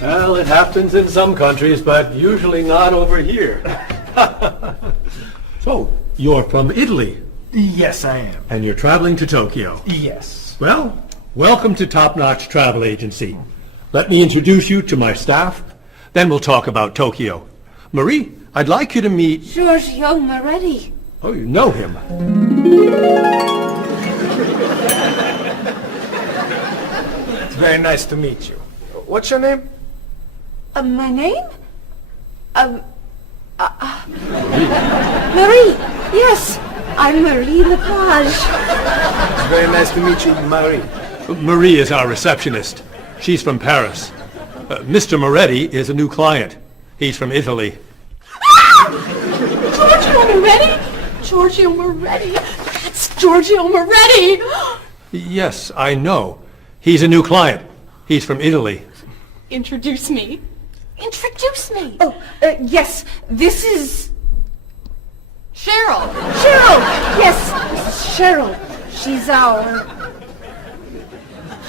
Well, it happens in some countries, but usually not over here. So, you're from Italy, Yes, I am. and you're traveling to Tokyo. Yes. Well, welcome to Top Notch Travel Agency. Let me introduce you to my staff, then we'll talk about Tokyo. Marie, I'd like you to meet... Giorgio Moretti. Oh, you know him. It's very nice to meet you. What's your name? My name? Marie. Yes, I'm Marie Lepage. It's very nice to meet you, Marie. Marie is our receptionist. She's from Paris. Mr. Moretti is a new client. He's from Italy. Giorgio Moretti? Giorgio Moretti. That's Giorgio Moretti. Yes, I know. He's a new client. He's from Italy. Introduce me. Introduce me. Oh, yes. This is... Cheryl. Cheryl. Yes, Cheryl. She's our...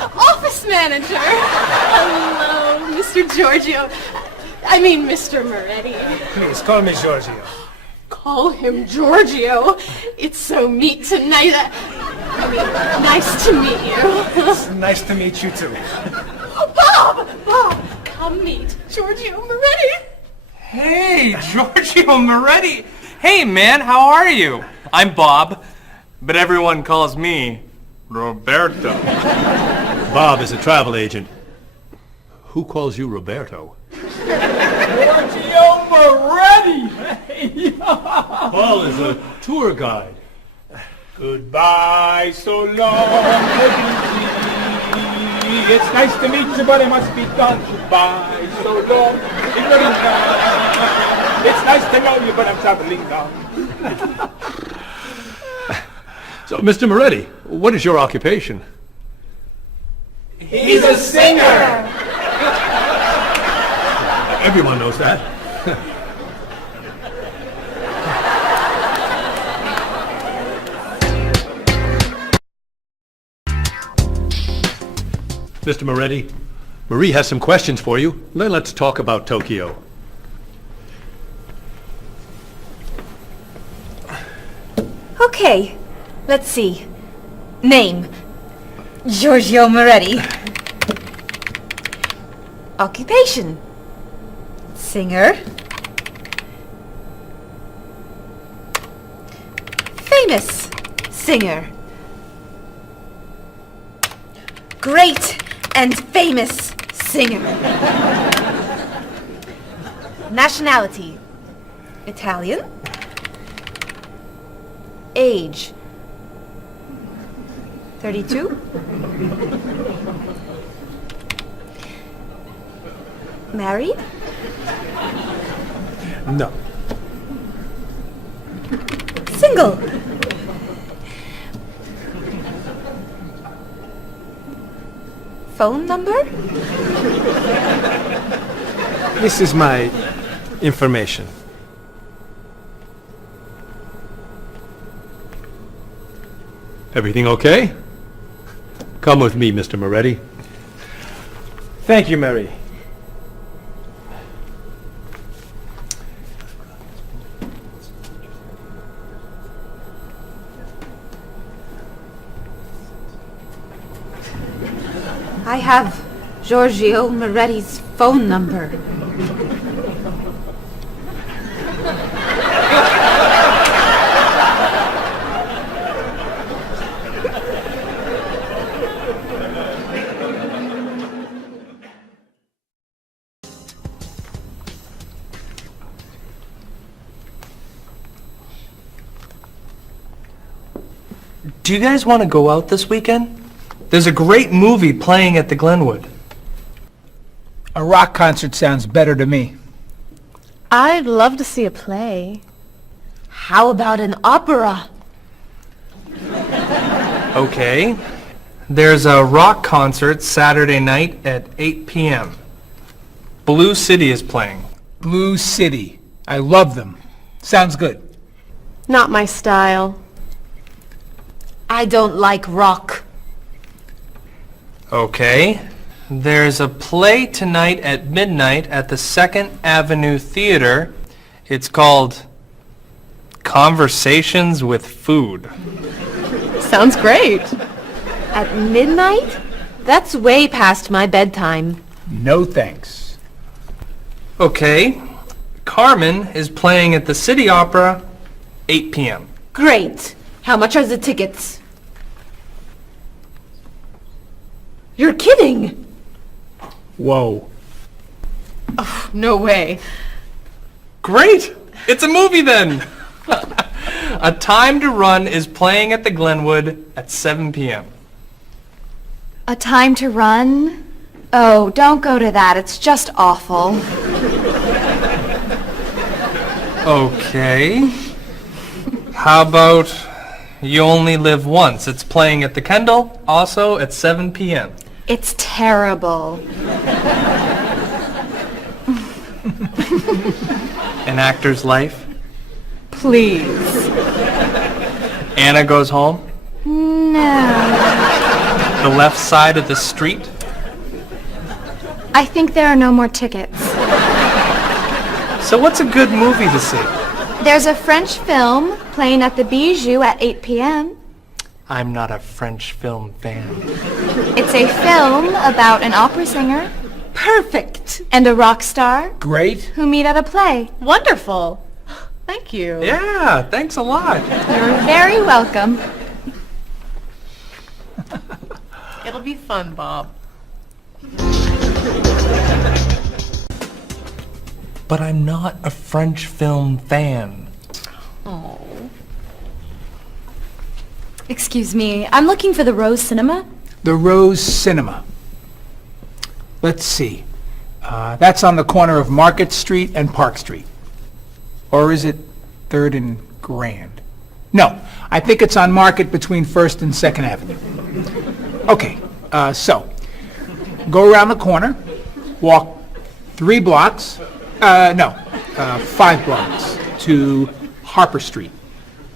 office manager. Hello, Mr. Giorgio. I mean, Mr. Moretti. Please, call me Giorgio. Call him Giorgio. It's so neat tonight. I mean, nice to meet you. It's nice to meet you, too. Bob! Bob, come meet Giorgio Moretti. Hey, Giorgio Moretti. Hey, man, how are you? I'm Bob, but everyone calls me Roberto. Bob is a travel agent. Who calls you Roberto? Giorgio Moretti! Paul is a tour guide. Goodbye, so long, it's nice to meet you, but it must be done. Goodbye, so long, it's nice to know you, but I'm traveling now. So, Mr. Moretti, what is your occupation? He's a singer! Everyone knows that. Mr. Moretti, Marie has some questions for you. Then let's talk about Tokyo. Okay, let's see. Name, Giorgio Moretti. Occupation, singer. Famous singer. Great and famous singer. Nationality, Italian. Age, 32. Married? No. Single? Phone number? This is my information. Everything okay? Come with me, Mr. Moretti. Thank you, Mary. I have Giorgio Moretti's phone number. Do you guys want to go out this weekend? There's a great movie playing at the Glenwood. A rock concert sounds better to me. I'd love to see a play. How about an opera? Okay. There's a rock concert Saturday night at 8 p.m. Blue City is playing. Blue City. I love them. Sounds good. Not my style. I don't like rock. Okay. There's a play tonight at midnight at the 2nd Avenue Theater. It's called Conversations with Food. Sounds great. At midnight? That's way past my bedtime. No thanks. Okay. Carmen is playing at the City Opera, 8 p.m. Great. How much are the tickets? You're kidding! Whoa. No way. Great! It's a movie then! A Time to Run is playing at the Glenwood at 7 p.m. A Time to Run? Oh, don't go to that. It's just awful. Okay. How about You Only Live Once? It's playing at the Kendall, also at 7 p.m. It's terrible. An Actor's Life. Please. Anna Goes Home. No. The Left Side of the Street. I think there are no more tickets. So what's a good movie to see? There's a French film playing at the Bijou at 8 p.m. I'm not a French film fan. It's a film about an opera singer Perfect! and a rock star Great. who meet at a play. Wonderful. Thank you. Yeah, thanks a lot. You're very welcome. It'll be fun, Bob. But I'm not a French film fan. Excuse me, I'm looking for the Rose Cinema. The Rose Cinema. Let's see. That's on the corner of Market Street and Park Street. Or is it 3rd and Grand? No, I think it's on Market between 1st and 2nd Avenue. Okay, so go around the corner, walk 5 blocks to Harper Street.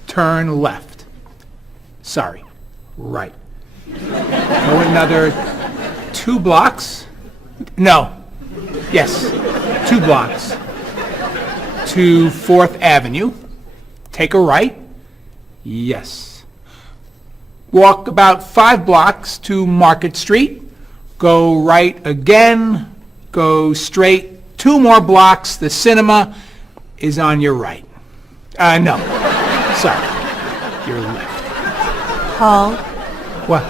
Turn left. Sorry, right. Go another 2 blocks. No. Yes, 2 blocks to 4th Avenue. Take a right. Yes. Walk about 5 blocks to Market Street. Go right again. Go straight 2 more blocks. The cinema is on your right. No. Sorry. Your left. Paul, What?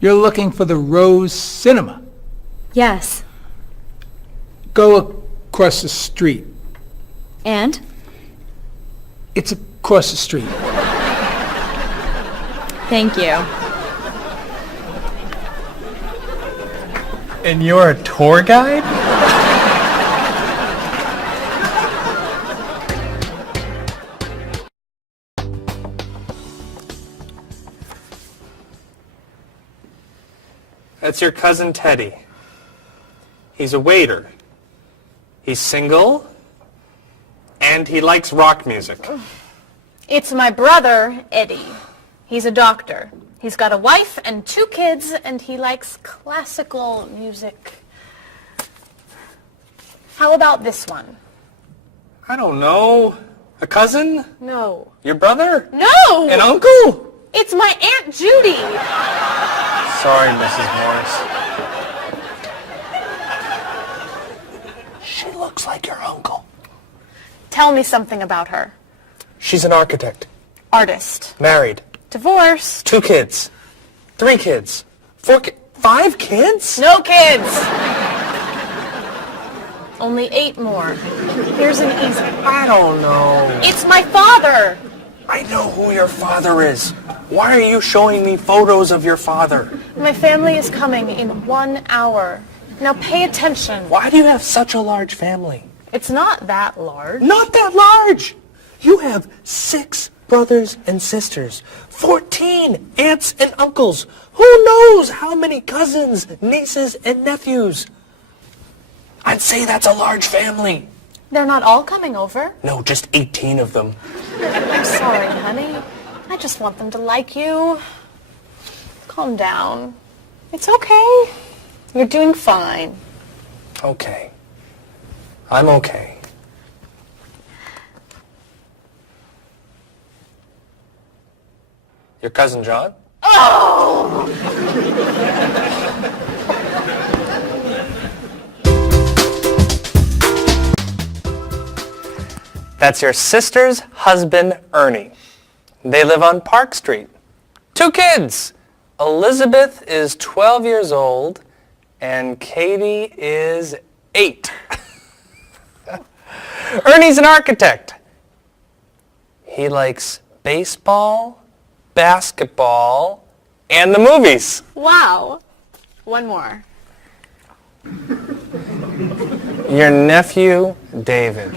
You're looking for the Rose Cinema. Yes. Go across the street. And? It's across the street. Thank you. And you're a tour guide? That's your cousin Teddy. He's a waiter. He's single, and he likes rock music. It's my brother, Eddie. He's a doctor. He's got a wife and 2 kids, and he likes classical music. How about this one? I don't know. A cousin? No. Your brother? No! An uncle? It's my Aunt Judy. Sorry, Mrs. Morris. She looks like your uncle. Tell me something about her. She's an architect. Artist. Married. Divorced. 2 kids. 3 kids. 5 kids? No kids. Only 8 more. Here's an easy. I don't know. It's my father. I know who your father is. Why are you showing me photos of your father? My family is coming in 1 hour. Now pay attention. Why do you have such a large family? It's not that large. Not that large. You have 6 brothers and sisters, 14 aunts and uncles. Who knows how many cousins, nieces, and nephews? I'd say that's a large family. They're not all coming over. No, just 18 of them. I'm sorry, honey. I just want them to like you. Calm down. It's okay. You're doing fine. Okay. I'm okay. Your cousin John? That's your sister's husband, Ernie. They live on Park Street. 2 kids. Elizabeth is 12 years old, and Katie is 8. Ernie's an architect. He likes baseball, basketball, and the movies. Wow. One more. Your nephew, David.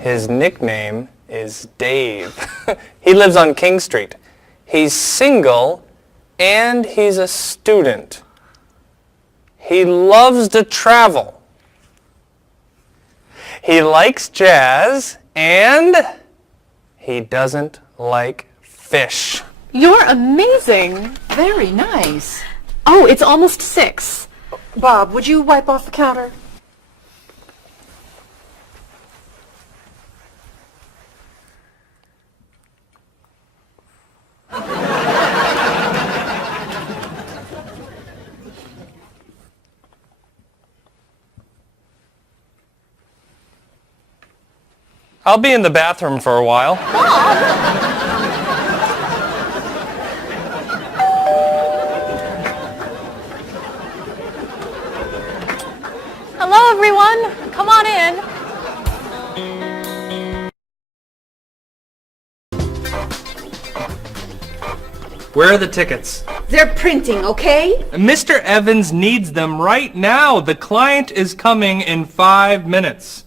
His nickname is Dave. He lives on King Street. He's single, and he's a student. He loves to travel. He likes jazz, and he doesn't like fish. You're amazing. Very nice. Oh, it's almost 6. Bob, would you wipe off the counter? I'll be in the bathroom for a while. Hello, everyone. Come on in. Where are the tickets? They're printing, okay? Mr. Evans needs them right now. The client is coming in 5 minutes.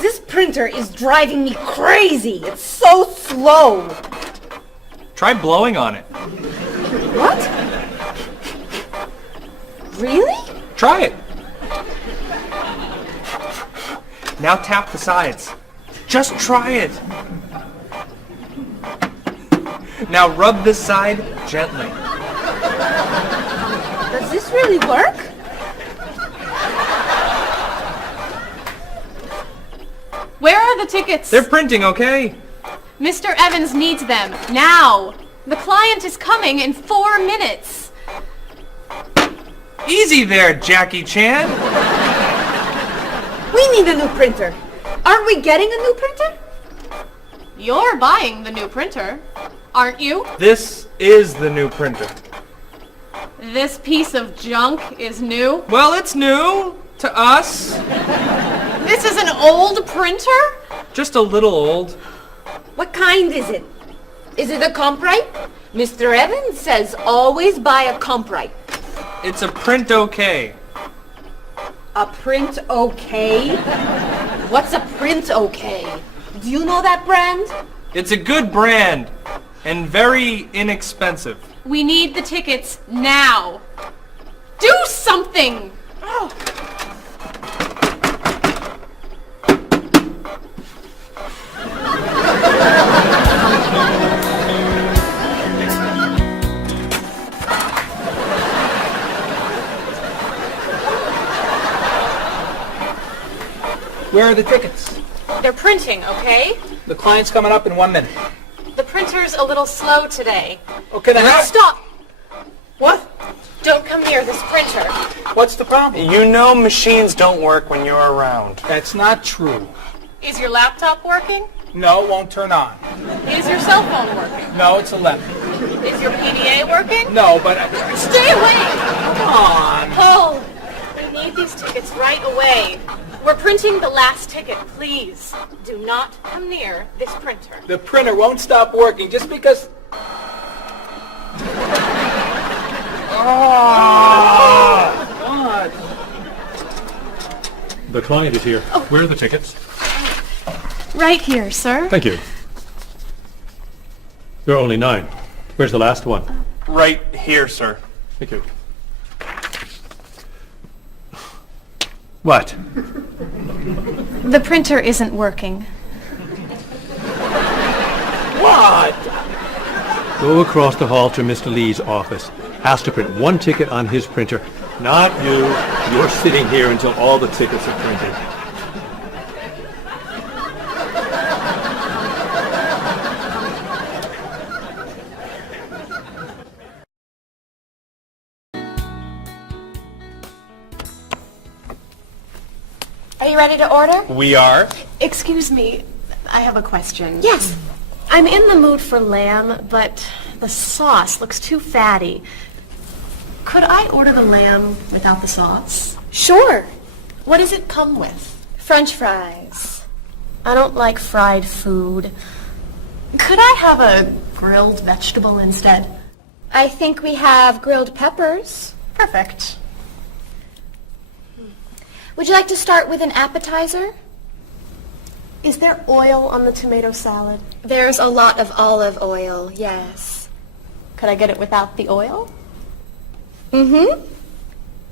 This printer is driving me crazy. It's so slow. Try blowing on it. What? Really? Try it. Now tap the sides. Just try it. Now rub this side gently. Does this really work? Where are the tickets? They're printing, okay? Mr. Evans needs them now. The client is coming in 4 minutes. Easy there, Jackie Chan. We need a new printer. Aren't we getting a new printer? You're buying the new printer, aren't you? This is the new printer. This piece of junk is new. Well, it's new to us. This is an old printer? Just a little old. What kind is it? Is it a Comprite? Mr. Evans says always buy a Comprite. It's a print okay. A print okay? What's a print okay? Do you know that brand? It's a good brand and very inexpensive. We need the tickets now. Do something! Oh. Where are the tickets? They're printing, okay? The client's coming up in 1 minute. The printer's a little slow today. Okay, then Stop! What? Don't come near this printer. What's the problem? You know machines don't work when you're around. That's not true. Is your laptop working? No, it won't turn on. Is your cell phone working? No, it's 11. Is your PDA working? No, but... Stay away! Come on. Paul, we need these tickets right away. We're printing the last ticket, please. Do not come near this printer. The printer won't stop working just because... God. The client is here. Where are the tickets? Right here, sir. Thank you. There are only 9. Where's the last one? Right here, sir. Thank you. What? The printer isn't working. What? Go across the hall to Mr. Lee's office. Ask to print one ticket on his printer. Not you. You're sitting here until all the tickets are printed. Are you ready to order? We are. Excuse me, I have a question. Yes. I'm in the mood for lamb, but the sauce looks too fatty. Could I order the lamb without the sauce? Sure. What does it come with? French fries. I don't like fried food. Could I have a grilled vegetable instead? I think we have grilled peppers. Perfect. Would you like to start with an appetizer? Is there oil on the tomato salad? There's a lot of olive oil, yes. Could I get it without the oil? Mm-hmm.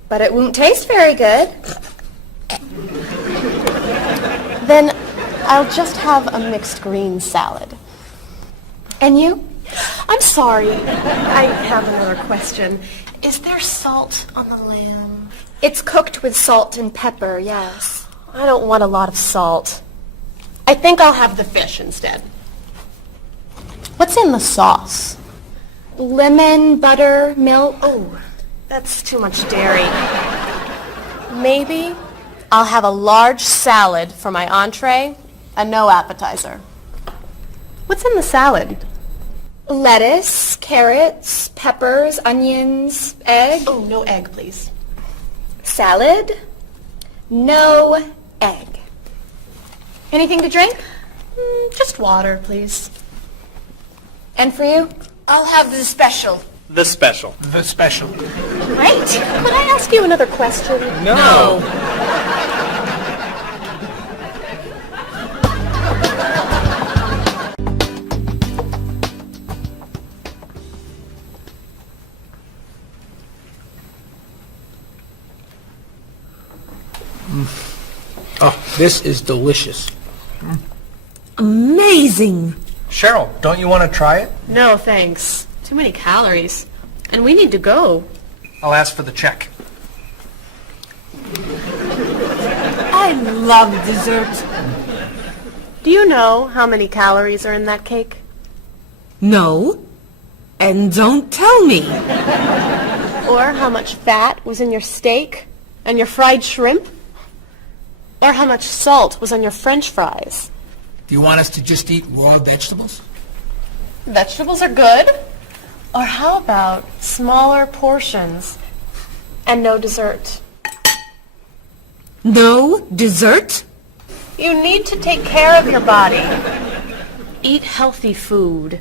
But it won't taste very good. Then I'll just have a mixed green salad. And you? I'm sorry. I have another question. Is there salt on the lamb? It's cooked with salt and pepper, yes. I don't want a lot of salt. I think I'll have the fish instead. What's in the sauce? Lemon, butter, milk. Oh, that's too much dairy. Maybe I'll have a large salad for my entree and no appetizer. What's in the salad? Lettuce, carrots, peppers, onions, egg. Oh, no egg, please. Salad, no egg. Anything to drink? Just water, please. And for you? I'll have the special. The special. The special. Great. Could I ask you another question? No. Oh, this is delicious. Amazing. Cheryl, don't you want to try it? No, thanks. Too many calories. And we need to go. I'll ask for the check. I love dessert. Do you know how many calories are in that cake? No. And don't tell me. Or how much fat was in your steak and your fried shrimp? Or how much salt was on your French fries? Do you want us to just eat raw vegetables? Vegetables are good. Or how about smaller portions and no dessert? No dessert? You need to take care of your body. Eat healthy food.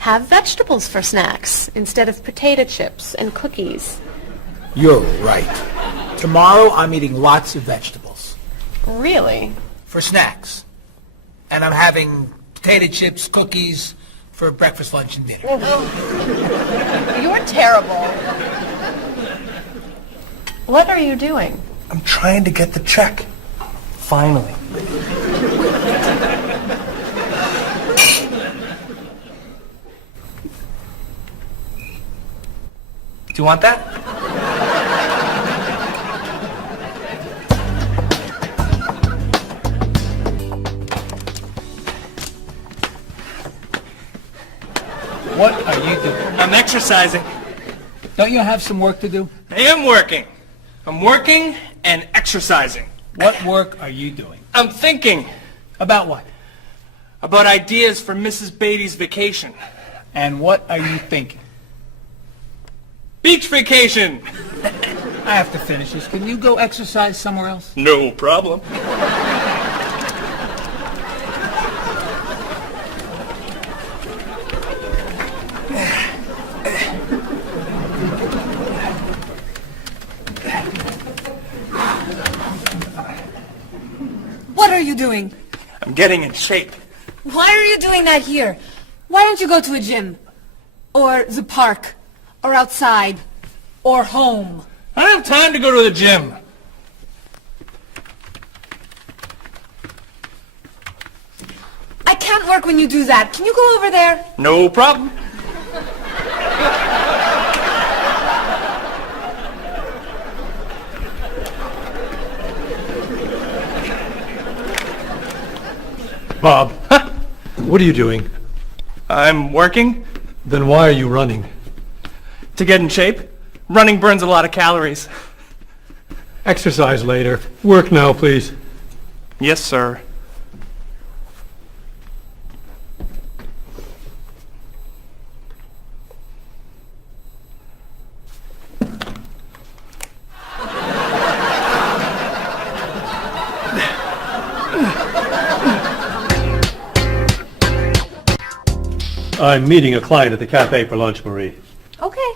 Have vegetables for snacks instead of potato chips and cookies. You're right. Tomorrow I'm eating lots of vegetables. Really? For snacks. And I'm having potato chips, cookies for breakfast, lunch, and dinner. You're terrible. What are you doing? I'm trying to get the check. Finally. Do you want that? What are you doing? I'm exercising. Don't you have some work to do? I am working. I'm working and exercising. What work are you doing? I'm thinking About what? about ideas for Mrs. Beatty's vacation. And what are you thinking? Beach vacation! I have to finish this. Can you go exercise somewhere else? No problem. What are you doing? I'm getting in shape. Why are you doing that here? Why don't you go to a gym? Or the park? Or outside? Or home? I don't have time to go to the gym. can't work when you do that. Can you go over there? No problem. Bob, what are you doing? I'm working Then why are you running? to get in shape. Running burns a lot of calories. Exercise later. Work now, please. Yes, sir. I'm meeting a client at the cafe for lunch, Marie. Okay.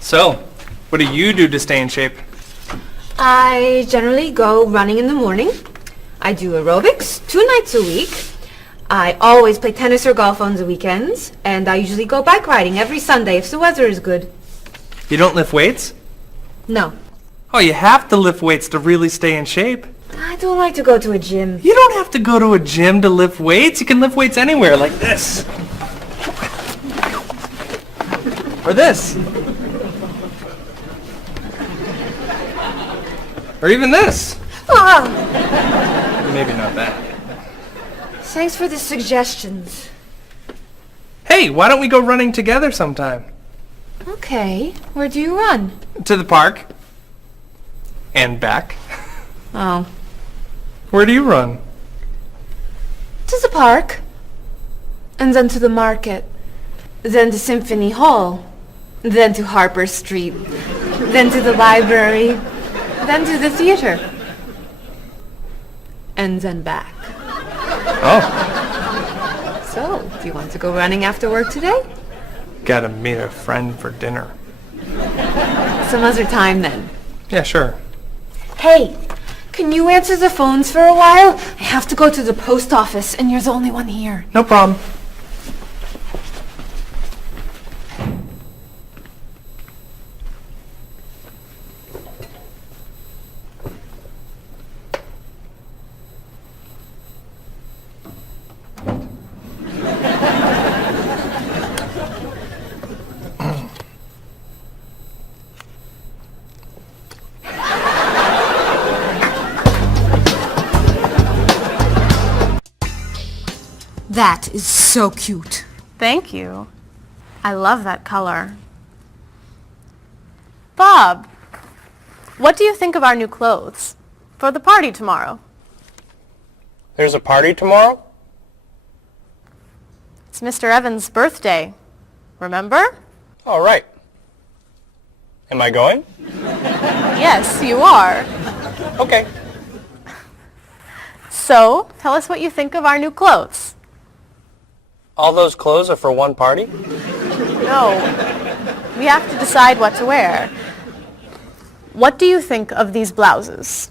So, what do you do to stay in shape? I generally go running in the morning. I do aerobics 2 nights a week. I always play tennis or golf on the weekends. And I usually go bike riding every Sunday if the weather is good. You don't lift weights? No. Oh, you have to lift weights to really stay in shape. I don't like to go to a gym. You don't have to go to a gym to lift weights. You can lift weights anywhere, like this. Or this. Or even this. Ah, Maybe not that. thanks for the suggestions. Hey, why don't we go running together sometime? Okay, where do you run? To the park. And back. Oh. Where do you run? To the park. And then to the market. Then to Symphony Hall. Then to Harper Street. Then to the library. Then to the theater. And then back. Oh, So, do you want to go running after work today? gotta meet a friend for dinner. Some other time then. Yeah, sure. Hey, can you answer the phones for a while? I have to go to the post office and you're the only one here. No problem. That is so cute. Thank you. I love that color. Bob, what do you think of our new clothes for the party tomorrow? There's a party tomorrow? It's Mr. Evans' birthday. Remember? All right. Am I going? Yes, you are. Okay. So, tell us what you think of our new clothes. All those clothes are for one party? No. We have to decide what to wear. What do you think of these blouses?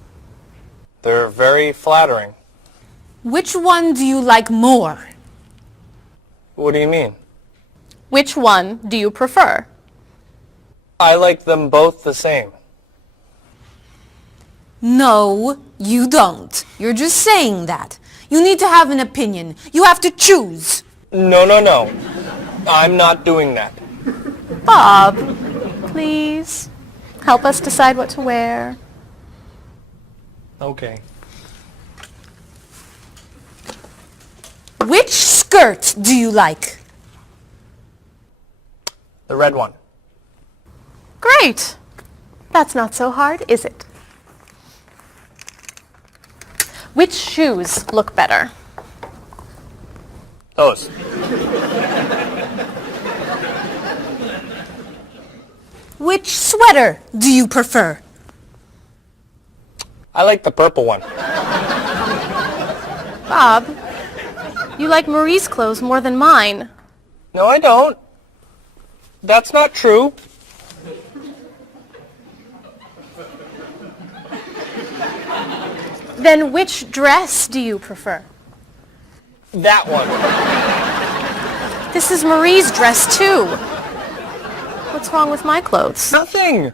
They're very flattering. Which one do you like more? What do you mean? Which one do you prefer? I like them both the same. No, you don't. You're just saying that. You need to have an opinion. You have to choose. No, no, no. I'm not doing that. Bob, please, help us decide what to wear. Okay. Which skirt do you like? The red one. Great. That's not so hard, is it? Which shoes look better? Those. Which sweater do you prefer? I like the purple one. Bob, you like Marie's clothes more than mine. No, I don't. That's not true. Then which dress do you prefer? That one. This is Marie's dress too. What's wrong with my clothes? Nothing.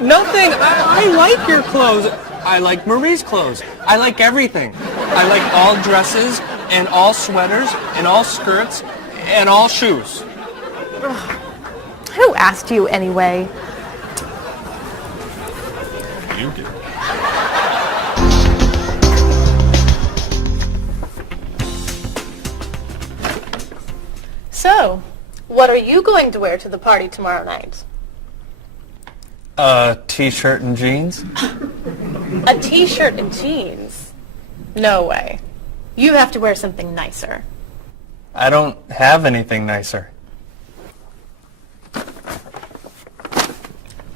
Nothing. I like your clothes. I like Marie's clothes. I like everything. I like all dresses and all sweaters and all skirts and all shoes. Who asked you anyway? You did. So, what are you going to wear to the party tomorrow night? A t-shirt and jeans? A t-shirt and jeans? No way. You have to wear something nicer. I don't have anything nicer.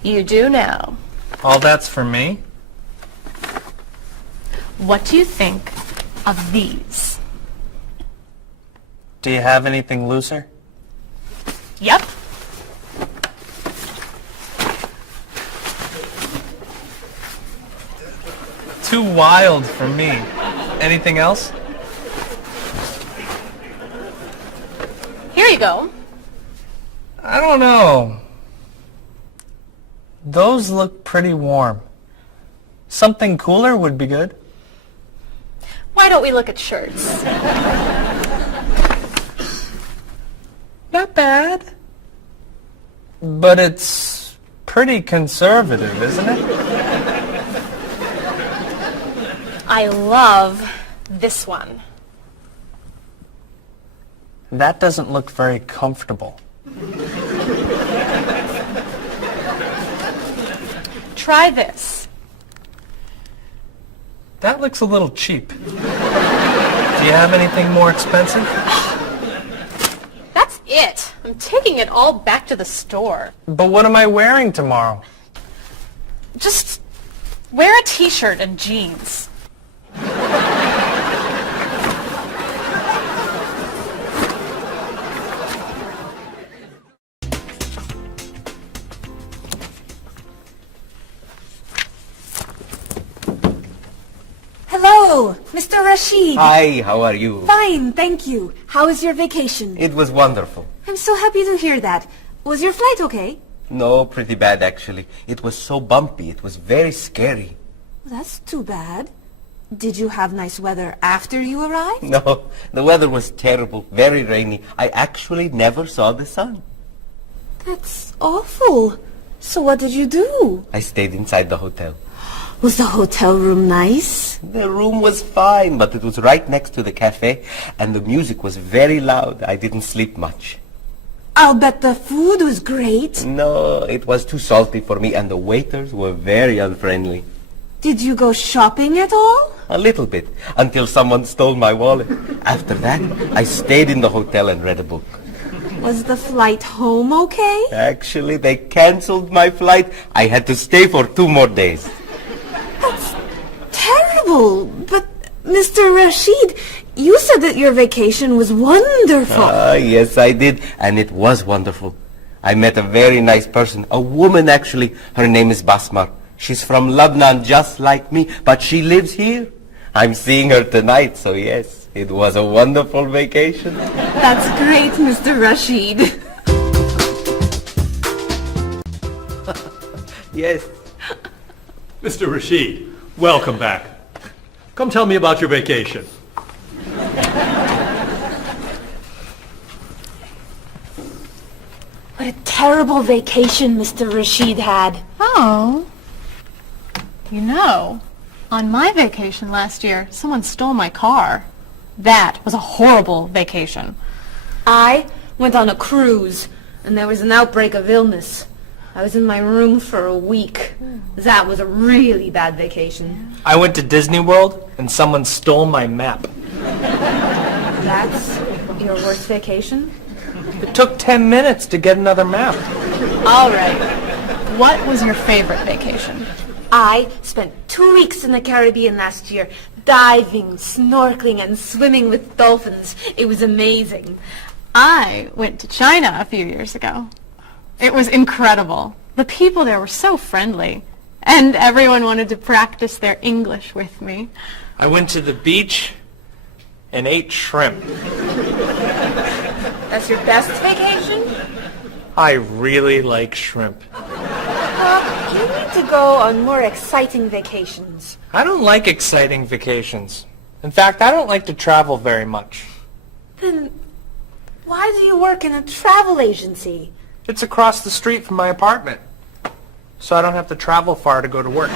You do now. All that's for me? What do you think of these? Do you have anything looser? Yep. Too wild for me. Anything else? Here you go. I don't know. Those look pretty warm. Something cooler would be good. Why don't we look at shirts? Not bad. But it's pretty conservative, isn't it? I love this one. That doesn't look very comfortable. Try this. That looks a little cheap. Do you have anything more expensive? That's it. I'm taking it all back to the store. But what am I wearing tomorrow? Just wear a t-shirt and jeans. Hello, Mr. Rashid. Hi, how are you? Fine, thank you. How was your vacation? It was wonderful. I'm so happy to hear that. Was your flight okay? No, pretty bad actually. It was so bumpy. It was very scary. That's too bad. Did you have nice weather after you arrived? No, the weather was terrible, very rainy. I actually never saw the sun. That's awful. So what did you do? I stayed inside the hotel. Was the hotel room nice? The room was fine, but it was right next to the cafe, and the music was very loud. I didn't sleep much. I'll bet the food was great. No, it was too salty for me, and the waiters were very unfriendly. Did you go shopping at all? A little bit, until someone stole my wallet. After that, I stayed in the hotel and read a book. Was the flight home okay? Actually, they canceled my flight. I had to stay for 2 more days. That's terrible. But, Mr. Rashid, you said that your vacation was wonderful. Yes, I did. And it was wonderful. I met a very nice person. A woman, actually. Her name is Basmar. She's from Lebanon, just like me. But she lives here. I'm seeing her tonight, so yes. It was a wonderful vacation. That's great, Mr. Rashid. Yes. Mr. Rashid, welcome back. Come tell me about your vacation. What a terrible vacation Mr. Rashid had. Oh. You know, on my vacation last year, someone stole my car. That was a horrible vacation. I went on a cruise, and there was an outbreak of illness. I was in my room for a week. That was a really bad vacation. I went to Disney World and someone stole my map. That's your worst vacation? It took 10 minutes to get another map. All right. What was your favorite vacation? I spent 2 weeks in the Caribbean last year, diving, snorkeling, and swimming with dolphins. It was amazing. I went to China a few years ago. It was incredible. The people there were so friendly, and everyone wanted to practice their English with me. I went to the beach and ate shrimp. That's your best vacation? I really like shrimp. You need to go on more exciting vacations. I don't like exciting vacations. In fact, I don't like to travel very much. Then why do you work in a travel agency? It's across the street from my apartment, so I don't have to travel far to go to work.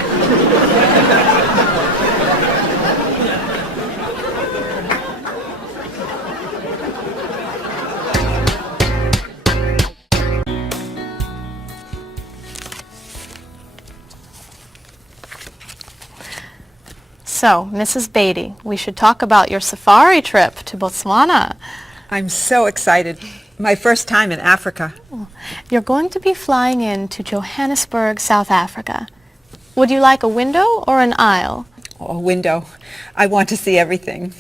So, Mrs. Beatty, we should talk about your safari trip to Botswana. I'm so excited. My first time in Africa. You're going to be flying in to Johannesburg, South Africa. Would you like a window or an aisle? Oh, a window. I want to see everything.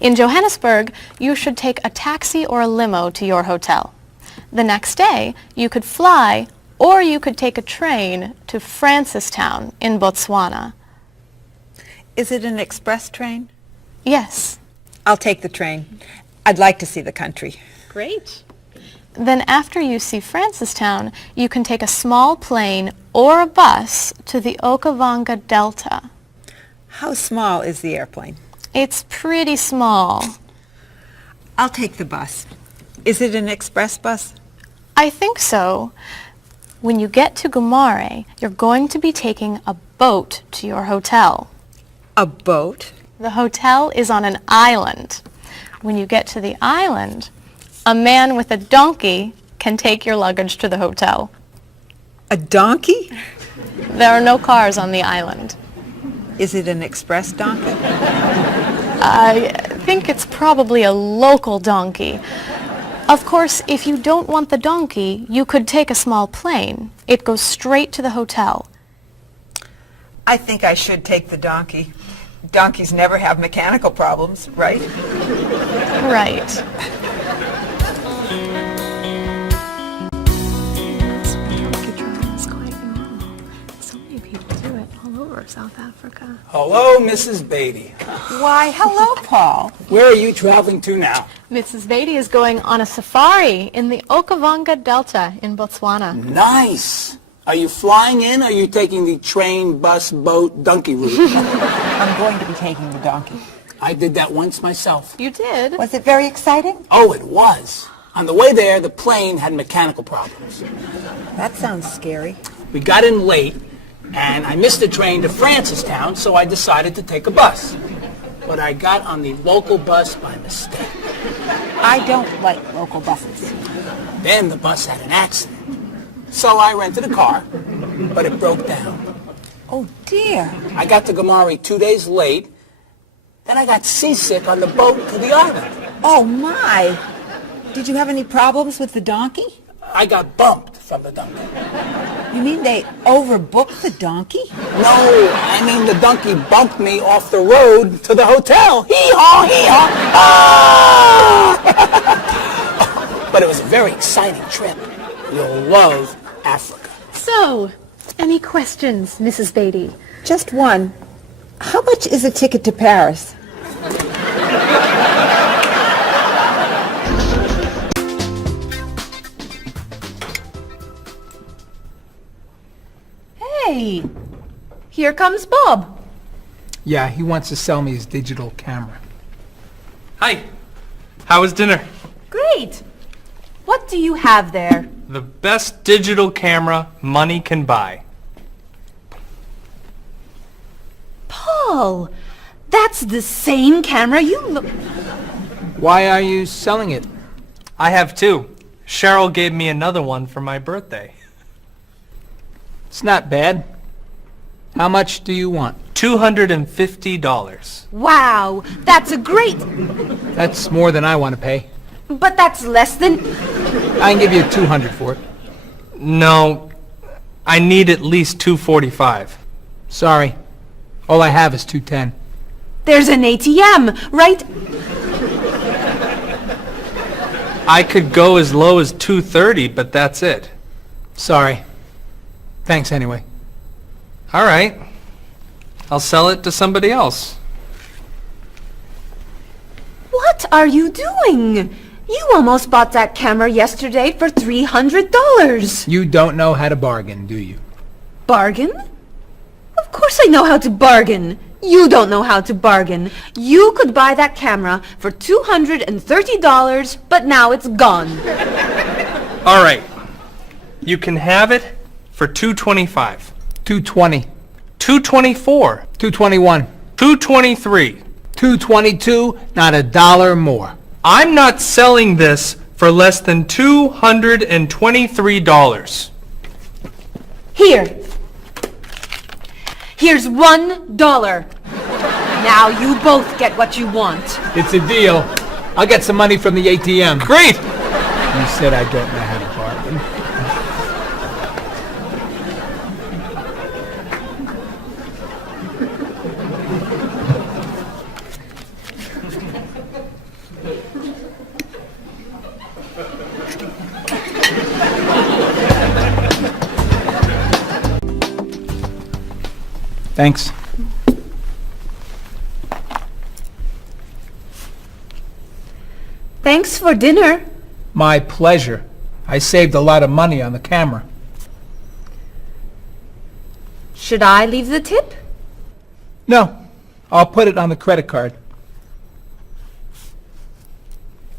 In Johannesburg, you should take a taxi or a limo to your hotel. The next day, you could fly or you could take a train to Francistown in Botswana. Is it an express train? Yes. I'll take the train. I'd like to see the country. Great. Then after you see Francistown, you can take a small plane or a bus to the Okavango Delta. How small is the airplane? It's pretty small. I'll take the bus. Is it an express bus? I think so. When you get to Gumare, you're going to be taking a boat to your hotel. A boat? The hotel is on an island. When you get to the island, a man with a donkey can take your luggage to the hotel. A donkey? There are no cars on the island. Is it an express donkey? I think it's probably a local donkey. Of course, if you don't want the donkey, you could take a small plane. It goes straight to the hotel. I think I should take the donkey. Donkeys never have mechanical problems, right? Right. So many people do it all over South Africa. Hello, Mrs. Beatty. Why, hello, Paul. Where are you traveling to now? Mrs. Beatty is going on a safari in the Okavango Delta in Botswana. Nice. Are you flying in or are you taking the train, bus, boat, donkey route? I'm going to be taking the donkey. I did that once myself. You did? Was it very exciting? Oh, it was. On the way there, the plane had mechanical problems. That sounds scary. We got in late, and I missed the train to Francistown, so I decided to take a bus. But I got on the local bus by mistake. I don't like local buses. Then the bus had an accident. So I rented a car, but it broke down. Oh, dear. I got to Gumare 2 days late, then I got seasick on the boat to the island. Oh, my. Did you have any problems with the donkey? I got bumped from the donkey. You mean they overbooked the donkey? No, I mean the donkey bumped me off the road to the hotel. Hee-haw, hee-haw, ah! But it was a very exciting trip. You'll love Africa. So, any questions, Mrs. Beatty? Just one. How much is a ticket to Paris? Hey, here comes Bob. Yeah, he wants to sell me his digital camera. Hi. How was dinner? Great. What do you have there? The best digital camera money can buy. Paul, that's the same camera you look... Why are you selling it? I have two. Cheryl gave me another one for my birthday. It's not bad. How much do you want? $250. Wow, that's a great... That's more than I want to pay. But that's less than... I can give you $200 for it. No, I need at least $245. Sorry. All I have is $210. There's an ATM, right? I could go as low as $230, but that's it. Sorry. Thanks anyway. All right. I'll sell it to somebody else. What are you doing? You almost bought that camera yesterday for $300. You don't know how to bargain, do you? Bargain? Of course I know how to bargain. You don't know how to bargain. You could buy that camera for $230, but now it's gone. All right. You can have it for $225. $220. $224. $221. $223. $222, not a dollar more. I'm not selling this for less than $223. Here. Here's $1. Now you both get what you want. It's a deal. I'll get some money from the ATM. Great! You said I don't know how to bargain. Thanks. Thanks for dinner. My pleasure. I saved a lot of money on the camera. Should I leave the tip? No, I'll put it on the credit card.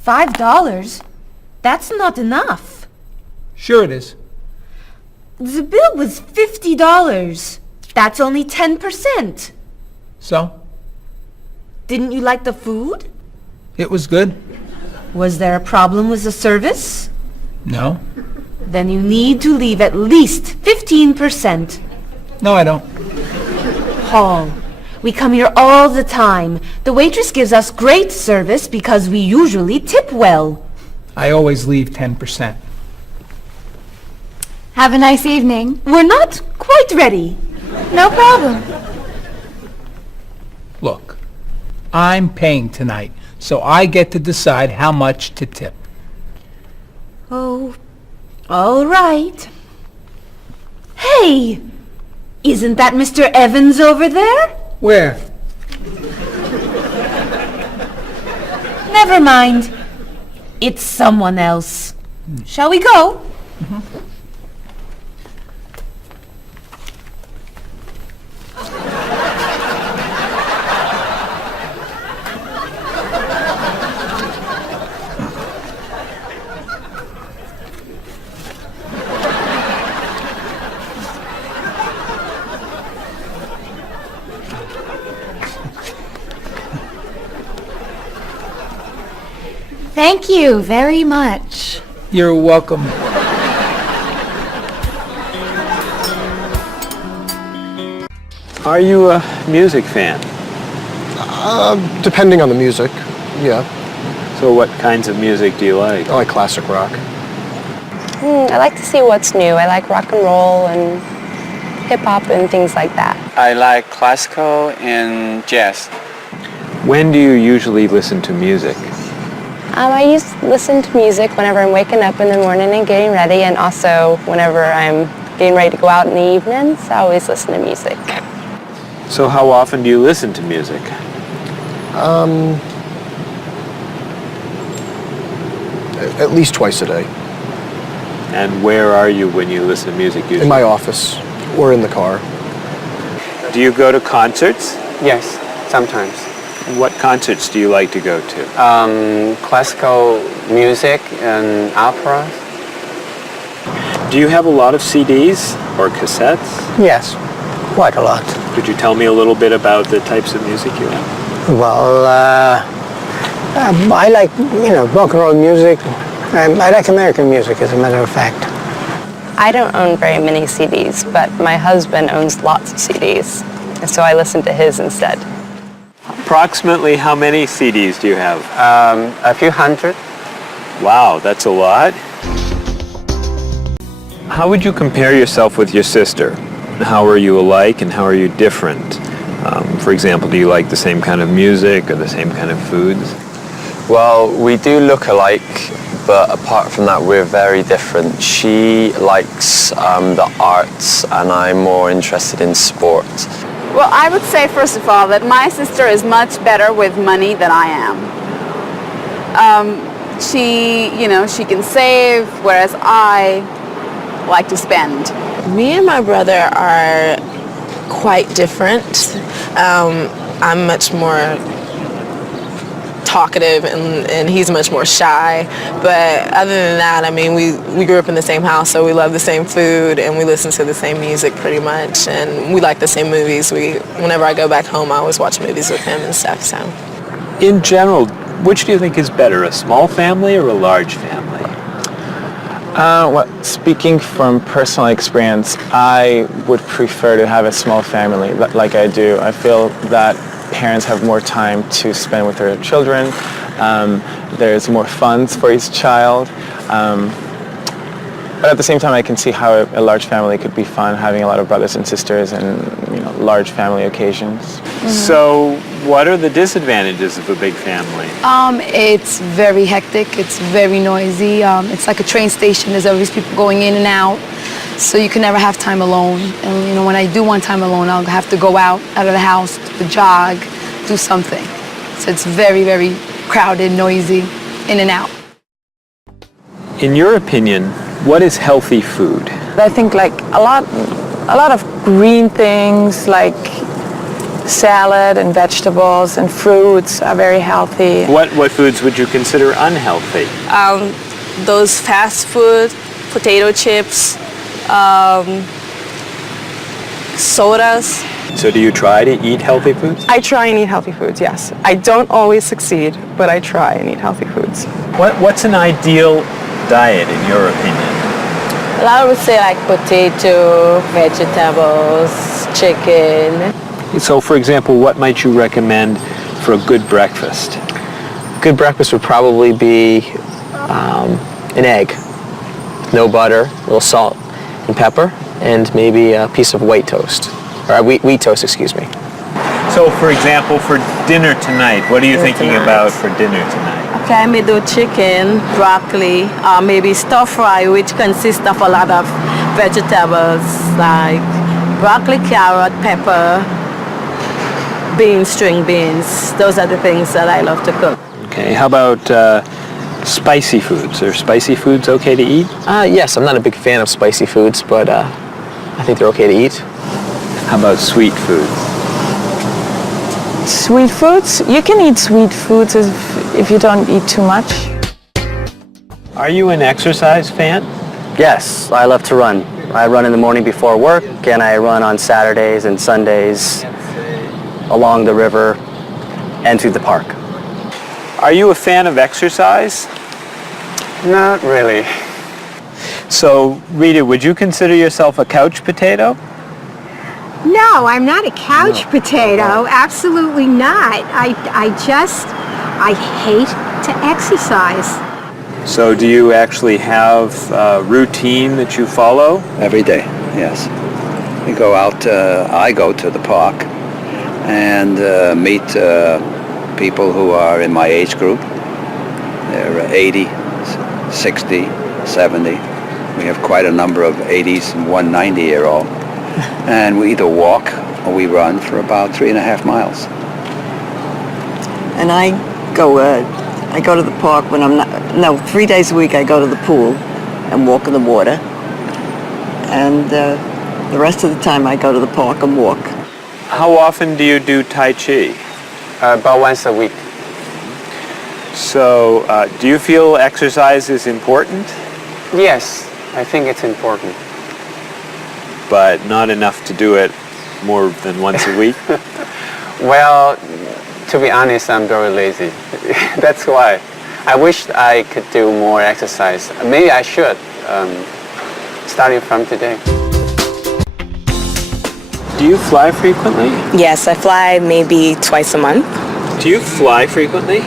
$5? That's not enough. Sure it is. The bill was $50. That's only 10%. So? Didn't you like the food? It was good. Was there a problem with the service? No. Then you need to leave at least 15%. No, I don't. Paul, we come here all the time. The waitress gives us great service because we usually tip well. I always leave 10%. Have a nice evening. We're not quite ready. No problem. Look, I'm paying tonight, so I get to decide how much to tip. Oh, all right. Hey! Isn't that Mr. Evans over there? Where? Never mind. It's someone else. Shall we go? Thank you very much. You're welcome. Are you a music fan? Depending on the music, yeah. So what kinds of music do you like? I like classic rock. I like to see what's new. I like rock and roll and hip-hop and things like that. I like classical and jazz. When do you usually listen to music? I used to listen to music whenever I'm waking up in the morning and getting ready, and also whenever I'm getting ready to go out in the evenings. I always listen to music. So how often do you listen to music? At least twice a day. And where are you when you listen to music usually? In my office or in the car. Do you go to concerts? Yes, sometimes. What concerts do you like to go to? Classical music and operas. Do you have a lot of CDs or cassettes? Yes, quite a lot. Could you tell me a little bit about the types of music you have? Well, I like, rock and roll music. I like American music, as a matter of fact. I don't own very many CDs, but my husband owns lots of CDs, and so I listen to his instead. Approximately how many CDs do you have? A few hundred. Wow, that's a lot. How would you compare yourself with your sister? How are you alike and how are you different? For example, do you like the same kind of music or the same kind of foods? Well, we do look alike, but apart from that, we're very different. She likes the arts, and I'm more interested in sport. Well, I would say, first of all, that my sister is much better with money than I am. She can save, whereas I like to spend. Me and my brother are quite different. I'm much more talkative and he's much more shy. But other than that, I mean, we grew up in the same house, so we love the same food and we listen to the same music pretty much, and we like the same movies. Whenever I go back home, I always watch movies with him and stuff. So, In general, which do you think is better, a small family or a large family? Well, speaking from personal experience, I would prefer to have a small family like I do. I feel that parents have more time to spend with their children. There's more funds for each child. But at the same time, I can see how a large family could be fun, having a lot of brothers and sisters and large family occasions. So what are the disadvantages of a big family? It's very hectic. It's very noisy. It's like a train station. There's always people going in and out. So you can never have time alone. And when I do want time alone, I'll have to go out of the house, to jog, do something. So it's very, very crowded, noisy, in and out. In your opinion, what is healthy food? I think like a lot of green things like salad and vegetables and fruits are very healthy. What foods would you consider unhealthy? Those fast food, potato chips, sodas. So do you try to eat healthy foods? I try and eat healthy foods, yes. I don't always succeed, but I try and eat healthy foods. What's an ideal diet in your opinion? Well, I would say like potato, vegetables, chicken. So for example, what might you recommend for a good breakfast? Good breakfast would probably be an egg, no butter, a little salt and pepper, and maybe a piece of white toast, or wheat toast, excuse me. So for example, for dinner tonight, what are you thinking about for dinner tonight? Okay, I may do chicken, broccoli, maybe stir fry, which consists of a lot of vegetables like broccoli, carrot, pepper, beans, string beans. Those are the things that I love to cook. Okay, how about spicy foods? Are spicy foods okay to eat? Yes, I'm not a big fan of spicy foods, but I think they're okay to eat. How about sweet foods? Sweet foods? You can eat sweet foods if you don't eat too much. Are you an exercise fan? Yes, I love to run. I run in the morning before work, and I run on Saturdays and Sundays along the river and through the park. Are you a fan of exercise? Not really. So, Rita, would you consider yourself a couch potato? No, I'm not a couch potato. Absolutely not. I hate to exercise. So do you actually have a routine that you follow? Every day, yes. We go out, I go to the park and meet people who are in my age group. They're 80, 60, 70. We have quite a number of 80s and one 90-year-old. And we either walk or we run for about 3.5 miles. And I go to the park when I'm not, 3 days a week I go to the pool and walk in the water. And the rest of the time I go to the park and walk. How often do you do Tai Chi? About once a week. So, do you feel exercise is important? Yes, I think it's important. But not enough to do it more than once a week? Well, to be honest, I'm very lazy. That's why. I wish I could do more exercise. Maybe I should, starting from today. Do you fly frequently? Yes, I fly maybe twice a month. Do you fly frequently?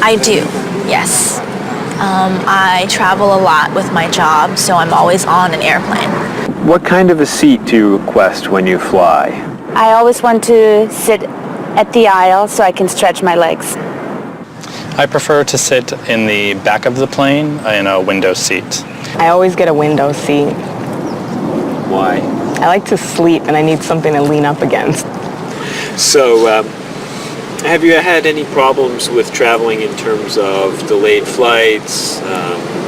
I do, yes. I travel a lot with my job, so I'm always on an airplane. What kind of a seat do you request when you fly? I always want to sit at the aisle so I can stretch my legs. I prefer to sit in the back of the plane in a window seat. I always get a window seat. Why? I like to sleep and I need something to lean up against. So, have you had any problems with traveling in terms of delayed flights,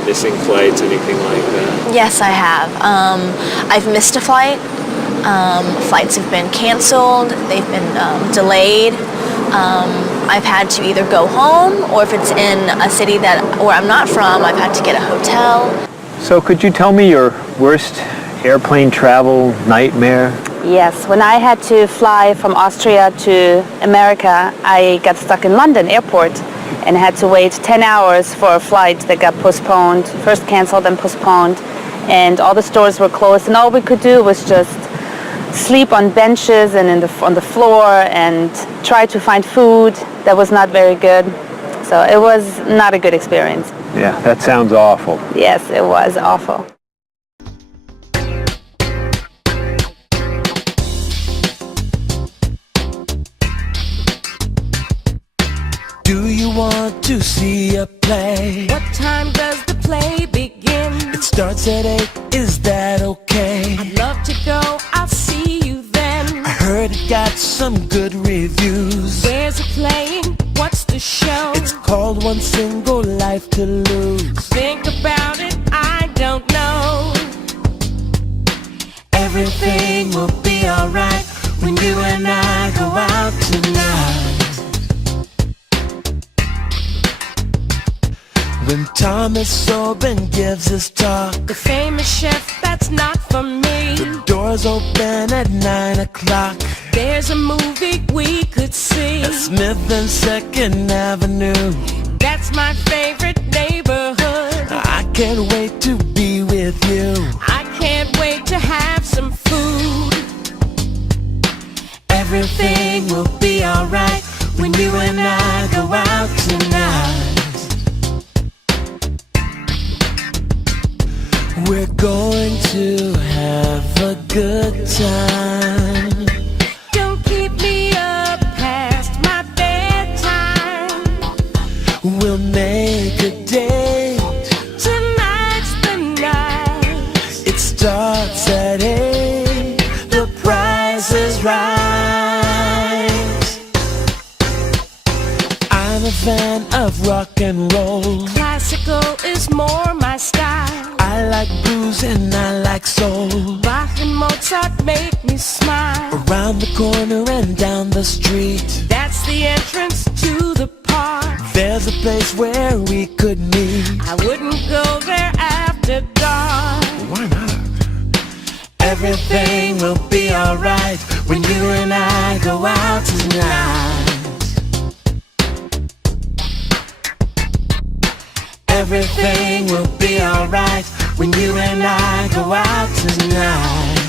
missing flights, anything like that? Yes, I have. I've missed a flight. Flights have been canceled. They've been delayed. I've had to either go home, or if it's in a city where I'm not from, I've had to get a hotel. So could you tell me your worst airplane travel nightmare? Yes, when I had to fly from Austria to America, I got stuck in London airport and had to wait 10 hours for a flight that got postponed, first canceled and postponed, and all the stores were closed, and all we could do was just sleep on benches and on the floor and try to find food that was not very good. So it was not a good experience. Yeah, that sounds awful. Yes, it was awful. Do you want to see a play? What time does the play begin? It starts at 8, is that okay? I'd love to go, I'll see you then. I heard it got some good reviews. Where's it playing? What's the show? It's called One Single Life to Lose. Think about it, I don't know. Everything will be alright when you and I go out tonight. When Thomas Sobin gives his talk, The famous chef, that's not for me. the doors open at 9 o'clock. There's a movie we could see. At Smith and 2nd Avenue. That's my favorite neighborhood. I can't wait to be with you. I can't wait to have some food. Everything will be alright when you and I go out tonight. We're going to have a good time. Don't keep me up past my bedtime. We'll make a date. Tonight's the night. It starts at 8. The price is right. I'm a fan of rock and roll. Classical is more my style. I like blues and I like soul. Bach and Mozart make me smile. Around the corner and down the street, That's the entrance to the park. there's a place where we could meet. I wouldn't go there after dark. Why not? Everything will be alright when you and I go out tonight. Everything will be alright when you and I go out tonight.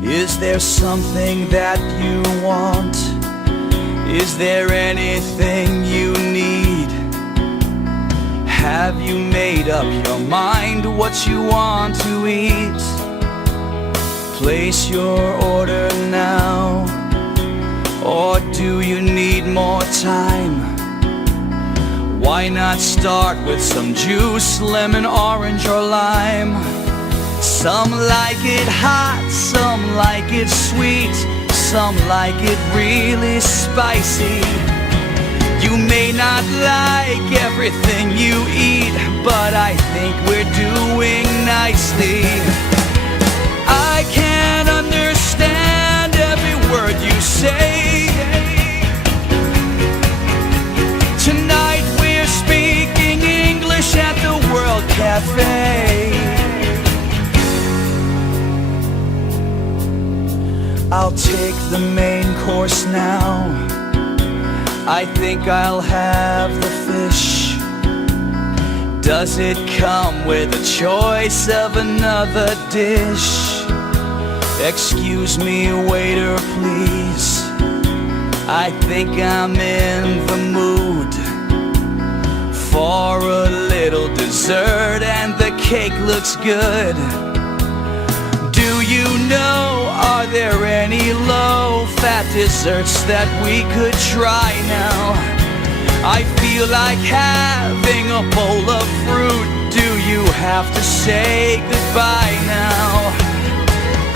Is there something that you want? Is there anything you need? Have you made up your mind what you want to eat? Place your order now, or do you need more time? Why not start with some juice, lemon, orange, or lime? Some like it hot, some like it sweet, some like it really spicy. You may not like everything you eat, but I think we're doing nicely. I can't understand every word you say. Tonight we're speaking English at the World Cafe. I'll take the main course now. I think I'll have the fish. Does it come with a choice of another dish? Excuse me, waiter, please. I think I'm in the mood for a little dessert, and the cake looks good. you know, are there any low-fat desserts that we could try now? I feel like having a bowl of fruit. Do you have to say goodbye now?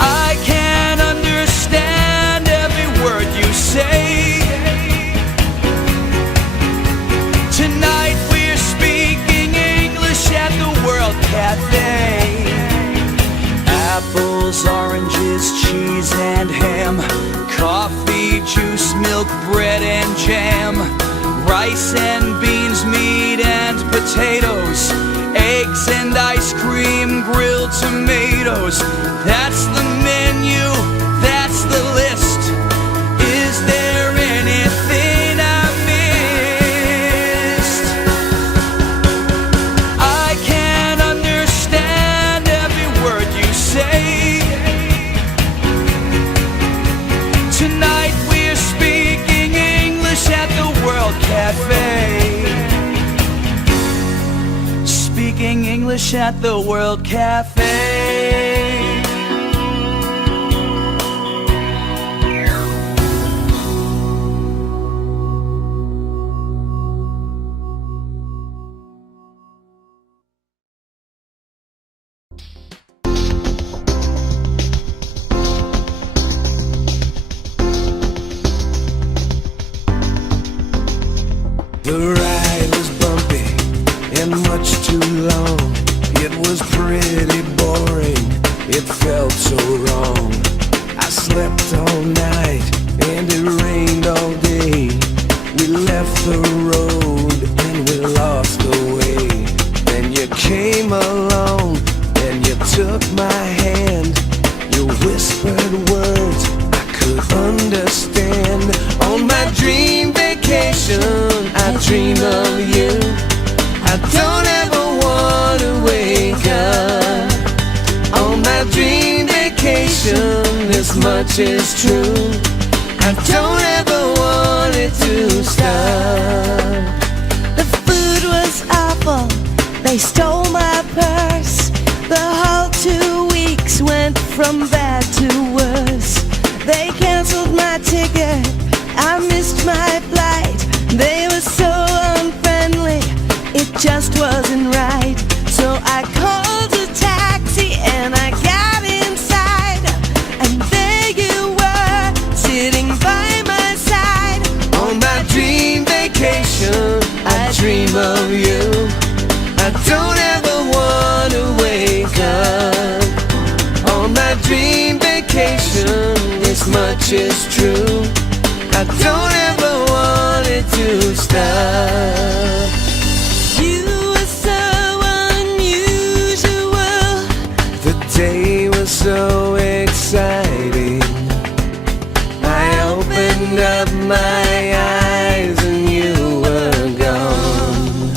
I can't understand every word you say. Tonight we're speaking English at the World Cafe. Apples, oranges, cheese and ham, coffee, juice, milk, bread and jam, rice and beans, meat and potatoes, eggs and ice cream, grilled tomatoes. That's the menu, that's the list. Is there anything I missed? I can't understand every word you say. Tonight we're speaking English at the World Cafe. Speaking English at the World Cafe. The ride was bumpy and much too long. It was pretty boring, it felt so wrong. I slept all night and it rained all day. We left the road and we lost the way. Then you came along and you took my hand. You whispered words I could understand. On my dream vacation I dream of you. I don't ever want to wake up. On my dream vacation, this much is true. I don't ever want it to stop. The food was awful, they stole my purse. The whole 2 weeks went from bad to worse. They canceled my ticket, I missed my flight. They were so unfriendly, it just wasn't right. So I called a taxi and I got inside, and there you were, sitting by my side. On my dream vacation, I dream of you. I don't ever want to wake up. On my dream vacation, this much is true. I don't ever want it to stop. You were so unusual. The day was so exciting. I opened up my eyes and you were gone.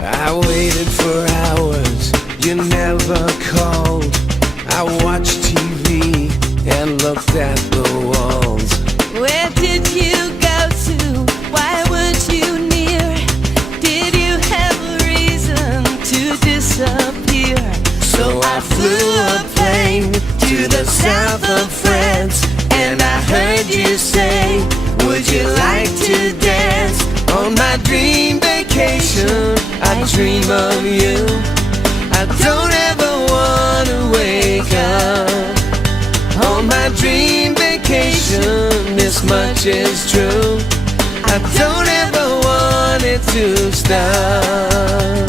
I waited for hours, you never called. I watched TV and looked at the walls. Where did you go to? Why weren't you near? Did you have a reason to disappear? So I flew a plane to the south of France, and I heard you say, would you like to dance? On my dream vacation, I dream of you. I don't ever want to wake up. On my dream vacation, this much is true. I don't ever want it to stop.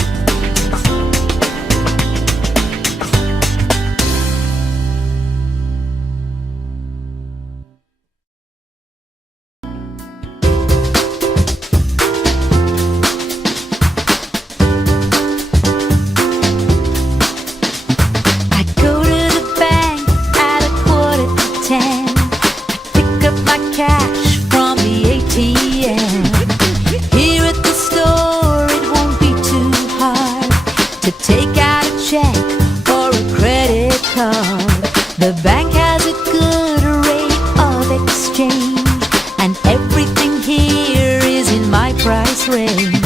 The bank has a good rate of exchange, and everything here is in my price range.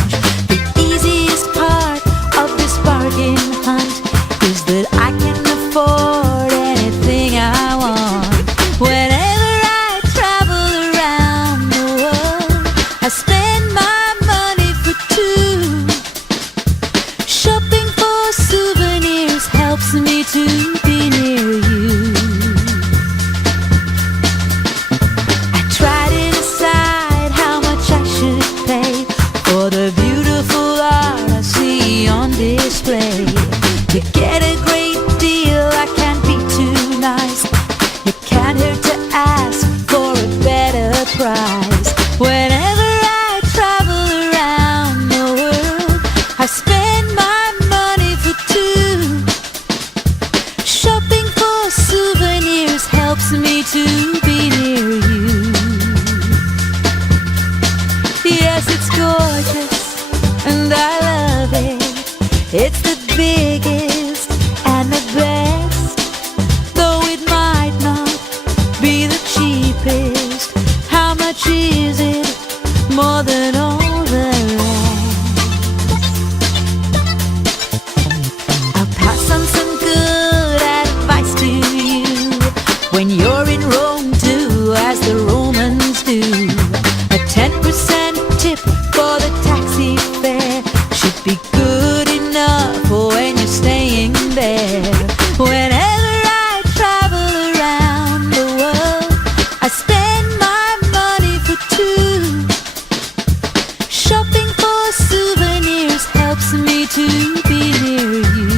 To get a great deal, I can't be too nice. It can't hurt to ask for a better price. Whenever I travel around the world, I spend my money for two. Shopping for souvenirs helps me to be near you. Yes, it's gorgeous, and I love it. It's the biggest and the best, though it might not be the cheapest. How much is it? More than all the rest. I'll pass on some good advice to you. When you're in Rome, do as the Romans do. A 10% tip for the taxi fare should be good enough for when you're staying there. Whenever I travel around the world, I spend my money for two. Shopping for souvenirs helps me to be near you.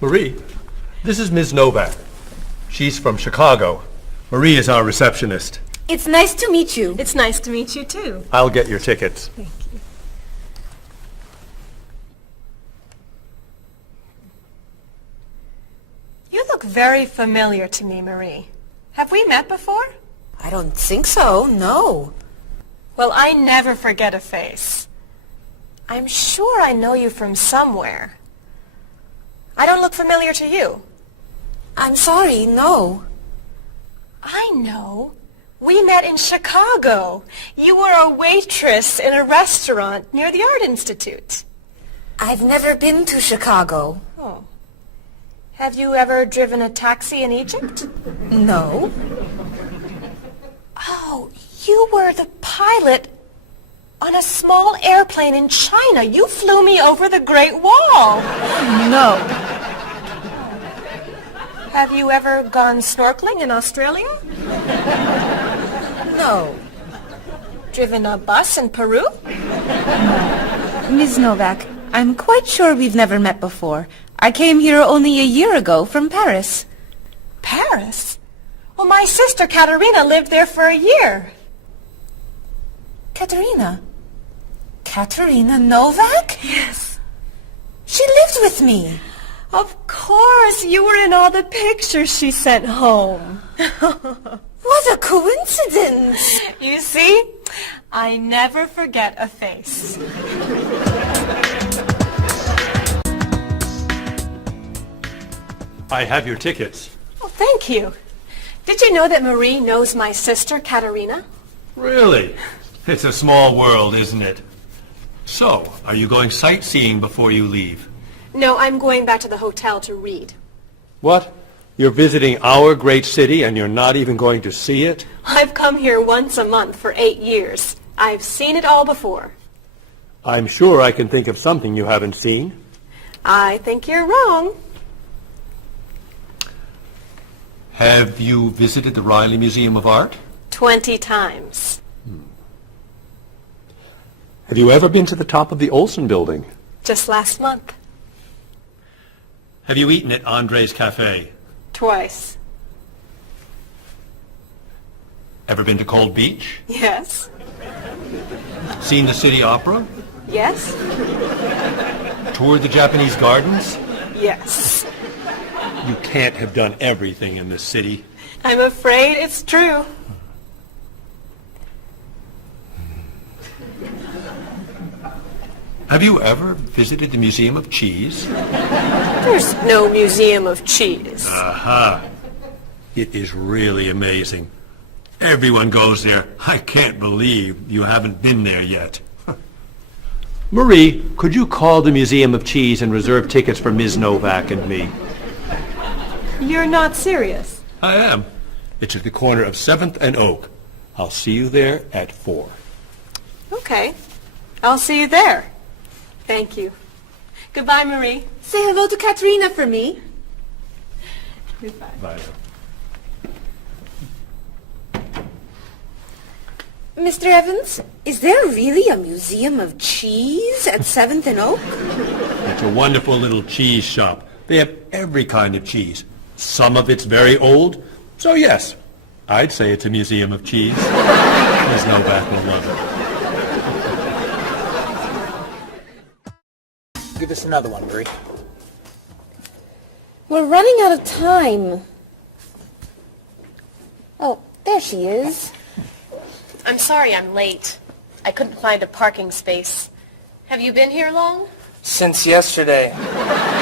Marie, this is Ms. Novak. She's from Chicago. Marie is our receptionist. It's nice to meet you. It's nice to meet you too. I'll get your tickets. Thank you. You look very familiar to me, Marie. Have we met before? I don't think so, no. Well, I never forget a face. I'm sure I know you from somewhere. I don't look familiar to you. I'm sorry, no. I know. We met in Chicago. You were a waitress in a restaurant near the Art Institute. I've never been to Chicago. Oh. Have you ever driven a taxi in Egypt? No. Oh, you were the pilot on a small airplane in China. You flew me over the Great Wall. No. Have you ever gone snorkeling in Australia? No. Driven a bus in Peru? Ms. Novak, I'm quite sure we've never met before. I came here only a year ago from Paris. Paris? Well, my sister Katerina lived there for a year. Katerina? Katerina Novak? Yes. She lived with me. Of course, you were in all the pictures she sent home. What a coincidence. You see, I never forget a face. I have your tickets. Oh, thank you. Did you know that Marie knows my sister, Katerina? Really? It's a small world, isn't it? So, are you going sightseeing before you leave? No, I'm going back to the hotel to read. What? You're visiting our great city and you're not even going to see it? I've come here once a month for 8 years. I've seen it all before. I'm sure I can think of something you haven't seen. I think you're wrong. Have you visited the Riley Museum of Art? 20 times. Have you ever been to the top of the Olson Building? Just last month. Have you eaten at Andre's Cafe? Twice. Ever been to Cold Beach? Yes. Seen the City Opera? Yes. Toured the Japanese gardens? Yes. You can't have done everything in this city. I'm afraid it's true. Have you ever visited the Museum of Cheese? There's no museum of cheese. Aha. It is really amazing. Everyone goes there. I can't believe you haven't been there yet. Marie, could you call the Museum of Cheese and reserve tickets for Ms. Novak and me? You're not serious. I am. It's at the corner of 7th and Oak. I'll see you there at 4. Okay. I'll see you there. Thank you. Goodbye, Marie. Say hello to Katerina for me. Goodbye. Bye. Mr. Evans, is there really a museum of cheese at 7th and Oak? It's a wonderful little cheese shop. They have every kind of cheese. Some of it's very old. So yes, I'd say it's a museum of cheese. Ms. Novak will love it. Give us another one, Marie. We're running out of time. Oh, there she is. I'm sorry I'm late. I couldn't find a parking space. Have you been here long? Since yesterday,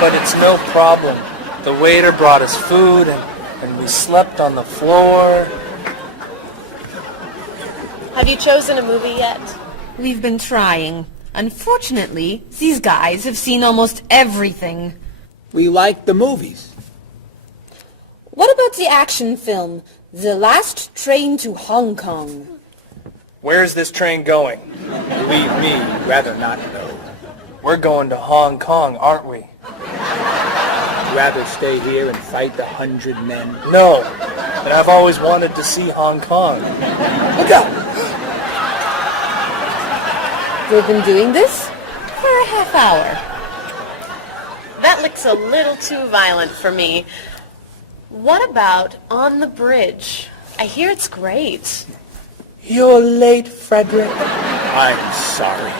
but it's no problem. The waiter brought us food and we slept on the floor. Have you chosen a movie yet? We've been trying. Unfortunately, these guys have seen almost everything. We like the movies. What about the action film, The Last Train to Hong Kong? Where's this train going? Believe me, you'd rather not know. We're going to Hong Kong, aren't we? You'd rather stay here and fight the 100 men? No, but I've always wanted to see Hong Kong. Look out! We've been doing this for a half hour. That looks a little too violent for me. What about On the Bridge? I hear it's great. You're late, Frederick. I'm sorry.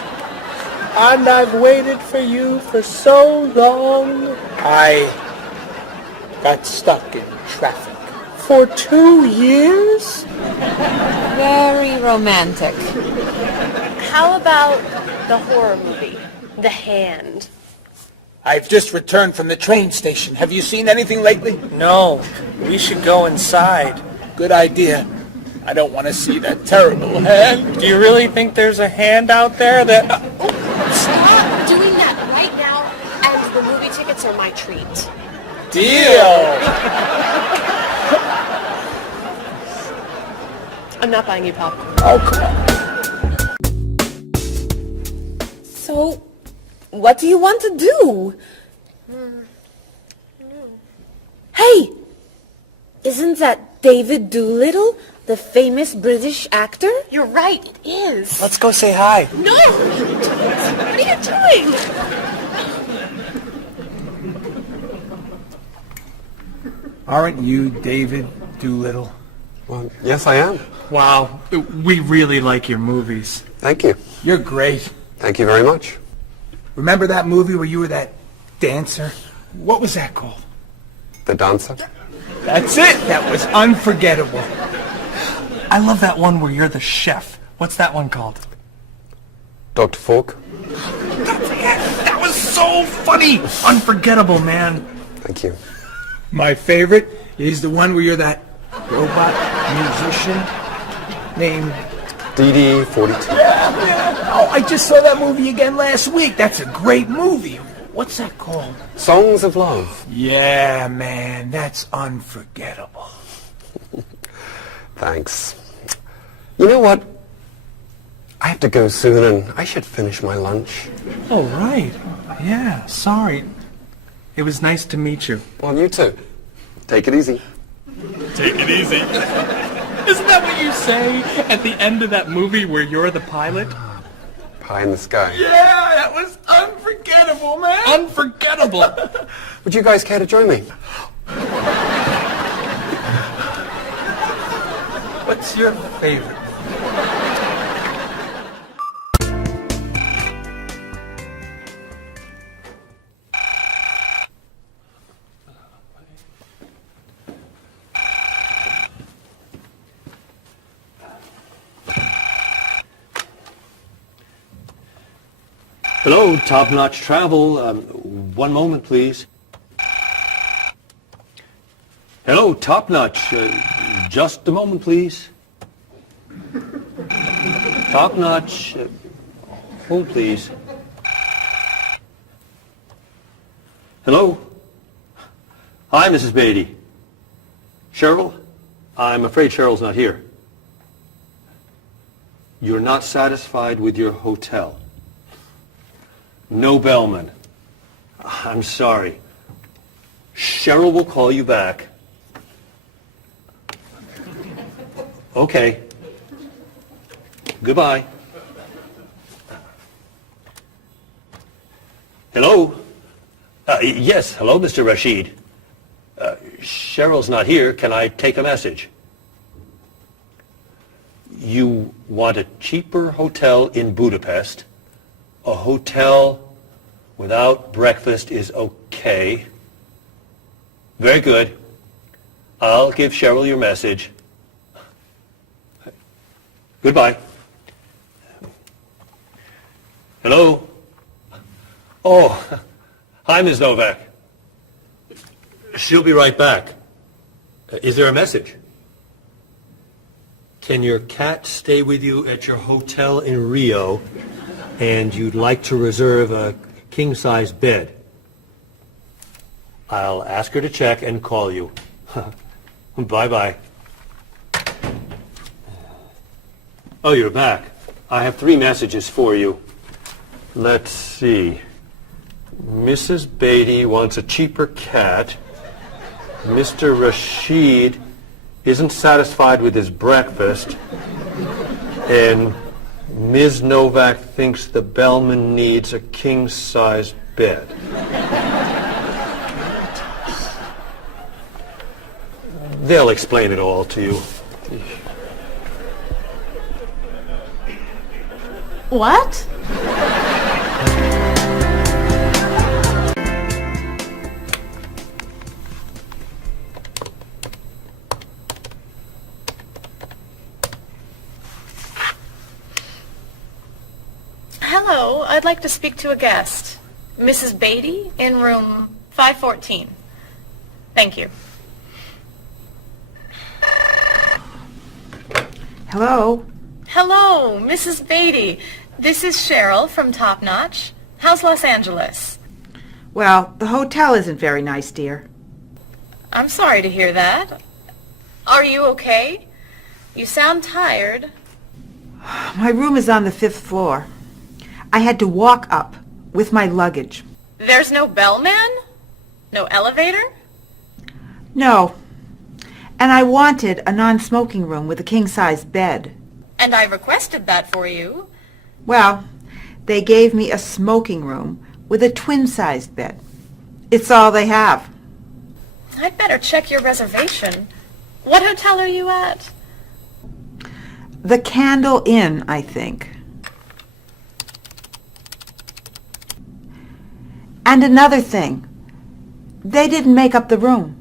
And I've waited for you for so long. I got stuck in traffic. For 2 years? Very romantic. How about the horror movie, The Hand? I've just returned from the train station. Have you seen anything lately? No, we should go inside. Good idea. I don't want to see that terrible hand. Do you really think there's a hand out there that... Stop doing that right now, and the movie tickets are my treat. Deal! I'm not buying you popcorn. Oh, come on. So, what do you want to do? Hey! Isn't that David Doolittle, the famous British actor? You're right, it is. Let's go say hi. No! What are you doing? Aren't you David Doolittle? Well, yes, I am. Wow, we really like your movies. Thank you. You're great. Thank you very much. Remember that movie where you were that dancer? What was that called? The Dancer? That's it! That was unforgettable. I love that one where you're the chef. What's that one called? Dr. Falk? That was so funny! Unforgettable, man. Thank you. My favorite is the one where you're that robot musician named... DD-42. Yeah. Oh, I just saw that movie again last week. That's a great movie. What's that called? Songs of Love. Yeah, man, that's unforgettable. Thanks. You know what? I have to go soon and I should finish my lunch. Oh, right. Yeah, sorry. It was nice to meet you. Well, you too. Take it easy. Take it easy. Isn't that what you say at the end of that movie where you're the pilot? Pie in the sky. Yeah, that was unforgettable, man. Unforgettable. Would you guys care to join me? What's your favorite? Hello, Top Notch Travel. One moment, please. Hello, Top Notch. Just a moment, please. Top Notch. Hold, please. Hello? Hi, Mrs. Beatty. Cheryl? I'm afraid Cheryl's not here. You're not satisfied with your hotel? No bellman. I'm sorry. Cheryl will call you back. Okay. Goodbye. Hello? Yes, hello, Mr. Rashid. Cheryl's not here. Can I take a message? You want a cheaper hotel in Budapest? A hotel without breakfast is okay. Very good. I'll give Cheryl your message. Goodbye. Hello? Oh, hi, Ms. Novak. She'll be right back. Is there a message? Can your cat stay with you at your hotel in Rio, and you'd like to reserve a king-size bed? I'll ask her to check and call you. Bye-bye. Oh, you're back. I have 3 messages for you. Let's see. Mrs. Beatty wants a cheaper cat. Mr. Rashid isn't satisfied with his breakfast. And Ms. Novak thinks the bellman needs a king-size bed. They'll explain it all to you. What? Hello, I'd like to speak to a guest. Mrs. Beatty in room 514. Thank you. Hello? Hello, Mrs. Beatty. This is Cheryl from Top Notch. How's Los Angeles? Well, the hotel isn't very nice, dear. I'm sorry to hear that. Are you okay? You sound tired. My room is on the 5th floor. I had to walk up with my luggage. There's no bellman? No elevator? No. And I wanted a non-smoking room with a king-size bed. And I requested that for you. Well, they gave me a smoking room with a twin-sized bed. It's all they have. I'd better check your reservation. What hotel are you at? The Candle Inn, I think. And another thing. They didn't make up the room.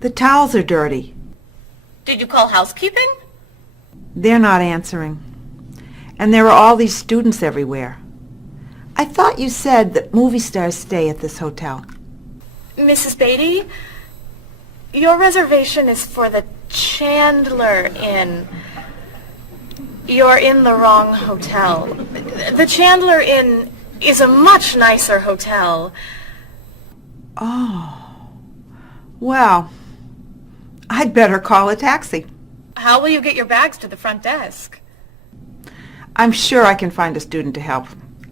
The towels are dirty. Did you call housekeeping? They're not answering. And there are all these students everywhere. I thought you said that movie stars stay at this hotel. Mrs. Beatty, your reservation is for the Chandler Inn. You're in the wrong hotel. The Chandler Inn is a much nicer hotel. Oh. Well, I'd better call a taxi. How will you get your bags to the front desk? I'm sure I can find a student to help.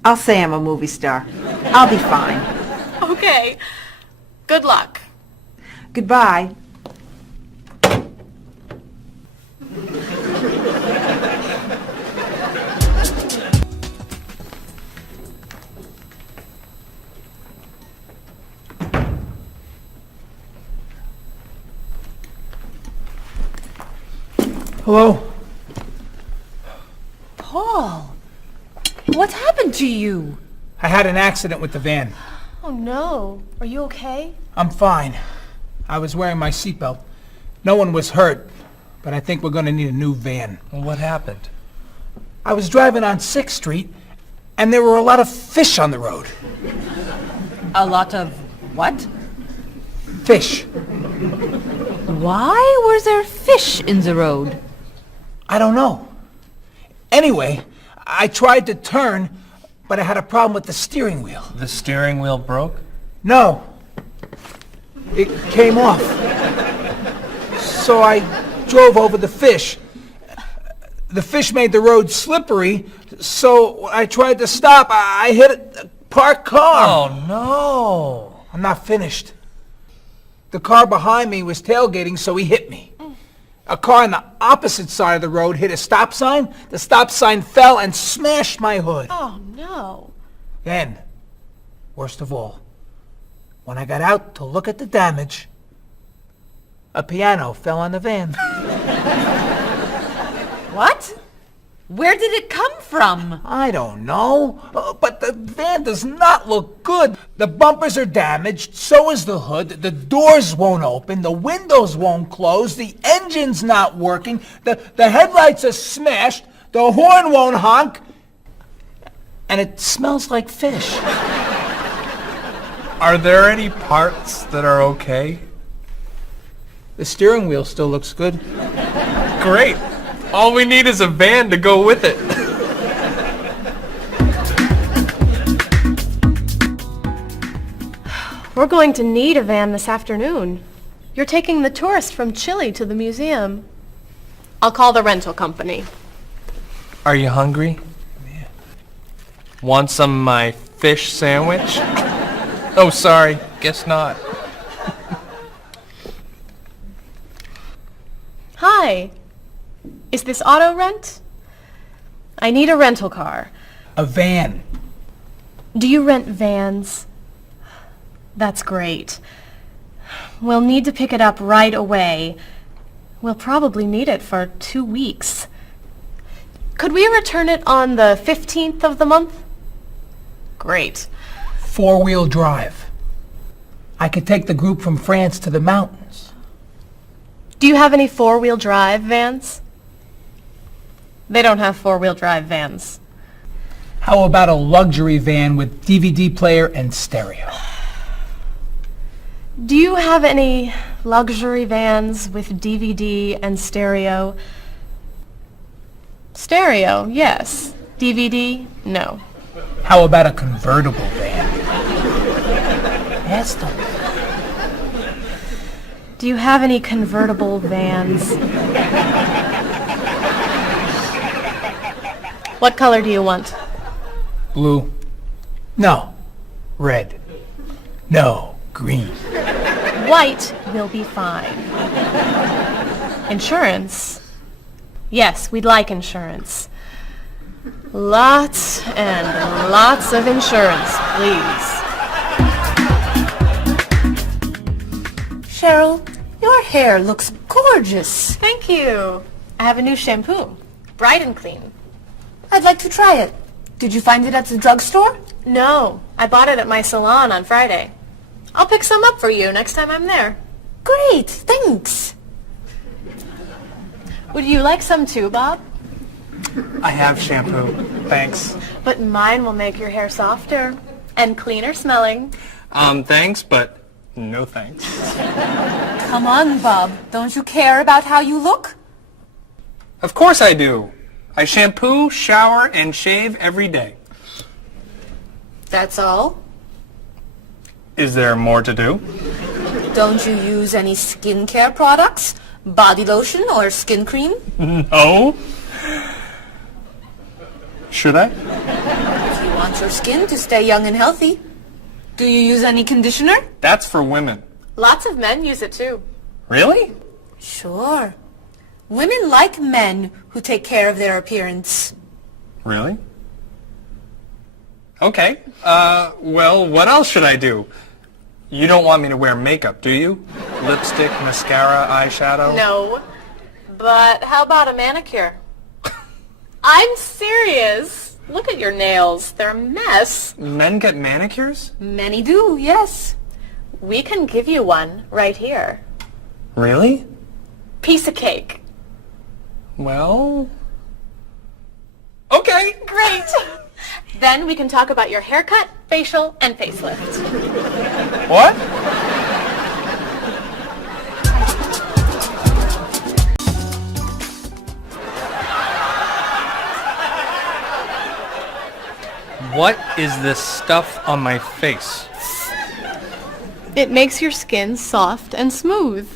I'll say I'm a movie star. I'll be fine. Okay. Good luck. Goodbye. Hello? Paul, what happened to you? I had an accident with the van. Oh no, are you okay? I'm fine. I was wearing my seatbelt. No one was hurt, but I think we're going to need a new van. Well, what happened? I was driving on 6th Street, and there were a lot of fish on the road. A lot of what? Fish. Why were there fish in the road? I don't know. Anyway, I tried to turn, but I had a problem with the steering wheel. The steering wheel broke? No. It came off. So I drove over the fish. The fish made the road slippery, so when I tried to stop, I hit a parked car. Oh, no. I'm not finished. The car behind me was tailgating, so he hit me. A car on the opposite side of the road hit a stop sign. The stop sign fell and smashed my hood. Oh no. Then, worst of all, when I got out to look at the damage, a piano fell on the van. What? Where did it come from? I don't know, but the van does not look good. The bumpers are damaged, so is the hood, the doors won't open, the windows won't close, the engine's not working, the headlights are smashed, the horn won't honk, and it smells like fish. Are there any parts that are okay? The steering wheel still looks good. Great. All we need is a van to go with it. We're going to need a van this afternoon. You're taking the tourist from Chile to the museum. I'll call the rental company. Are you hungry? Yeah. Want some of my fish sandwich? Oh, sorry. Guess not. Hi. Is this auto rent? I need a rental car. A van. Do you rent vans? That's great. We'll need to pick it up right away. We'll probably need it for 2 weeks. Could we return it on the 15th of the month? Great. 4-wheel drive. I could take the group from France to the mountains. Do you have any 4-wheel drive vans? They don't have 4-wheel drive vans. How about a luxury van with DVD player and stereo? Do you have any luxury vans with DVD and stereo? Stereo, yes. DVD, no. How about a convertible van? Yes, don't. Do you have any convertible vans? What color do you want? Blue. No. Red. No. Green. White will be fine. Insurance? Yes, we'd like insurance. Lots and lots of insurance, please. Cheryl, your hair looks gorgeous. Thank you. I have a new shampoo. Bright and clean. I'd like to try it. Did you find it at the drugstore? No, I bought it at my salon on Friday. I'll pick some up for you next time I'm there. Great, thanks. Would you like some too, Bob? I have shampoo. Thanks. But mine will make your hair softer and cleaner smelling. Thanks, but no thanks. Come on, Bob. Don't you care about how you look? Of course I do. I shampoo, shower, and shave every day. That's all? Is there more to do? Don't you use any skincare products? Body lotion or skin cream? No. Should I? If you want your skin to stay young and healthy. Do you use any conditioner? That's for women. Lots of men use it too. Really? Sure. Women like men who take care of their appearance. Really? Okay. Well, what else should I do? You don't want me to wear makeup, do you? Lipstick, mascara, eyeshadow? No. But how about a manicure? I'm serious. Look at your nails. They're a mess. Men get manicures? Many do, yes. We can give you one right here. Really? Piece of cake. Well... Okay. Great. Then we can talk about your haircut, facial, and facelift. What? What is this stuff on my face? It makes your skin soft and smooth.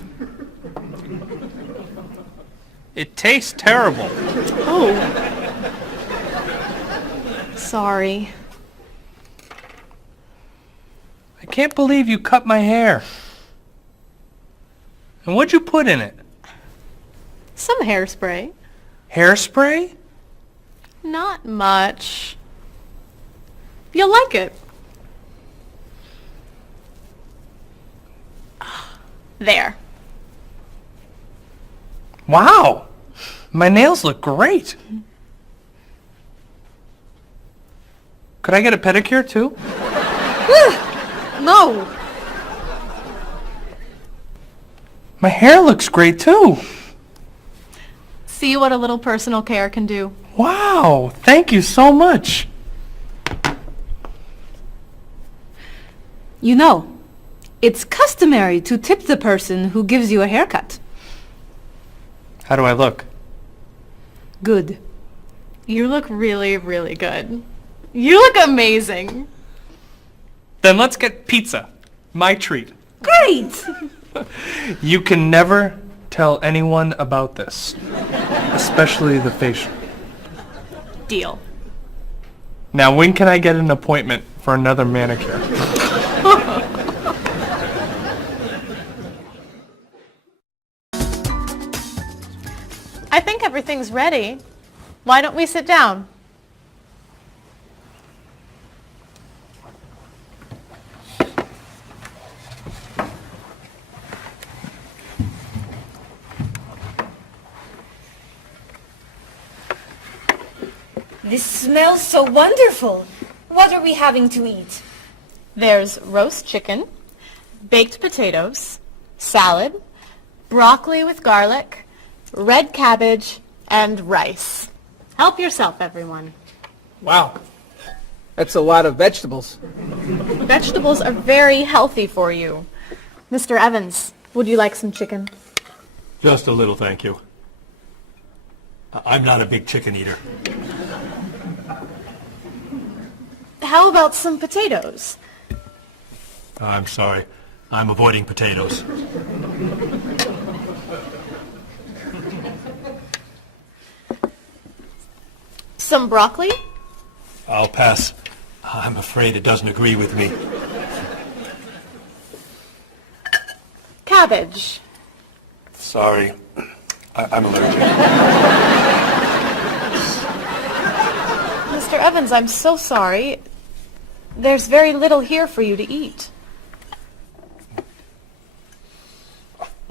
It tastes terrible. Oh. Sorry. I can't believe you cut my hair. And what'd you put in it? Some hairspray. Hairspray? Not much. You'll like it. There. Wow! My nails look great. Could I get a pedicure too? No. My hair looks great too. See what a little personal care can do. Wow! Thank you so much. You know, it's customary to tip the person who gives you a haircut. How do I look? Good. You look really, really good. You look amazing. Then let's get pizza. My treat. Great! You can never tell anyone about this. Especially the facial. Deal. Now when can I get an appointment for another manicure? I think everything's ready. Why don't we sit down? This smells so wonderful. What are we having to eat? There's roast chicken, baked potatoes, salad, broccoli with garlic, red cabbage, and rice. Help yourself, everyone. Wow. That's a lot of vegetables. Vegetables are very healthy for you. Mr. Evans, would you like some chicken? Just a little, thank you. I'm not a big chicken eater. How about some potatoes? I'm sorry. I'm avoiding potatoes. Some broccoli? I'll pass. I'm afraid it doesn't agree with me. Cabbage. Sorry. I'm allergic. Mr. Evans, I'm so sorry. There's very little here for you to eat.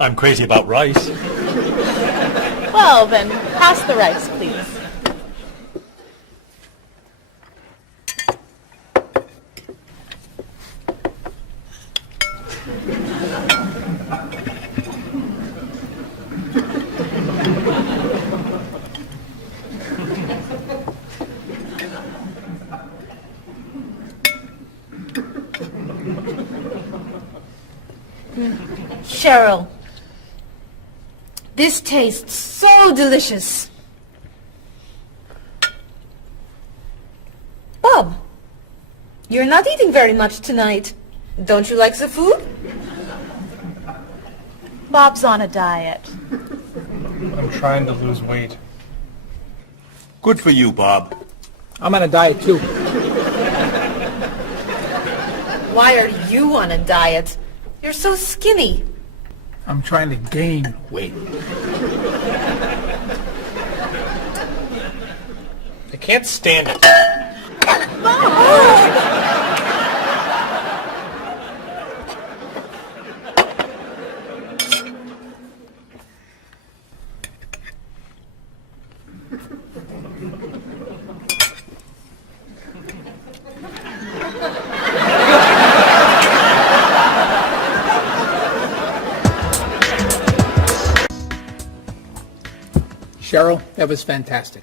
I'm crazy about rice. Well, then, pass the rice, please. Cheryl, this tastes so delicious. Bob, you're not eating very much tonight. Don't you like the food? Bob's on a diet. I'm trying to lose weight. Good for you, Bob. I'm on a diet too. Why are you on a diet? You're so skinny. I'm trying to gain weight. I can't stand it. Cheryl, that was fantastic.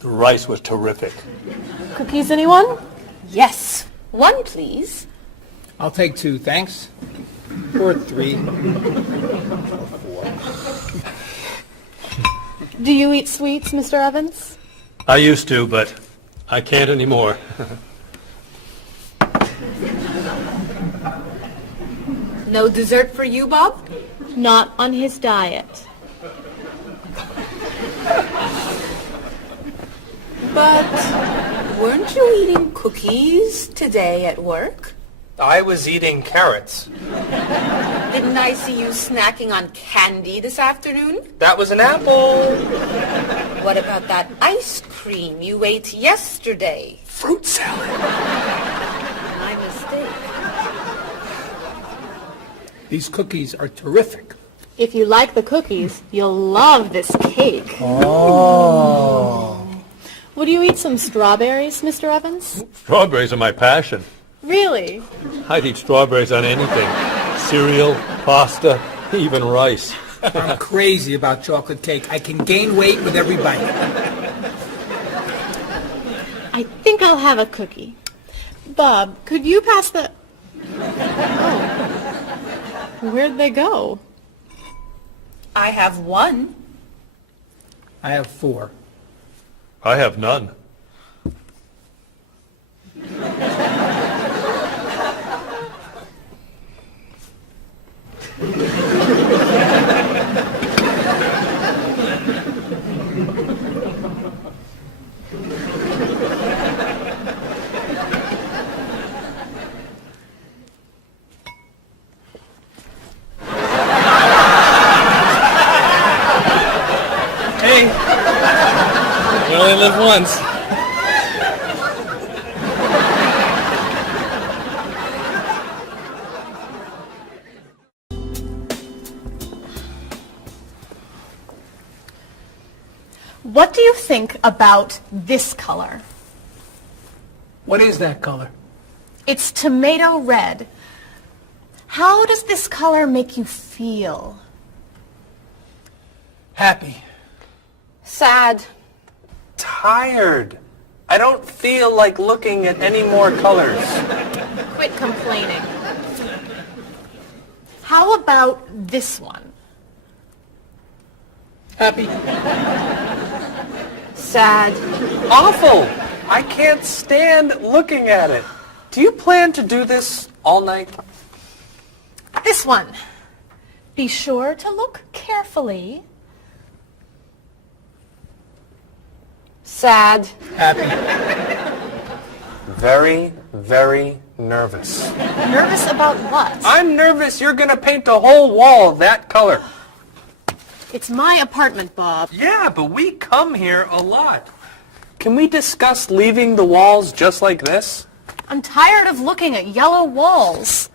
The rice was terrific. Cookies, anyone? Yes. One, please. I'll take 2, thanks. Or 3. Do you eat sweets, Mr. Evans? I used to, but I can't anymore. No dessert for you, Bob? Not on his diet. But weren't you eating cookies today at work? I was eating carrots. Didn't I see you snacking on candy this afternoon? That was an apple. What about that ice cream you ate yesterday? Fruit salad. My mistake. These cookies are terrific. If you like the cookies, you'll love this cake. Oh. Would you eat some strawberries, Mr. Evans? Strawberries are my passion. Really? I'd eat strawberries on anything. Cereal, pasta, even rice. I'm crazy about chocolate cake. I can gain weight with every bite. I think I'll have a cookie. Bob, could you pass the... Oh. Where'd they go? I have 1. I have 4. I have none. Hey, you only live once. What do you think about this color? What is that color? It's tomato red. How does this color make you feel? Happy. Sad. Tired. I don't feel like looking at any more colors. Quit complaining. How about this one? Happy. Sad. Awful. I can't stand looking at it. Do you plan to do this all night? This one. Be sure to look carefully. Sad. Happy. Very, very nervous. Nervous about what? I'm nervous you're going to paint a whole wall that color. It's my apartment, Bob. Yeah, but we come here a lot. Can we discuss leaving the walls just like this? I'm tired of looking at yellow walls.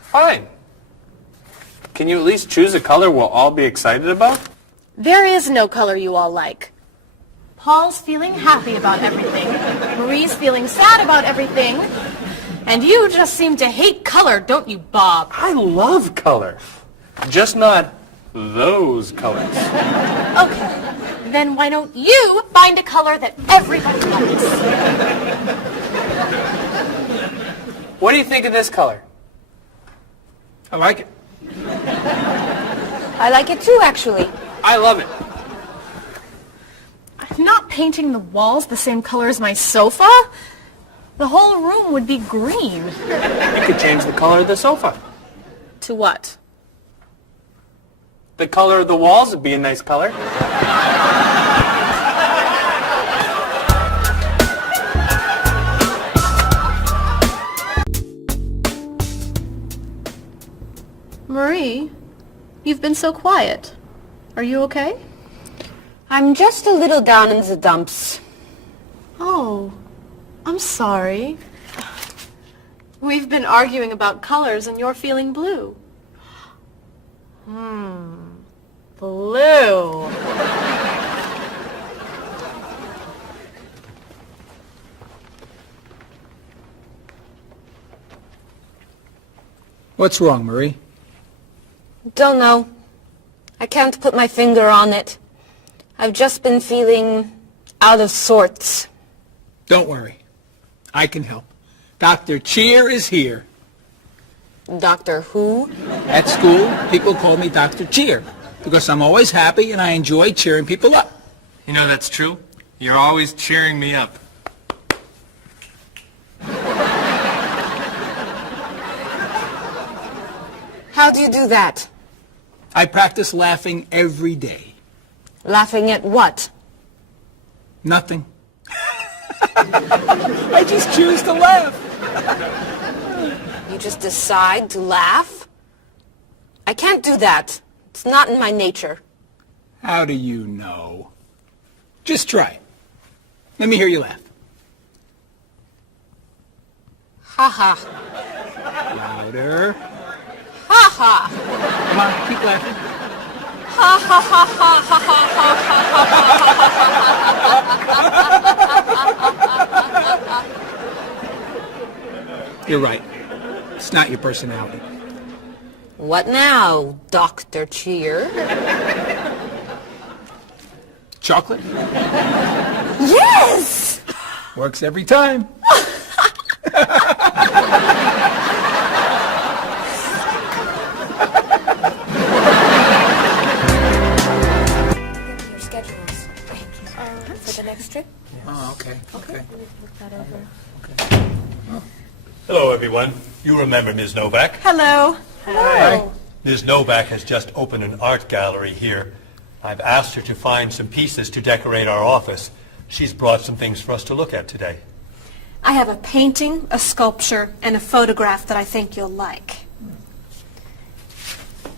Fine. Can you at least choose a color we'll all be excited about? There is no color you all like. Paul's feeling happy about everything. Marie's feeling sad about everything. And you just seem to hate color, don't you, Bob? I love color. Just not those colors. Okay, then why don't you find a color that everybody likes? What do you think of this color? I like it. I like it too, actually. I love it. I'm not painting the walls the same color as my sofa. The whole room would be green. You could change the color of the sofa. To what? The color of the walls would be a nice color. Marie, you've been so quiet. Are you okay? I'm just a little down in the dumps. Oh, I'm sorry. We've been arguing about colors and you're feeling blue. Blue. What's wrong, Marie? Don't know. I can't put my finger on it. I've just been feeling out of sorts. Don't worry. I can help. Dr. Cheer is here. Doctor who? At school, people call me Dr. Cheer because I'm always happy and I enjoy cheering people up. You know that's true. You're always cheering me up. How do you do that? I practice laughing every day. Laughing at what? Nothing. I just choose to laugh. You just decide to laugh? I can't do that. It's not in my nature. How do you know? Just try. Let me hear you laugh. Ha ha. Louder. Ha ha. Come on, keep laughing. Ha ha ha ha ha ha ha. You're right. It's not your personality. What now, Dr. Cheer? Chocolate? Yes! Works every time. Your schedules. For the next trip? Oh, okay. Okay. Look that over. Hello, everyone. You remember Ms. Novak? Hello. Hi. Ms. Novak has just opened an art gallery here. I've asked her to find some pieces to decorate our office. She's brought some things for us to look at today. I have a painting, a sculpture, and a photograph that I think you'll like.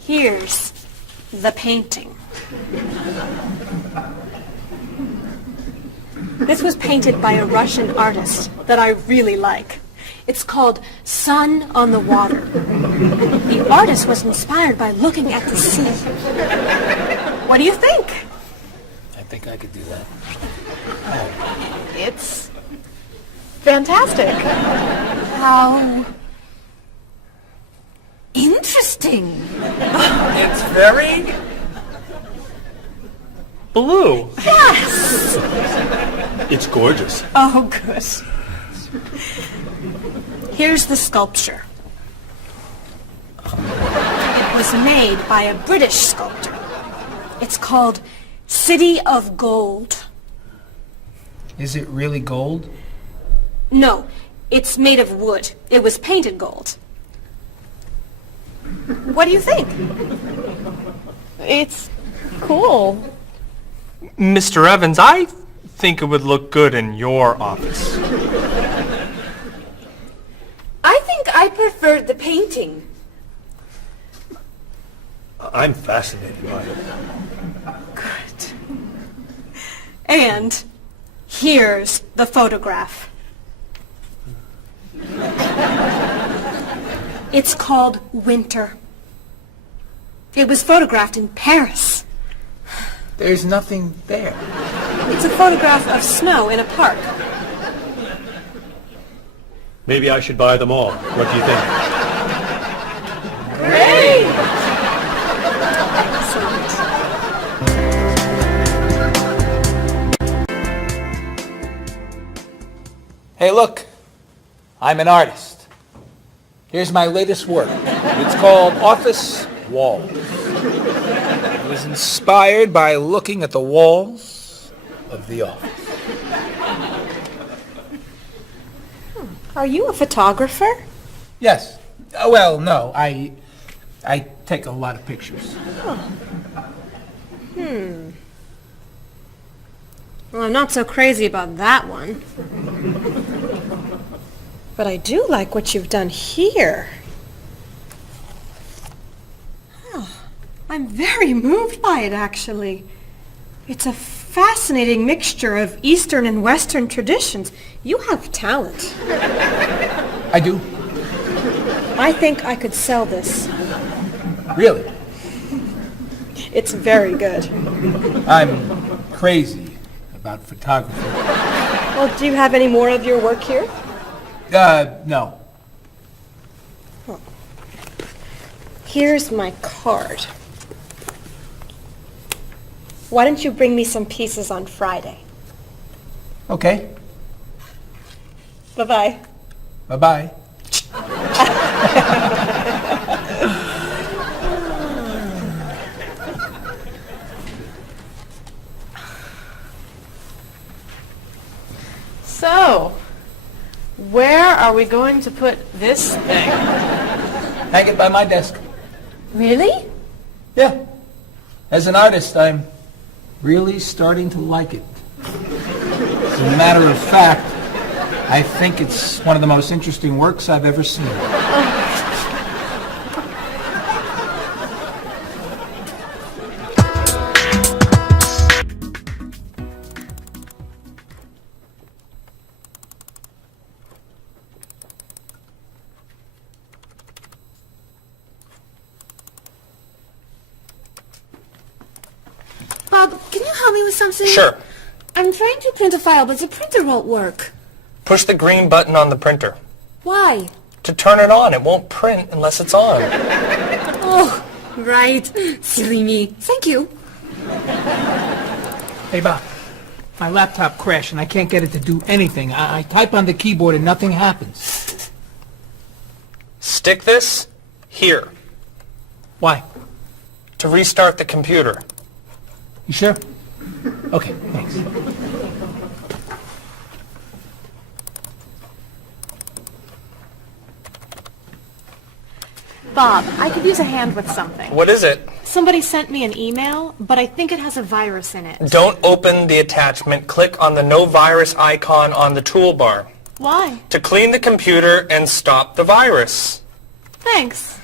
Here's the painting. This was painted by a Russian artist that I really like. It's called Sun on the Water. The artist was inspired by looking at the sea. What do you think? I think I could do that. It's fantastic. How interesting. It's very Blue. Yes. It's gorgeous. Oh, good. Here's the sculpture. It was made by a British sculptor. It's called City of Gold. Is it really gold? No, it's made of wood. It was painted gold. What do you think? It's cool. Mr. Evans, I think it would look good in your office. I think I preferred the painting. I'm fascinated by it. Good. And here's the photograph. It's called Winter. It was photographed in Paris. There's nothing there. It's a photograph of snow in a park. Maybe I should buy them all. What do you think? Great! Hey, look. I'm an artist. Here's my latest work. It's called Office Walls. It was inspired by looking at the walls of the office. Are you a photographer? Yes. Well, no. I take a lot of pictures. Well, I'm not so crazy about that one. But I do like what you've done here. Oh, I'm very moved by it, actually. It's a fascinating mixture of Eastern and Western traditions. You have talent. I do. I think I could sell this. Really? It's very good. I'm crazy about photography. Well, do you have any more of your work here? No. Here's my card. Why don't you bring me some pieces on Friday? Okay. Bye-bye. Bye-bye. So, where are we going to put this thing? Hang it by my desk. Really? Yeah. As an artist, I'm really starting to like it. As a matter of fact, I think it's one of the most interesting works I've ever seen. Bob, can you help me with something? Sure. I'm trying to print a file, but the printer won't work. Push the green button on the printer. Why? To turn it on. It won't print unless it's on. Oh, right. Silly me. Thank you. Hey, Bob. My laptop crashed and I can't get it to do anything. I type on the keyboard and nothing happens. Stick this here. Why? To restart the computer. You sure? Okay, thanks. Bob, I could use a hand with something. What is it? Somebody sent me an email, but I think it has a virus in it. Don't open the attachment. Click on the no virus icon on the toolbar. Why? To clean the computer and stop the virus. Thanks.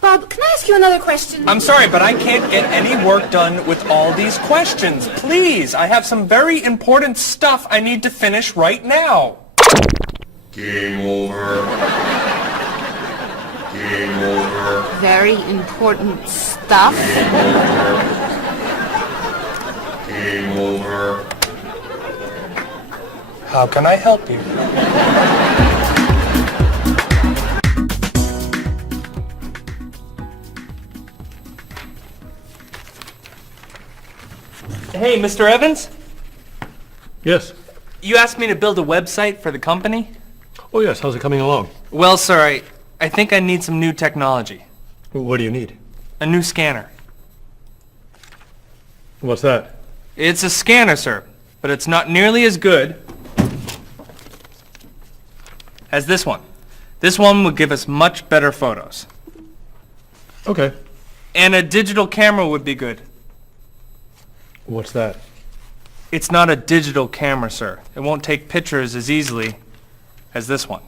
Bob, can I ask you another question? I'm sorry, but I can't get any work done with all these questions. Please, I have some very important stuff I need to finish right now. Game over. Game over. Very important stuff. Game over. How can I help you? Hey, Mr. Evans? Yes. You asked me to build a website for the company? Oh, yes. How's it coming along? Well, sir, I think I need some new technology. What do you need? A new scanner. What's that? It's a scanner, sir, but it's not nearly as good as this one. This one would give us much better photos. Okay. And a digital camera would be good. What's that? It's not a digital camera, sir. It won't take pictures as easily as this one.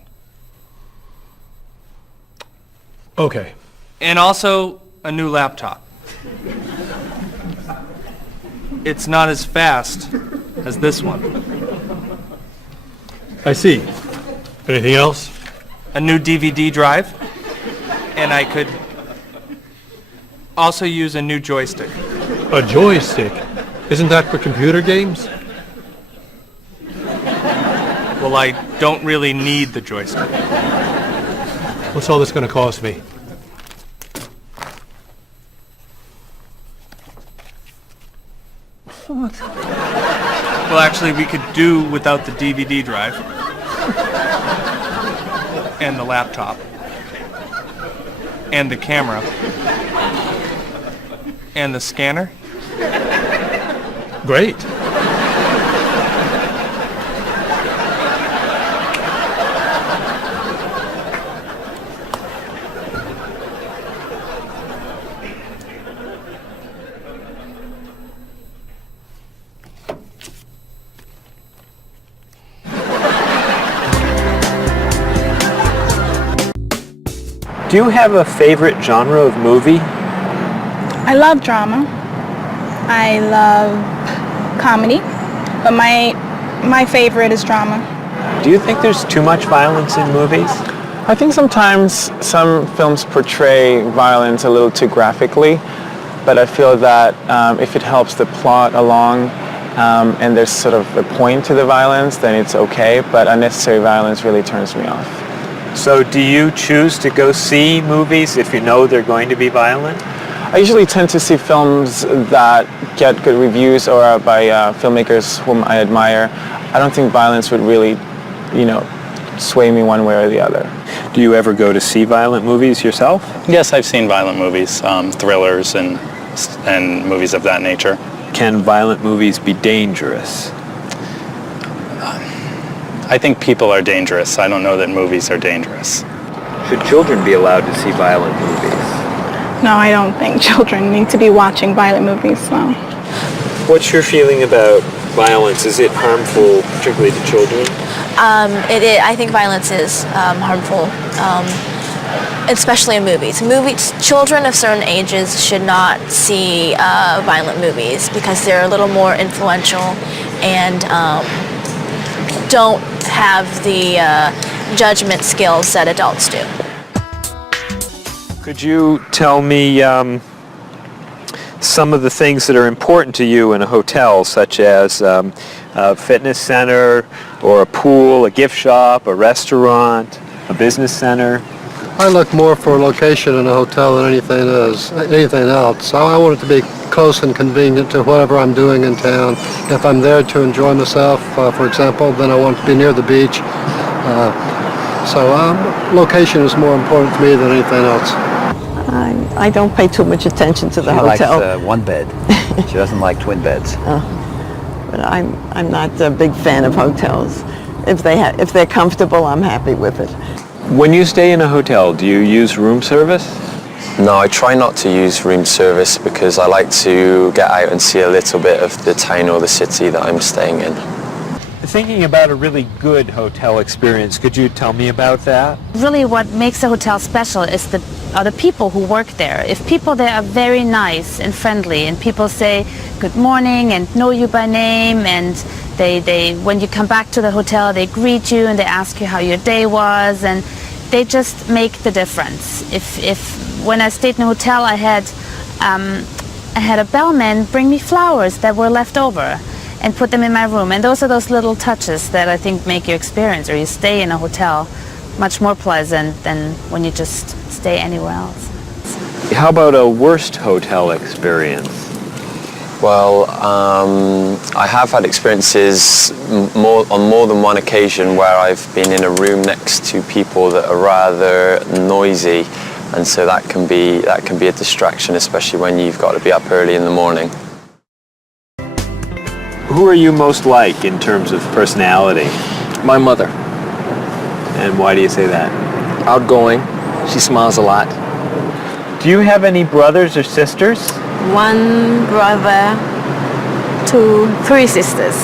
Okay. And also a new laptop. It's not as fast as this one. I see. Anything else? A new DVD drive. And I could also use a new joystick. A joystick? Isn't that for computer games? Well, I don't really need the joystick. What's all this going to cost me? Well, actually, we could do without the DVD drive. And the laptop. And the camera. And the scanner. Great. Do you have a favorite genre of movie? I love drama. I love comedy, but my favorite is drama. Do you think there's too much violence in movies? I think sometimes some films portray violence a little too graphically, but I feel that if it helps the plot along and there's sort of a point to the violence, then it's okay, but unnecessary violence really turns me off. So do you choose to go see movies if you know they're going to be violent? I usually tend to see films that get good reviews or are by filmmakers whom I admire. I don't think violence would really, sway me one way or the other. Do you ever go to see violent movies yourself? Yes, I've seen violent movies, thrillers and movies of that nature. Can violent movies be dangerous? I think people are dangerous. I don't know that movies are dangerous. Should children be allowed to see violent movies? No, I don't think children need to be watching violent movies, no. What's your feeling about violence? Is it harmful, particularly to children? I think violence is harmful, especially in movies. Children of certain ages should not see violent movies because they're a little more influential and don't have the judgment skills that adults do. Could you tell me some of the things that are important to you in a hotel, such as a fitness center or a pool, a gift shop, a restaurant, a business center? I look more for a location in a hotel than anything else. I want it to be close and convenient to whatever I'm doing in town. If I'm there to enjoy myself, for example, then I want to be near the beach. Location is more important to me than anything else. I don't pay too much attention to the hotel. She likes one bed. She doesn't like twin beds. But I'm not a big fan of hotels. If they're comfortable, I'm happy with it. When you stay in a hotel, do you use room service? No, I try not to use room service because I like to get out and see a little bit of the town or the city that I'm staying in. Thinking about a really good hotel experience, could you tell me about that? Really what makes a hotel special is are the people who work there. If people there are very nice and friendly and people say good morning and know you by name and they when you come back to the hotel they greet you and they ask you how your day was and they just make the difference. If when I stayed in a hotel I had a bellman bring me flowers that were left over and put them in my room, and those are those little touches that I think make your experience or you stay in a hotel much more pleasant than when you just stay anywhere else. How about a worst hotel experience? Well, I have had experiences on more than one occasion where I've been in a room next to people that are rather noisy, and so that can be a distraction, especially when you've got to be up early in the morning. Who are you most like in terms of personality? My mother. And why do you say that? Outgoing. She smiles a lot. Do you have any brothers or sisters? One brother, three sisters.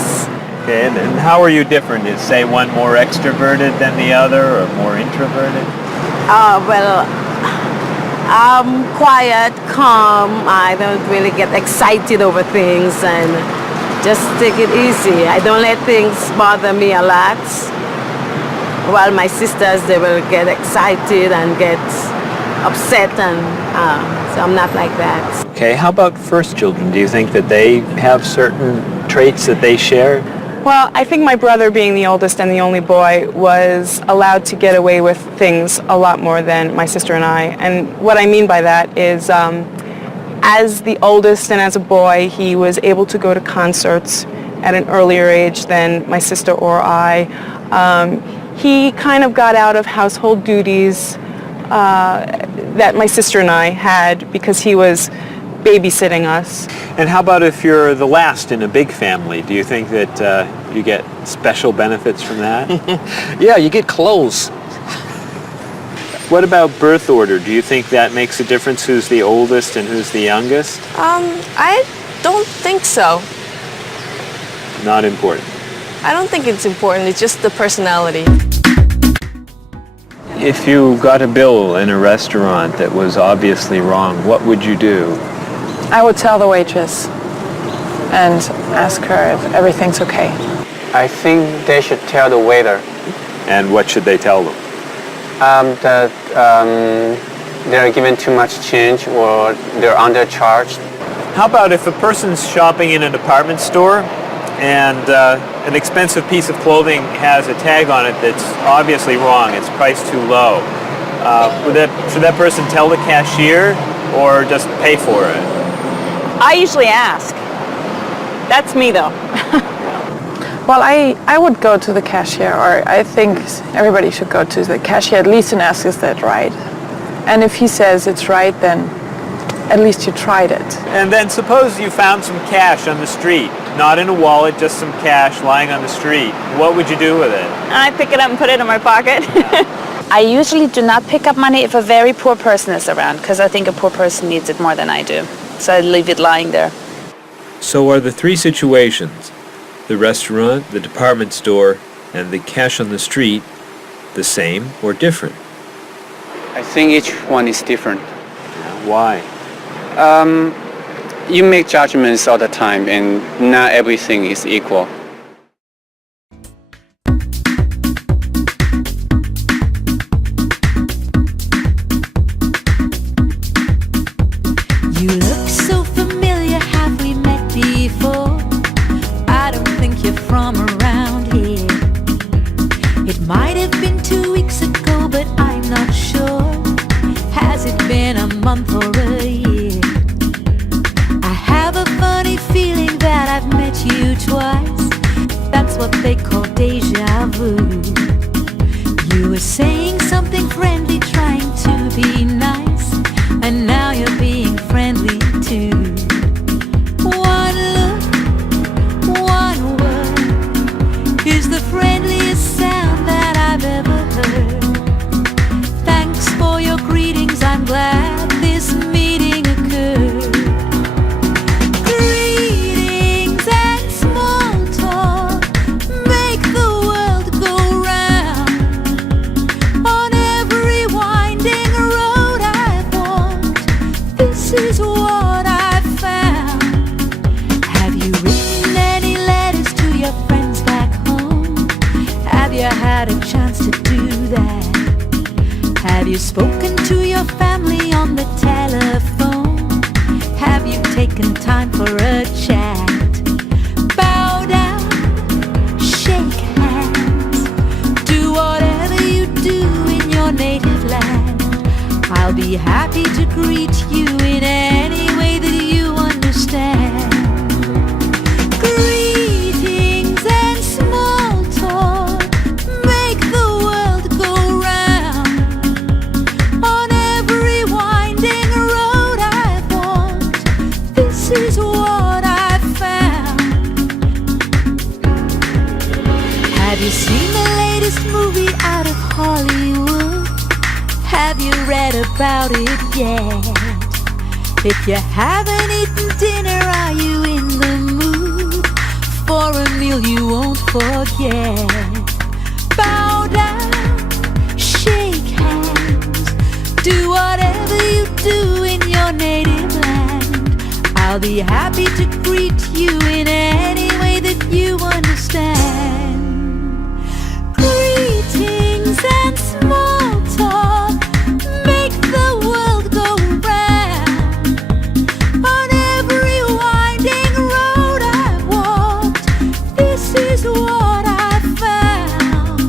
Okay, and how are you different? Is, say, one more extroverted than the other or more introverted? Well, I'm quiet, calm. I don't really get excited over things and just take it easy. I don't let things bother me a lot. While my sisters, they will get excited and get upset, and so I'm not like that. Okay, how about first children? Do you think that they have certain traits that they share? Well, I think my brother, being the oldest and the only boy, was allowed to get away with things a lot more than my sister and I. And what I mean by that is, as the oldest and as a boy, he was able to go to concerts at an earlier age than my sister or I. He kind of got out of household duties that my sister and I had because he was babysitting us. And how about if you're the last in a big family? Do you think that you get special benefits from that? Yeah, you get clothes. What about birth order? Do you think that makes a difference who's the oldest and who's the youngest? I don't think so. Not important. I don't think it's important. It's just the personality. If you got a bill in a restaurant that was obviously wrong, what would you do? I would tell the waitress and ask her if everything's okay. I think they should tell the waiter. And what should they tell them? That they're given too much change or they're undercharged. How about if a person's shopping in a department store and an expensive piece of clothing has a tag on it that's obviously wrong. It's priced too low. Should that person tell the cashier or just pay for it? I usually ask. That's me though. Well, I would go to the cashier, or I think everybody should go to the cashier at least and ask, is that right? And if he says it's right, then at least you tried it. And then suppose you found some cash on the street, not in a wallet, just some cash lying on the street. What would you do with it? I pick it up and put it in my pocket. I usually do not pick up money if a very poor person is around, because I think a poor person needs it more than I do. So I leave it lying there. So are the three situations, the restaurant, the department store, and the cash on the street, the same or different? I think each one is different. Why? You make judgments all the time, and not everything is equal. You look so familiar, have we met before? I don't think you're from around here. It might have been 2 weeks ago, but I'm not sure. Has it been a month or a year? I have a funny feeling that I've met you twice. That's what they call deja vu. You were saying something friendly, trying to be nice, and now you're being friendly too. One look, one word is the friendliest sound that I've ever heard. Thanks for your greetings, I'm glad this meeting occurred. Greetings and small talk make the world go round. On every winding road I've walked, this is what I've found. Have you written any letters to your friends back home? Have you had a chance to do that? Have you spoken to your family on the telephone? Have you taken time for a chat? Bow down, shake hands, do whatever you do in your native land. I'll be happy to greet you in any way that you understand. Greetings and small talk make the world go round. On every winding road I've walked, this is what I've found. Have you seen the latest movie out of Hollywood? Have you read about it yet? If you haven't eaten dinner, are you in the mood for a meal you won't forget? Bow down, shake hands, do whatever you do in your native land. I'll be happy to greet you in any way that you understand. Greetings and small talk make the world go round. On every winding road I've walked, this is what I've found.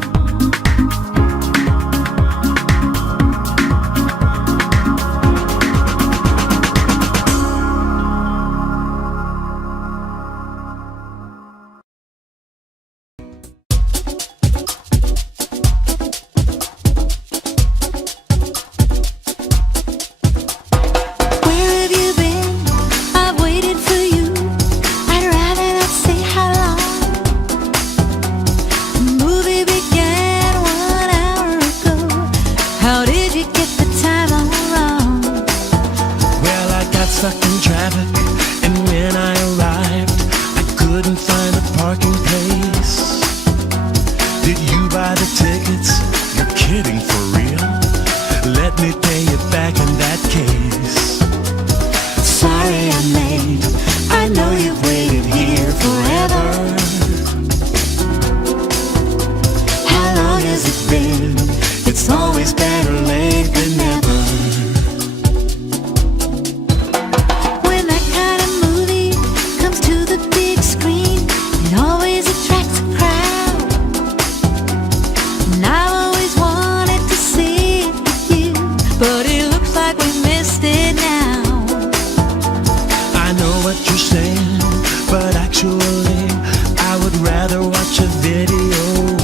watch a video.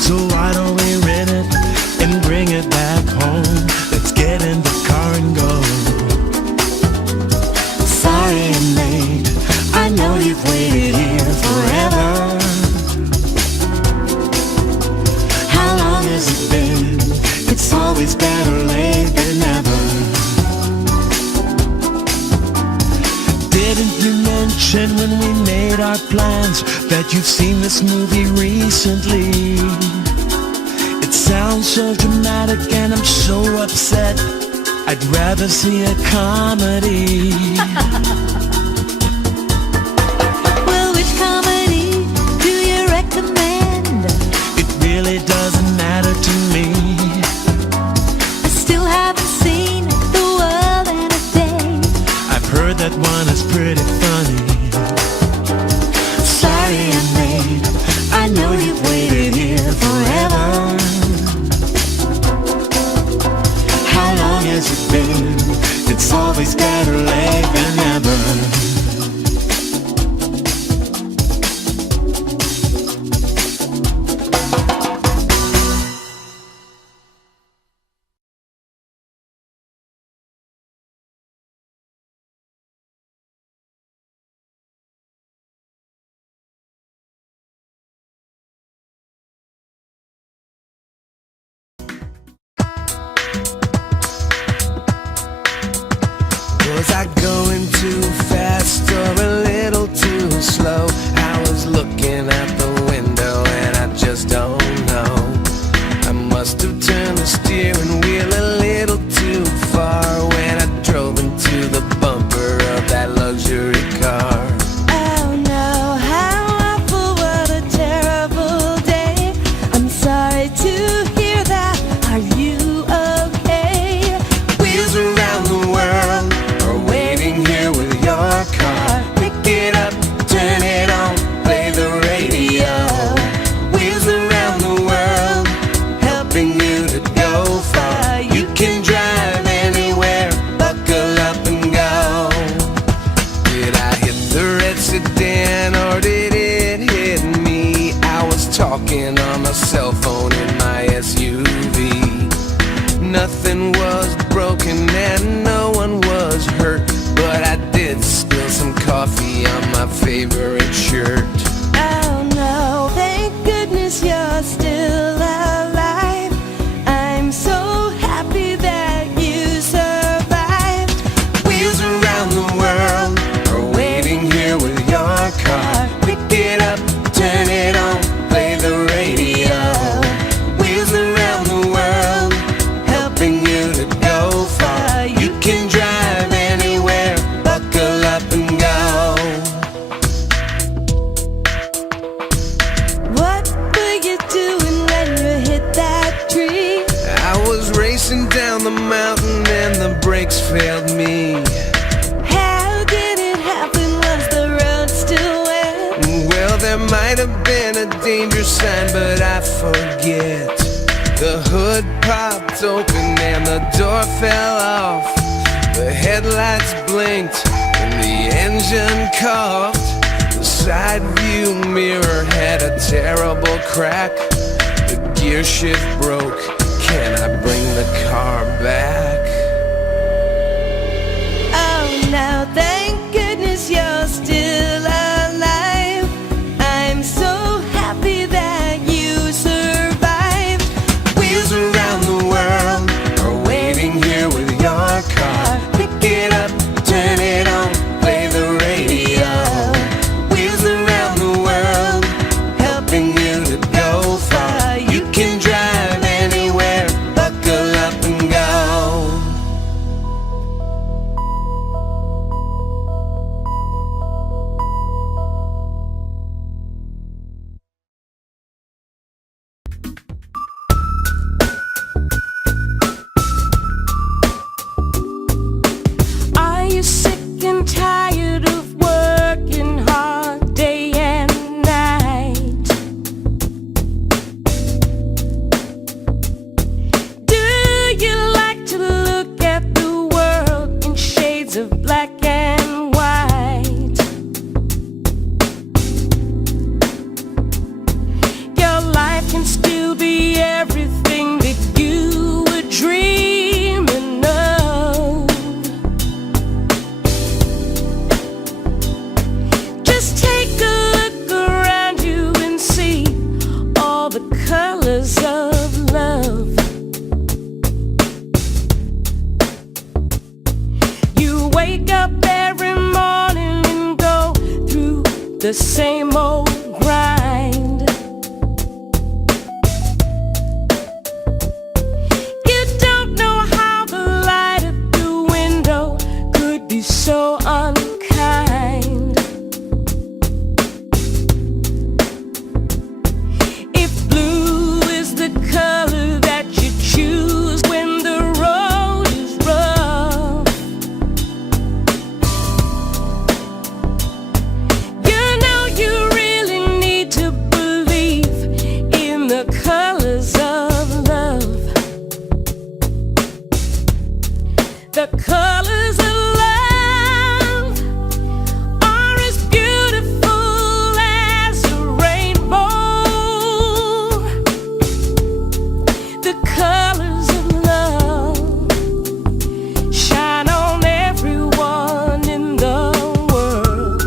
So why don't we rent it and bring it back home? Let's get in the car and go. Sorry I'm late, I know you've waited here forever. How long has it been? It's always better late than never. Didn't you mention when we made our plans that you've seen this movie recently? It sounds so dramatic and I'm so upset. I'd rather see a comedy. Well, which comedy do you recommend? It really doesn't matter to me. I still haven't seen The World in a Day. I've heard that one is pretty funny. Sorry I'm late, I know you've waited here forever. How long has it been? It's always better late than never. Was I going too fast or a little too slow? I was looking out the window and I just don't know. I must have turned the steering wheel a little too far when I drove into the bumper of that luxury car. Oh no, how awful, what a terrible day. I'm sorry to hear that. Are you okay? Wheels around the world are waiting here with your car. Pick it up, turn it on, play the radio. Wheels around the world, helping you to go far. You can drive anywhere, buckle up and go. Did I hit the red sedan or did it hit me? I was talking on my cell phone in my SUV. Nothing was broken and no one was hurt, but I did spill some coffee on my favorite shirt. Oh no, thank goodness you're still alive. I'm so happy that you survived. Wheels around the world are waiting here with your car. Pick it up, turn it on, play the radio. Wheels around the world, helping you to go far. You can drive anywhere, buckle up and go. What were you doing when you hit that tree? I was racing down the mountain and the brakes failed me. How did it happen? Was the road still wet? Well, there might have been a danger sign, but I forget. The hood popped open and the door fell off. The headlights blinked and the engine coughed. The side view mirror had a terrible crack. The gear shift broke. Can I bring the car back? Oh no, thank goodness you're still alive. I'm so happy that you survived. Wheels around the world are waiting here with your car. Pick it up, turn it on, play the radio. Wheels around the world, helping you to go far. You can drive anywhere, buckle up and go. the same old grind. You don't know how the light at the window could be so unkind. If blue is the color that you choose when the road is rough, you know you really need to believe in the colors of love. The colors of love are as beautiful as a rainbow. The colors of love shine on everyone in the world.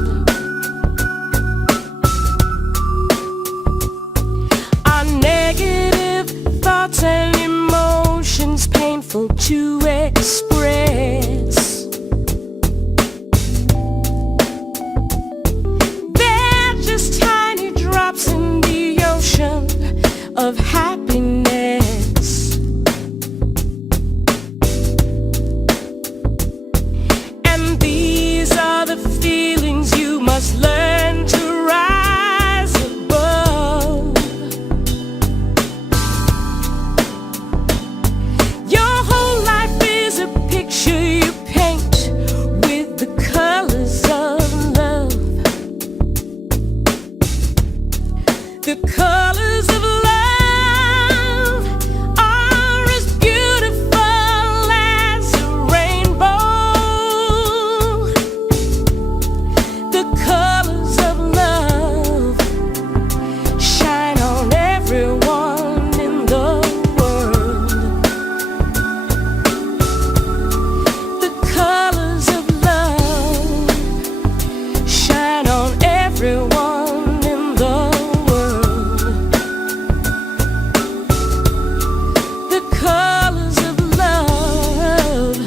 Our negative thoughts and emotions painful to express. They're just tiny drops in the ocean of happiness. And these are the feelings you must learn to rise above. Your whole life is a picture you paint with the colors of love. The colors of love are as beautiful as a rainbow. The colors of love shine on everyone in the world. The colors of love shine on everyone in the world. The colors of love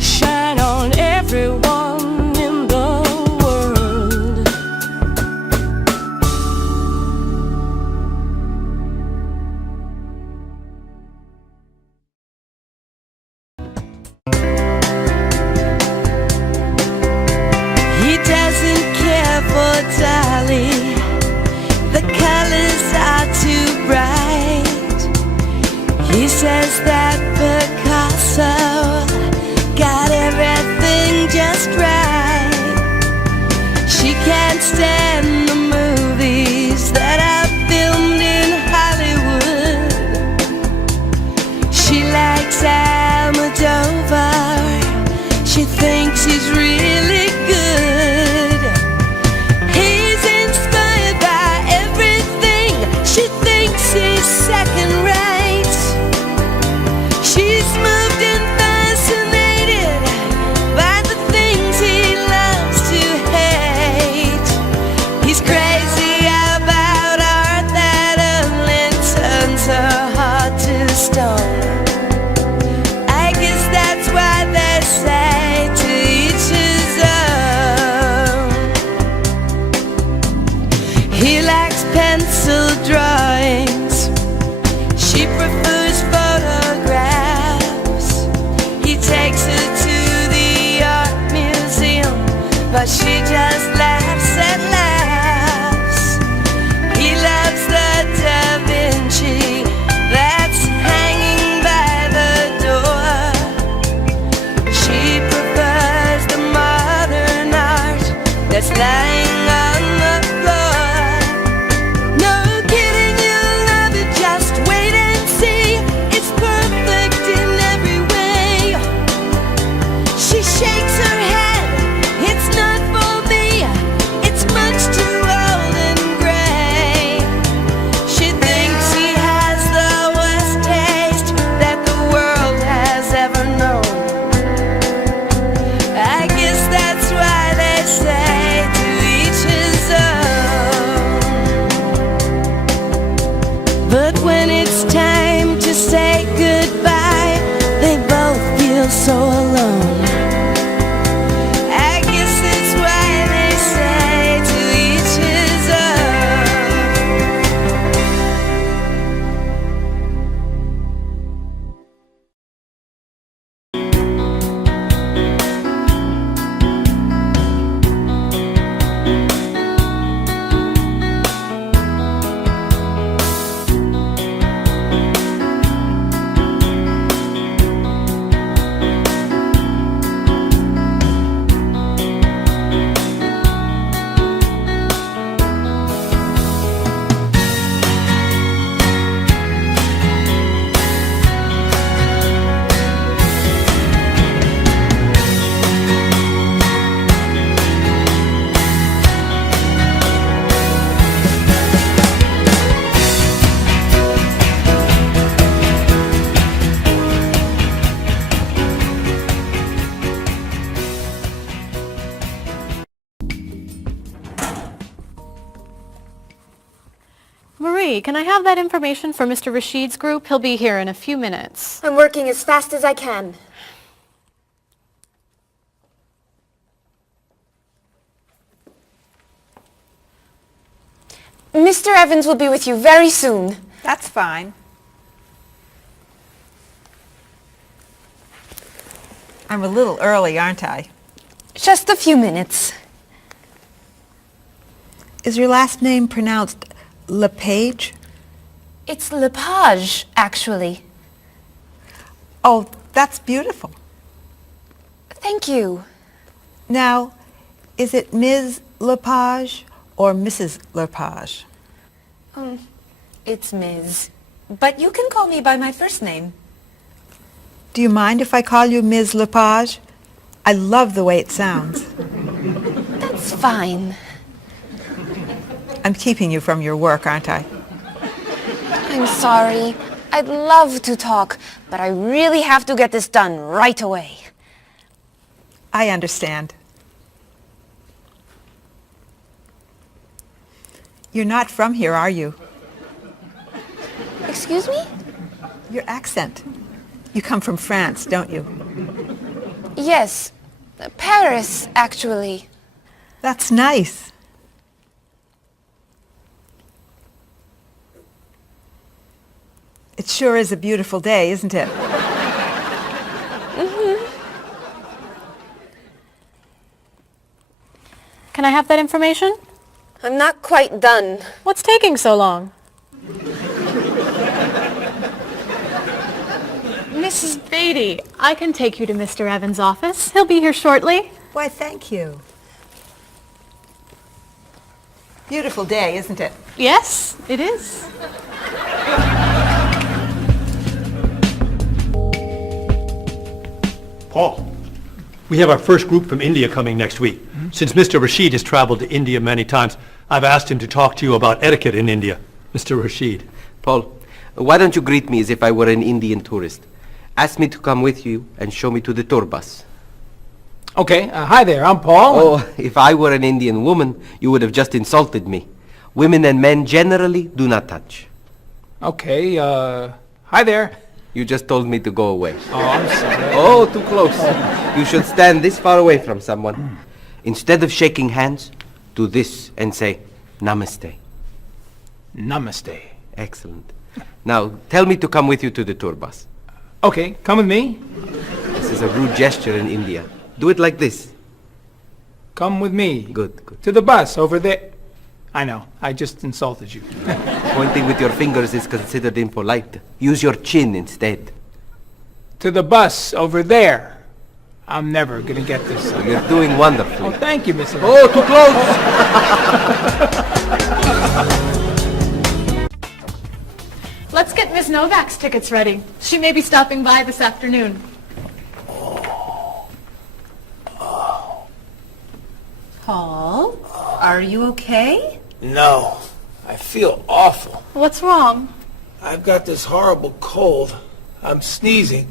shine on everyone in the world. He doesn't care for Dolly. The colors are too bright. He says that Picasso got everything just right. She can't stand the movies that are filmed in Hollywood. She likes Almodovar. She thinks he's really good. He's inspired by everything. She thinks he's second rate. She's moved and fascinated by the things he loves to hate. He's crazy about art that only turns her heart to stone. I guess that's why they say to each his own. He likes pencil drawings. She prefers photographs. He takes her to the art museum, but she just laughs and laughs. He loves the Da Vinci that's hanging by the door. She prefers the modern art that's lying on the floor. No kidding, you'll love it, just wait and see. It's perfect in every way. She shakes her head, it's not for me. It's much too old and gray. She thinks he has the worst taste that the world has ever known. I guess that's why they say to each Marie, can I have that information for Mr. Rashid's group? He'll be here in a few minutes. I'm working as fast as I can. Mr. Evans will be with you very soon. That's fine. I'm a little early, aren't I? Just a few minutes. Is your last name pronounced LePage? It's Lepage, actually. Oh, that's beautiful. Thank you. Now, is it Ms. Lepage or Mrs. Lepage? It's Ms. But you can call me by my first name. Do you mind if I call you Ms. Lepage? I love the way it sounds. That's fine. I'm keeping you from your work, aren't I? I'm sorry. I'd love to talk, but I really have to get this done right away. I understand. You're not from here, are you? Excuse me? Your accent. You come from France, don't you? Yes. Paris, actually. That's nice. It sure is a beautiful day, isn't it? Can I have that information? I'm not quite done. What's taking so long? Mrs. Beatty, I can take you to Mr. Evans' office. He'll be here shortly. Why, thank you. Beautiful day, isn't it? Yes, it is. Paul, we have our first group from India coming next week. Since Mr. Rashid has traveled to India many times, I've asked him to talk to you about etiquette in India. Mr. Rashid. Paul, why don't you greet me as if I were an Indian tourist? Ask me to come with you and show me to the tour bus. Okay, hi there, I'm Paul. Oh, if I were an Indian woman, you would have just insulted me. Women and men generally do not touch. Okay, hi there. You just told me to go away. Oh, I'm sorry. Oh, too close. You should stand this far away from someone. Instead of shaking hands, do this and say, Namaste. Namaste. Excellent. Now, tell me to come with you to the tour bus. Okay, come with me. This is a rude gesture in India. Do it like this. Come with me. Good, good. To the bus over there. I know, I just insulted you. Pointing with your fingers is considered impolite. Use your chin instead. To the bus over there. I'm never gonna get this. You're doing wonderfully. Oh, thank you, Mr. Oh, too close! Let's get Ms. Novak's tickets ready. She may be stopping by this afternoon. Paul, are you okay? No, I feel awful. What's wrong? I've got this horrible cold. I'm sneezing.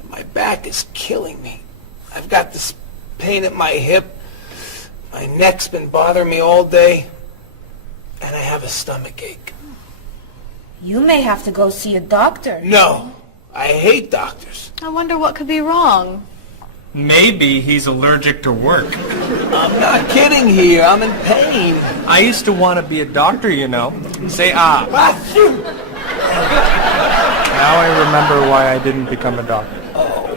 And my back is killing me. I've got this pain at my hip. My neck's been bothering me all day. And I have a stomach ache. You may have to go see a doctor. No, I hate doctors. I wonder what could be wrong. Maybe he's allergic to work. I'm not kidding here. I'm in pain. I used to want to be a doctor, you know. Say ah. Now I remember why I didn't become a doctor.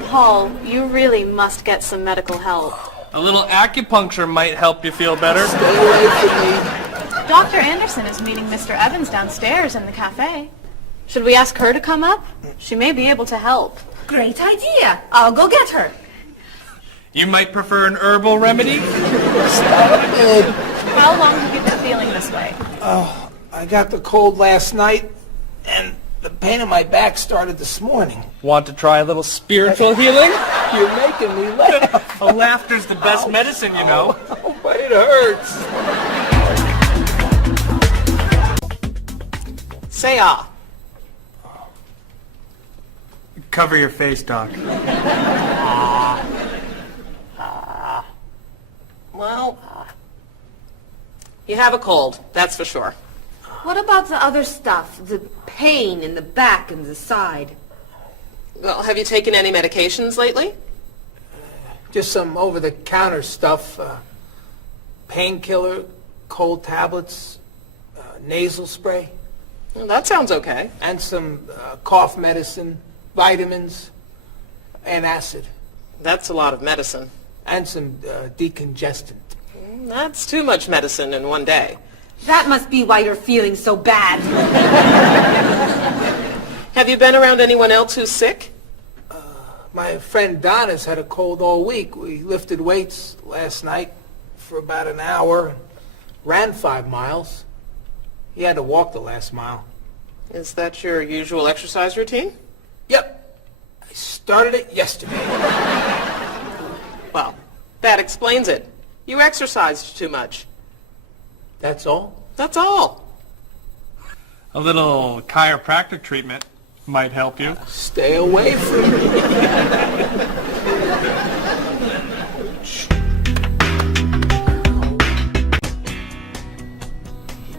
Paul, you really must get some medical help. A little acupuncture might help you feel better. Stay away from me. Dr. Anderson is meeting Mr. Evans downstairs in the cafe. Should we ask her to come up? She may be able to help. Great idea. I'll go get her. You might prefer an herbal remedy? Stop it. How long have you been feeling this way? Oh, I got the cold last night, and the pain in my back started this morning. Want to try a little spiritual healing? You're making me laugh. Oh, laughter's the best medicine, you know. Oh, but it hurts. Say ah. Cover your face, Doc. Well, you have a cold, that's for sure. What about the other stuff? The pain in the back and the side? Well, have you taken any medications lately? Just some over-the-counter stuff. Painkiller, cold tablets, nasal spray. Well, that sounds okay. And some cough medicine, vitamins, and acid. That's a lot of medicine. And some decongestant. That's too much medicine in one day. That must be why you're feeling so bad. Have you been around anyone else who's sick? My friend Don has had a cold all week. We lifted weights last night for about an hour, ran 5 miles. He had to walk the last mile. Is that your usual exercise routine? Yep. I started it yesterday. Well, that explains it. You exercised too much. That's all? That's all. A little chiropractic treatment might help you. Stay away from me.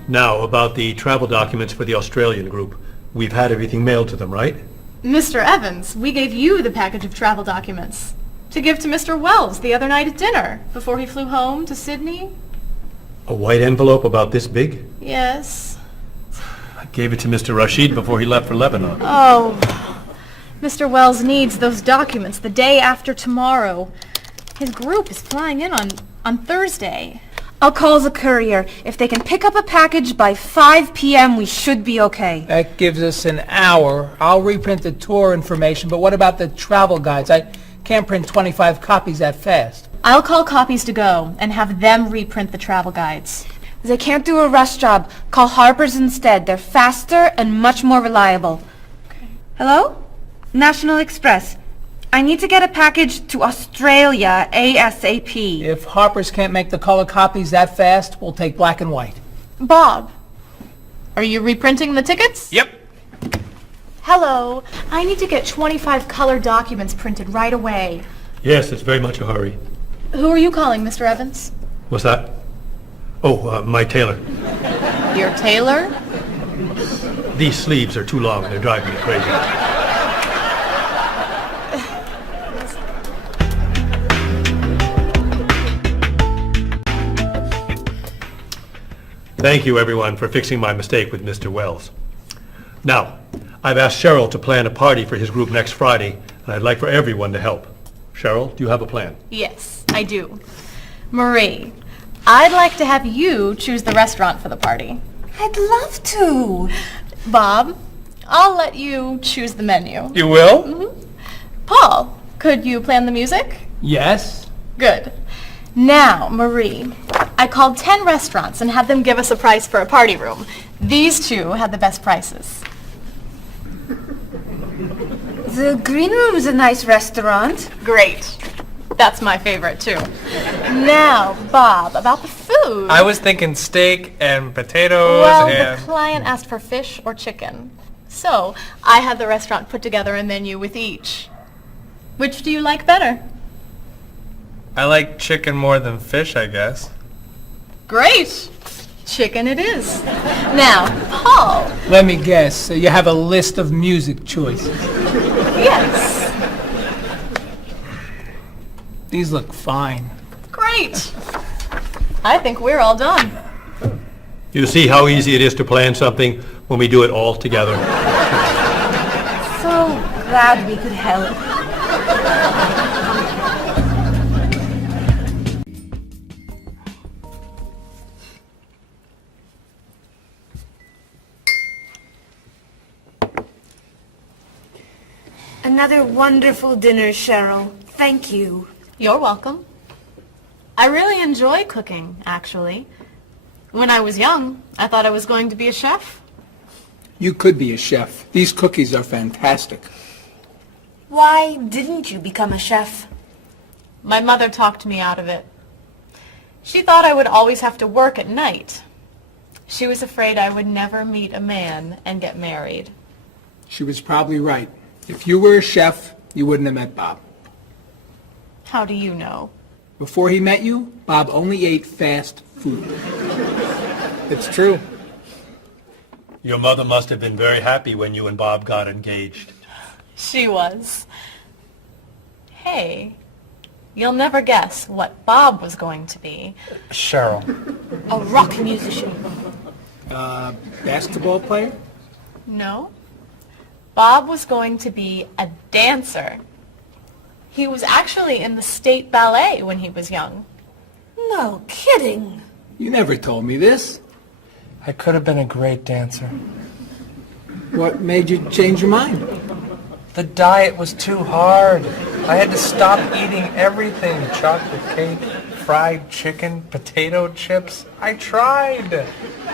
Now, about the travel documents for the Australian group. We've had everything mailed to them, right? Mr. Evans, we gave you the package of travel documents to give to Mr. Wells the other night at dinner before he flew home to Sydney. A white envelope about this big? Yes. I gave it to Mr. Rashid before he left for Lebanon. Oh, Mr. Wells needs those documents the day after tomorrow. His group is flying in on Thursday. I'll call the courier. If they can pick up a package by 5 p.m., we should be okay. That gives us an hour. I'll reprint the tour information, but what about the travel guides? I can't print 25 copies that fast. I'll call Copies to Go and have them reprint the travel guides. They can't do a rush job. Call Harper's instead. They're faster and much more reliable. Okay. Hello? National Express. I need to get a package to Australia ASAP. If Harper's can't make the color copies that fast, we'll take black and white. Bob, are you reprinting the tickets? Yep. Hello. I need to get 25 color documents printed right away. Yes, it's very much a hurry. Who are you calling, Mr. Evans? What's that? Oh, my tailor. Your tailor? These sleeves are too long and they're driving me crazy. Thank you, everyone, for fixing my mistake with Mr. Wells. Now, I've asked Cheryl to plan a party for his group next Friday, and I'd like for everyone to help. Cheryl, do you have a plan? Yes, I do. Marie, I'd like to have you choose the restaurant for the party. I'd love to. Bob, I'll let you choose the menu. You will? Mm-hmm. Paul, could you plan the music? Yes? Good. Now, Marie, I called 10 restaurants and had them give us a price for a party room. These two had the best prices. The Green Room's a nice restaurant. Great. That's my favorite, too. Now, Bob, about the food. I was thinking steak and potatoes Well, and... the client asked for fish or chicken. So, I had the restaurant put together a menu with each. Which do you like better? I like chicken more than fish, I guess. Great. Chicken it is. Now, Paul. Let me guess. You have a list of music choices. Yes. These look fine. Great. I think we're all done. You see how easy it is to plan something when we do it all together. So glad we could help. Another wonderful dinner, Cheryl. Thank you. You're welcome. I really enjoy cooking, actually. When I was young, I thought I was going to be a chef. You could be a chef. These cookies are fantastic. Why didn't you become a chef? My mother talked me out of it. She thought I would always have to work at night. She was afraid I would never meet a man and get married. She was probably right. If you were a chef, you wouldn't have met Bob. How do you know? Before he met you, Bob only ate fast food. It's true. Your mother must have been very happy when you and Bob got engaged. She was. Hey, you'll never guess what Bob was going to be. Cheryl. A rock musician. Basketball player? No. Bob was going to be a dancer. He was actually in the state ballet when he was young. No kidding. You never told me this. I could have been a great dancer. What made you change your mind? The diet was too hard. I had to stop eating everything. Chocolate cake, fried chicken, potato chips. I tried.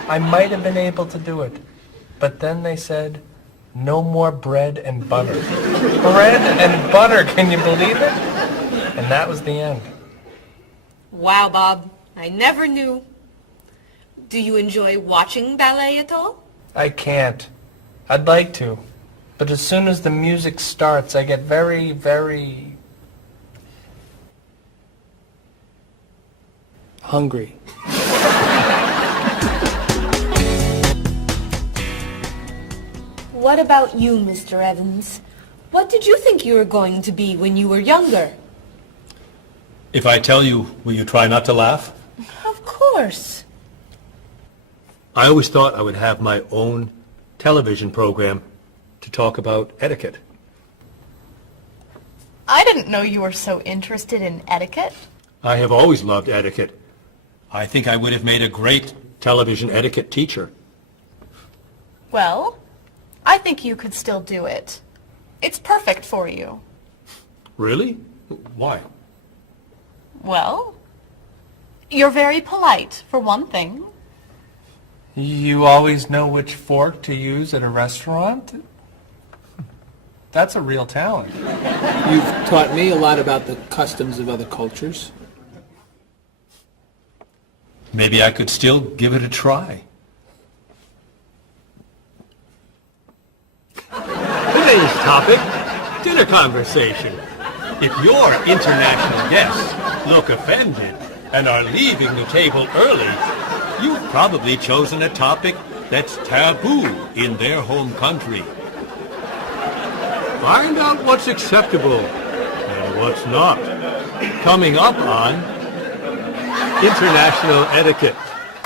I might have been able to do it. But then they said, no more bread and butter. Bread and butter, can you believe it? And that was the end. Wow, Bob. I never knew. Do you enjoy watching ballet at all? I can't. I'd like to. But as soon as the music starts, I get very, very hungry. What about you, Mr. Evans? What did you think you were going to be when you were younger? If I tell you, will you try not to laugh? Of course. I always thought I would have my own television program to talk about etiquette. I didn't know you were so interested in etiquette. I have always loved etiquette. I think I would have made a great television etiquette teacher. Well, I think you could still do it. It's perfect for you. Really? Why? Well, you're very polite, for one thing. You always know which fork to use at a restaurant? That's a real talent. You've taught me a lot about the customs of other cultures. Maybe I could still give it a try. Today's topic, dinner conversation. If your international guests look offended and are leaving the table early, you've probably chosen a topic that's taboo in their home country. Find out what's acceptable and what's not. Coming up on International Etiquette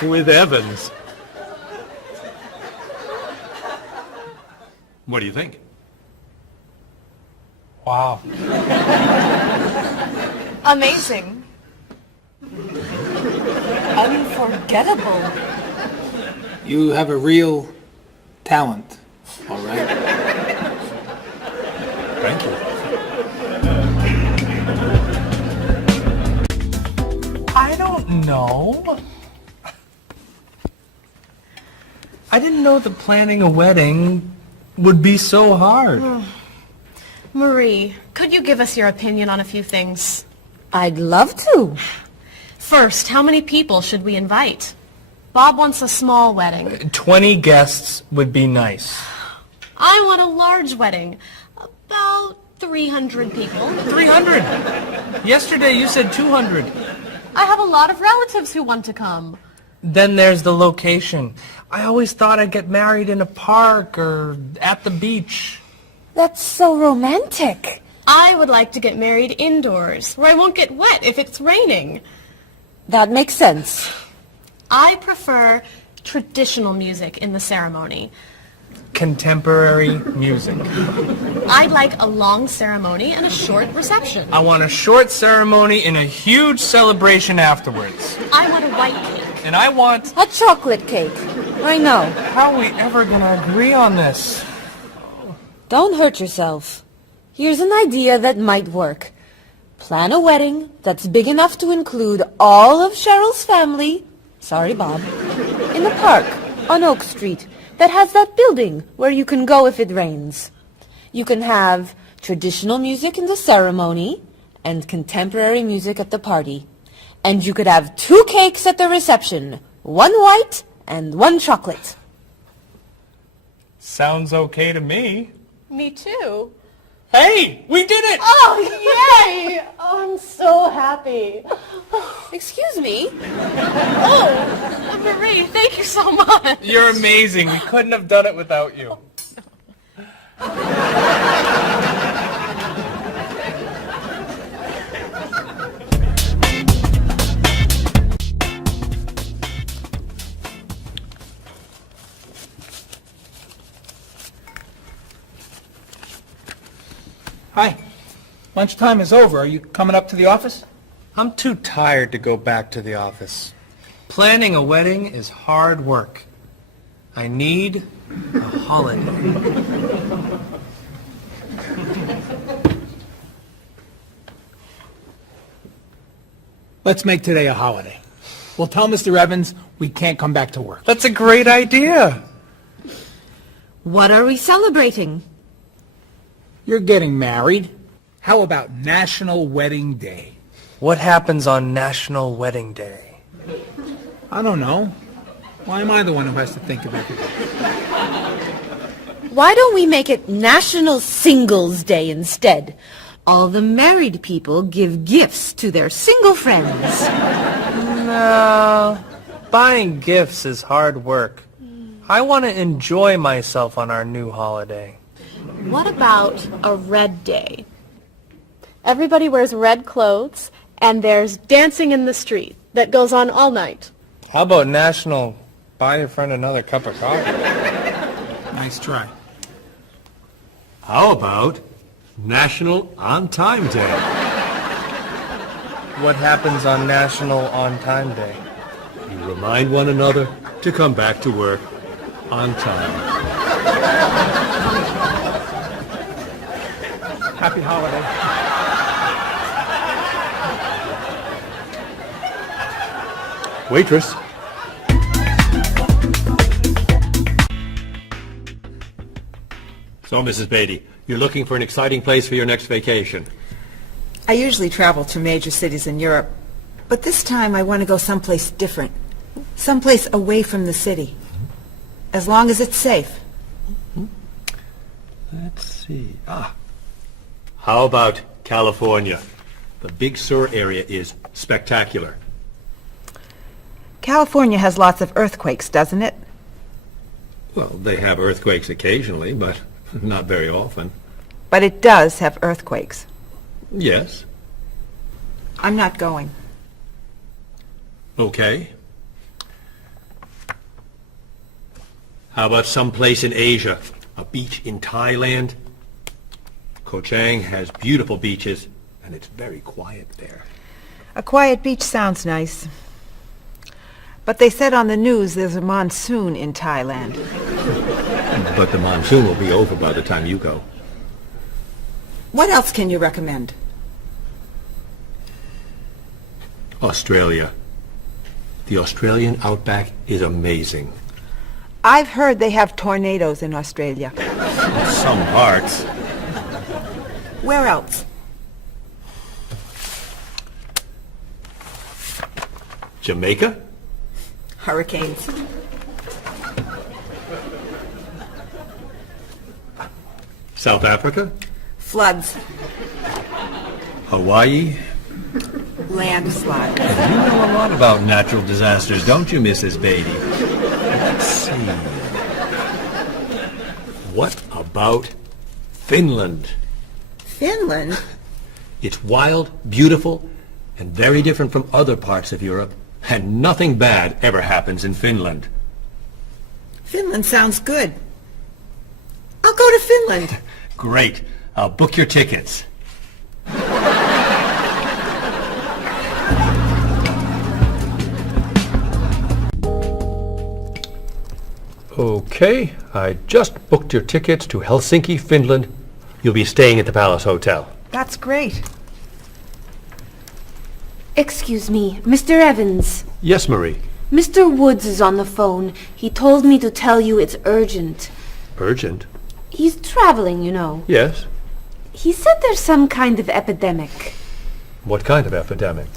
with Evans. What do you think? Wow. Amazing. Unforgettable. You have a real talent, all right? Thank you. I don't know. I didn't know that planning a wedding would be so hard. Marie, could you give us your opinion on a few things? I'd love to. First, how many people should we invite? Bob wants a small wedding. 20 guests would be nice. I want a large wedding. About 300 people. 300? Yesterday you said 200. I have a lot of relatives who want to come. Then there's the location. I always thought I'd get married in a park or at the beach. That's so romantic. I would like to get married indoors, where I won't get wet if it's raining. That makes sense. I prefer traditional music in the ceremony. Contemporary music. I'd like a long ceremony and a short reception. I want a short ceremony and a huge celebration afterwards. I want a white cake. And I want... A chocolate cake. I know. How are we ever going to agree on this? Don't hurt yourself. Here's an idea that might work. Plan a wedding that's big enough to include all of Cheryl's family, sorry Bob, in a park on Oak Street that has that building where you can go if it rains. You can have traditional music in the ceremony and contemporary music at the party. And you could have 2 cakes at the reception, 1 white and 1 chocolate. Sounds okay to me. Me too. Hey, we did it! Oh, yay! Oh, I'm so happy. Excuse me? Oh, Marie, thank you so much. You're amazing. We couldn't have done it without you. Hi. Lunchtime is over. Are you coming up to the office? I'm too tired to go back to the office. Planning a wedding is hard work. I need a holiday. Let's make today a holiday. We'll tell Mr. Evans we can't come back to work. That's a great idea. What are we celebrating? You're getting married. How about National Wedding Day? What happens on National Wedding Day? I don't know. Why am I the one who has to think of everything? Why don't we make it National Singles Day instead? All the married people give gifts to their single friends. No, buying gifts is hard work. I want to enjoy myself on our new holiday. What about a red day? Everybody wears red clothes, and there's dancing in the street that goes on all night. How about National Buy Your Friend Another Cup of Coffee? Nice try. How about National On Time Day? What happens on National On Time Day? You remind one another to come back to work on time. Happy holiday. Waitress. So, Mrs. Beatty, you're looking for an exciting place for your next vacation. I usually travel to major cities in Europe, but this time I want to go someplace different, someplace away from the city, as long as it's safe. Let's see. How about California? The Big Sur area is spectacular. California has lots of earthquakes, doesn't it? Well, they have earthquakes occasionally, but not very often. But it does have earthquakes. Yes. I'm not going. Okay. How about someplace in Asia? A beach in Thailand? Koh Chang has beautiful beaches, and it's very quiet there. A quiet beach sounds nice. But they said on the news there's a monsoon in Thailand. But the monsoon will be over by the time you go. What else can you recommend? Australia. The Australian outback is amazing. I've heard they have tornadoes in Australia. Some parts. Where else? Jamaica? Hurricanes. South Africa? Floods. Hawaii? Landslide. You know a lot about natural disasters, don't you, Mrs. Beatty? Let's see. What about Finland? Finland? It's wild, beautiful, and very different from other parts of Europe, and nothing bad ever happens in Finland. Finland sounds good. I'll go to Finland. Great. I'll book your tickets. Okay, I just booked your tickets to Helsinki, Finland You'll be staying at the Palace Hotel. That's great. Excuse me, Mr. Evans. Yes, Marie. Mr. Woods is on the phone. He told me to tell you it's urgent. Urgent? He's traveling, you know. Yes. He said there's some kind of epidemic. What kind of epidemic?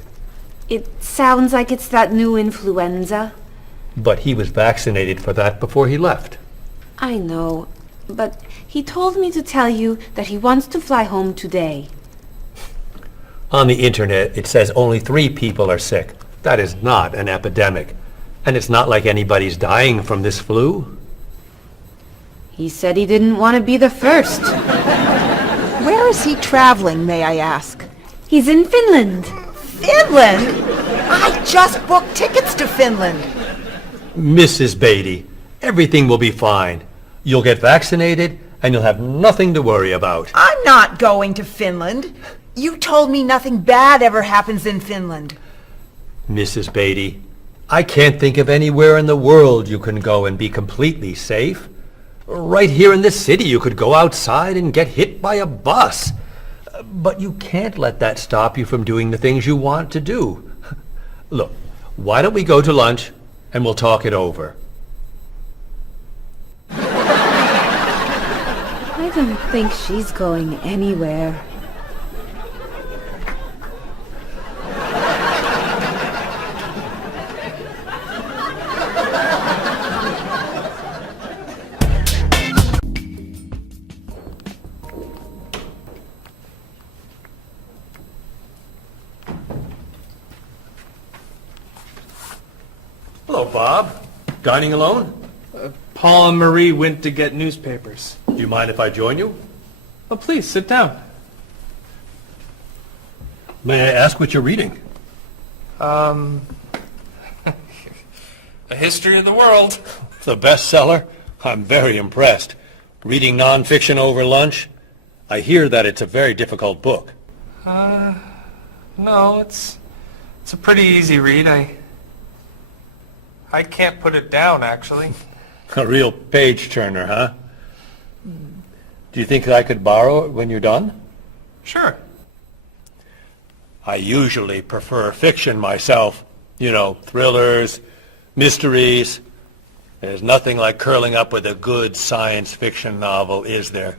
It sounds like it's that new influenza. But he was vaccinated for that before he left. I know, but he told me to tell you that he wants to fly home today. On the internet, it says only 3 people are sick. That is not an epidemic. And it's not like anybody's dying from this flu. He said he didn't want to be the first. Where is he traveling, may I ask? He's in Finland. Finland? I just booked tickets to Finland. Mrs. Beatty, everything will be fine. You'll get vaccinated, and you'll have nothing to worry about. I'm not going to Finland. You told me nothing bad ever happens in Finland. Mrs. Beatty, I can't think of anywhere in the world you can go and be completely safe. Right here in this city, you could go outside and get hit by a bus. But you can't let that stop you from doing the things you want to do. Look, why don't we go to lunch and we'll talk it over? I don't think she's going anywhere. Hello, Bob. Dining alone? Paul and Marie went to get newspapers. Do you mind if I join you? Oh, please, sit down. May I ask what you're reading? A History of the World. The bestseller? I'm very impressed. Reading nonfiction over lunch? I hear that it's a very difficult book. No, it's a pretty easy read. I can't put it down, actually. A real page-turner, huh? Do you think I could borrow it when you're done? Sure. I usually prefer fiction myself. You know, thrillers, mysteries. There's nothing like curling up with a good science fiction novel, is there?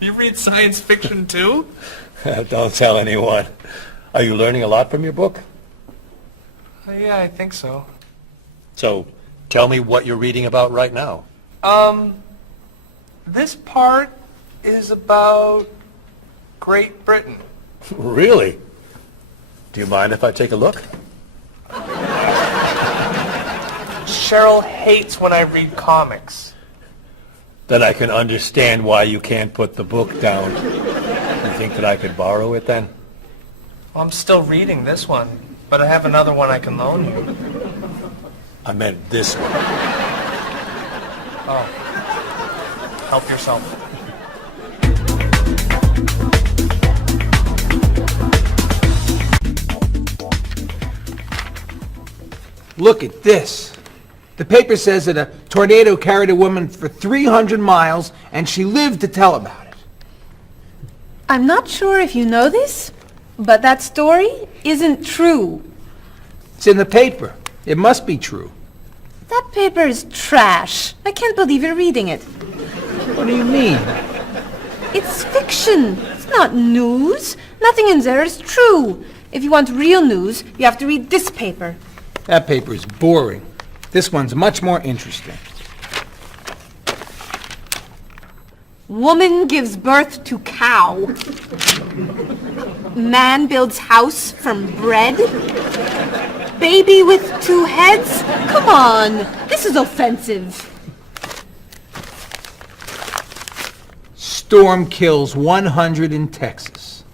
You read science fiction too? Don't tell anyone. Are you learning a lot from your book? Yeah, I think so. So, tell me what you're reading about right now. This part is about Great Britain. Really? Do you mind if I take a look? Cheryl hates when I read comics. Then I can understand why you can't put the book down. You think that I could borrow it then? Well, I'm still reading this one, but I have another one I can loan you. I meant this one. Oh. Help yourself. Look at this. The paper says that a tornado carried a woman for 300 miles, and she lived to tell about it. I'm not sure if you know this, but that story isn't true. It's in the paper. It must be true. That paper is trash. I can't believe you're reading it. What do you mean? It's fiction. It's not news. Nothing in there is true. If you want real news, you have to read this paper. That paper is boring. This one's much more interesting. Woman gives birth to cow. Man builds house from bread. Baby with 2 heads? Come on, this is offensive. Storm kills 100 in Texas.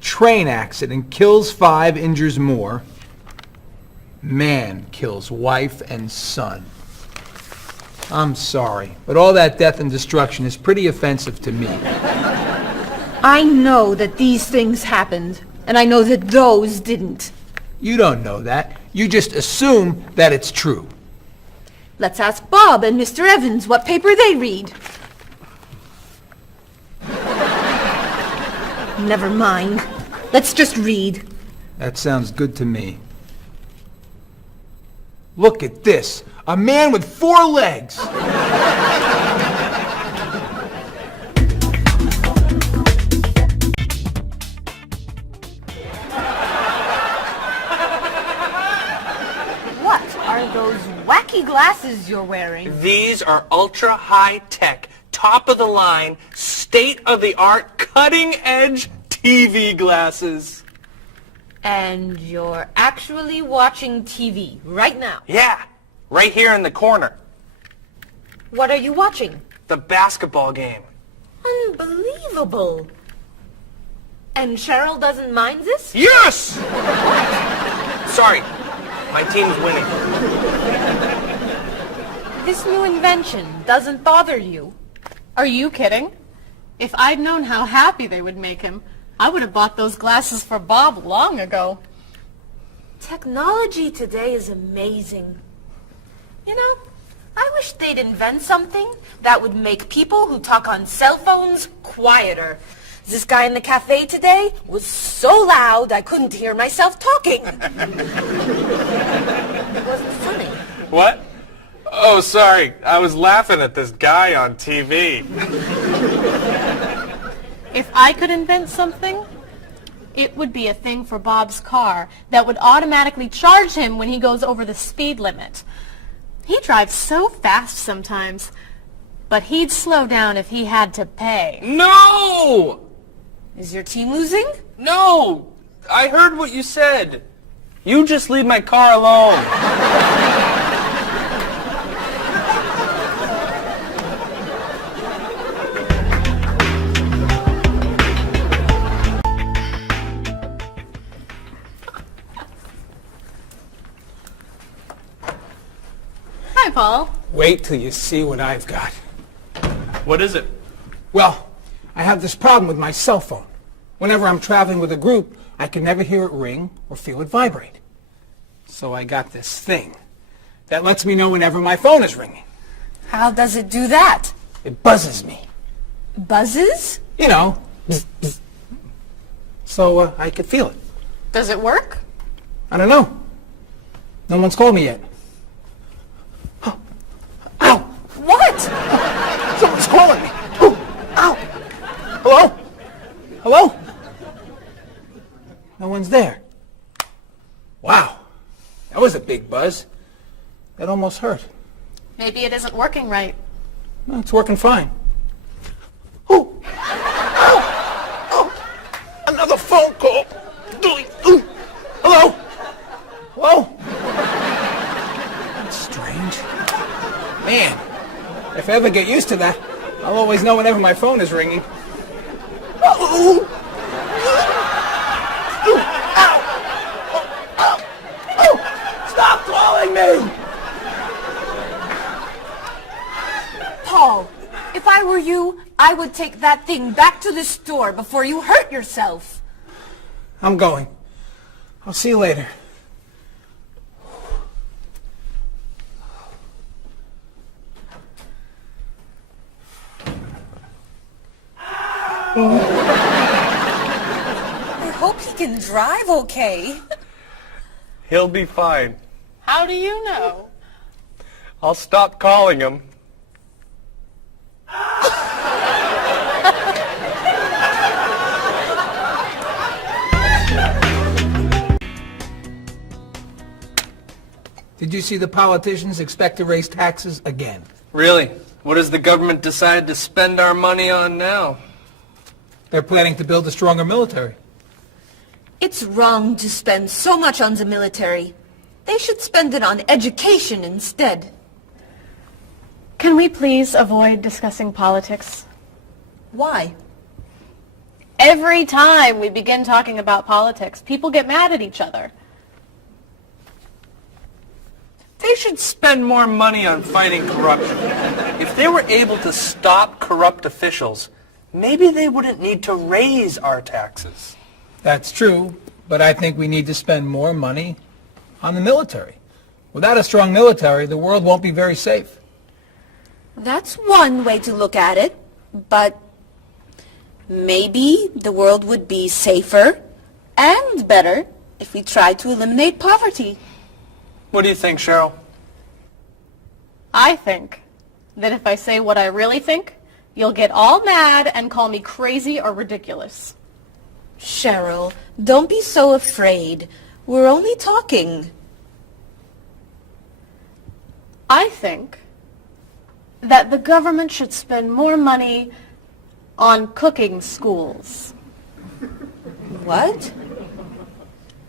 Train accident kills 5, injures more. Man kills wife and son. I'm sorry, but all that death and destruction is pretty offensive to me. I know that these things happened, and I know that those didn't. You don't know that. You just assume that it's true. Let's ask Bob and Mr. Evans what paper they read. Never mind. Let's just read. That sounds good to me. Look at this. A man with 4 legs. What are those wacky glasses you're wearing? These are ultra high tech, top of the line, state of the art, cutting edge TV glasses. And you're actually watching TV right now? Yeah, right here in the corner. What are you watching? The basketball game. Unbelievable. And Cheryl doesn't mind this? Yes! Sorry, my team's winning. This new invention doesn't bother you? Are you kidding? If I'd known how happy they would make him, I would have bought those glasses for Bob long ago. Technology today is amazing. You know, I wish they'd invent something that would make people who talk on cell phones quieter. This guy in the cafe today was so loud I couldn't hear myself talking. It wasn't funny. What? Oh, sorry. I was laughing at this guy on TV. If I could invent something, it would be a thing for Bob's car that would automatically charge him when he goes over the speed limit. He drives so fast sometimes, but he'd slow down if he had to pay. No! Is your team losing? No! I heard what you said. You just leave my car alone. Hi, Paul. Wait till you see what I've got. What is it? Well, I have this problem with my cell phone. Whenever I'm traveling with a group, I can never hear it ring or feel it vibrate. So I got this thing that lets me know whenever my phone is ringing. How does it do that? It buzzes me. Buzzes? You know, bzz, bzz. So I could feel it. Does it work? I don't know. No one's called me yet. Ow! What? Someone's calling me. Ooh, ow! Hello? Hello? No one's there. Wow. That was a big buzz. That almost hurt. Maybe it isn't working right. No, it's working fine. Ooh! Ow! Oh! Another phone call. Ooh. Hello? Hello? That's strange. Man, if I ever get used to that, I'll always know whenever my phone is ringing. Oh! Ow! Ow! Oh! Stop calling me! Paul, if I were you, I would take that thing back to the store before you hurt yourself. I'm going. I'll see you later. I hope he can drive okay. He'll be fine. How do you know? I'll stop calling him. Did you see the politicians expect to raise taxes again? Really? What has the government decided to spend our money on now? They're planning to build a stronger military. It's wrong to spend so much on the military. They should spend it on education instead. Can we please avoid discussing politics? Why? Every time we begin talking about politics, people get mad at each other. They should spend more money on fighting corruption. If they were able to stop corrupt officials, maybe they wouldn't need to raise our taxes. That's true, but I think we need to spend more money on the military. Without a strong military, the world won't be very safe. That's one way to look at it, but Maybe the world would be safer and better if we tried to eliminate poverty. What do you think, Cheryl? I think that if I say what I really think, you'll get all mad and call me crazy or ridiculous. Cheryl, don't be so afraid. We're only talking. I think that the government should spend more money on cooking schools. What?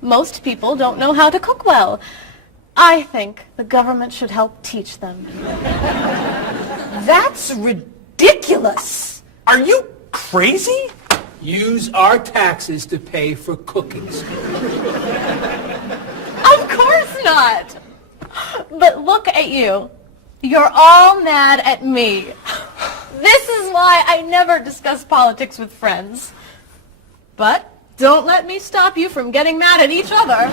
Most people don't know how to cook well. I think the government should help teach them. That's ridiculous. Are you crazy? Use our taxes to pay for cooking school. Of course not. But look at you. You're all mad at me. This is why I never discuss politics with friends. But don't let me stop you from getting mad at each other.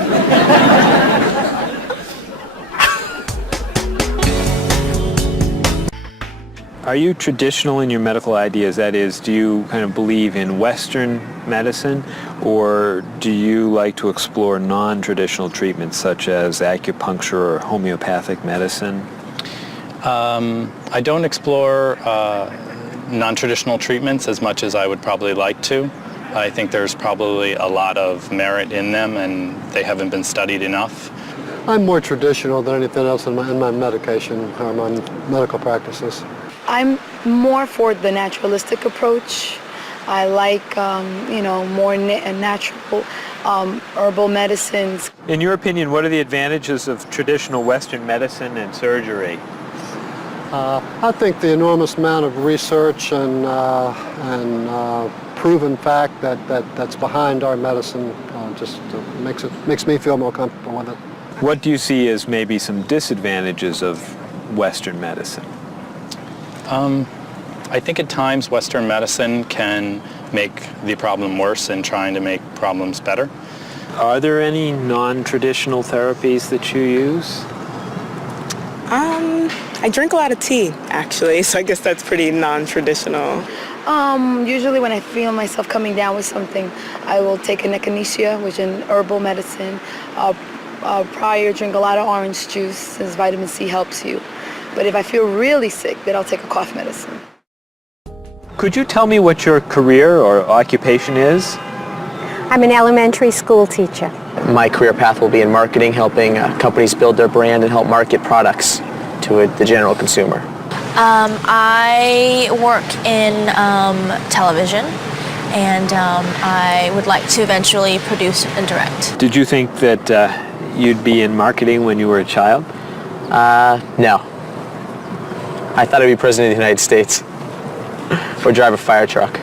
Are you traditional in your medical ideas? That is, do you kind of believe in Western medicine, or do you like to explore non-traditional treatments such as acupuncture or homeopathic medicine? I don't explore non-traditional treatments as much as I would probably like to. I think there's probably a lot of merit in them, and they haven't been studied enough. I'm more traditional than anything else in my medication or my medical practices. I'm more for the naturalistic approach. I like, more natural herbal medicines. In your opinion, what are the advantages of traditional Western medicine and surgery? I think the enormous amount of research and proven fact that's behind our medicine just makes me feel more comfortable with it. What do you see as maybe some disadvantages of Western medicine? I think at times Western medicine can make the problem worse in trying to make problems better. Are there any non-traditional therapies that you use? I drink a lot of tea, actually, so I guess that's pretty non-traditional. Usually when I feel myself coming down with something, I will take an echinacea, which is an herbal medicine. Prior, drink a lot of orange juice, since vitamin C helps you. But if I feel really sick, then I'll take a cough medicine. Could you tell me what your career or occupation is? I'm an elementary school teacher. My career path will be in marketing, helping companies build their brand and help market products to the general consumer. I work in television, and I would like to eventually produce and direct. Did you think that you'd be in marketing when you were a child? No. I thought I'd be president of the United States or drive a fire truck.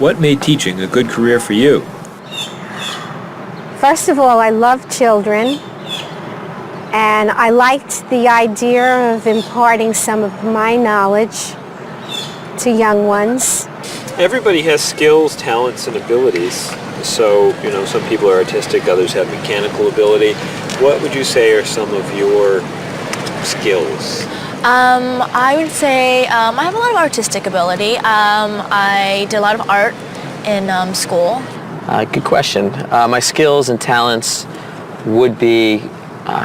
What made teaching a good career for you? First of all, I love children, and I liked the idea of imparting some of my knowledge to young ones. Everybody has skills, talents, and abilities. So, some people are artistic, others have mechanical ability. What would you say are some of your skills? I would say I have a lot of artistic ability. I did a lot of art in school. Good question. My skills and talents would be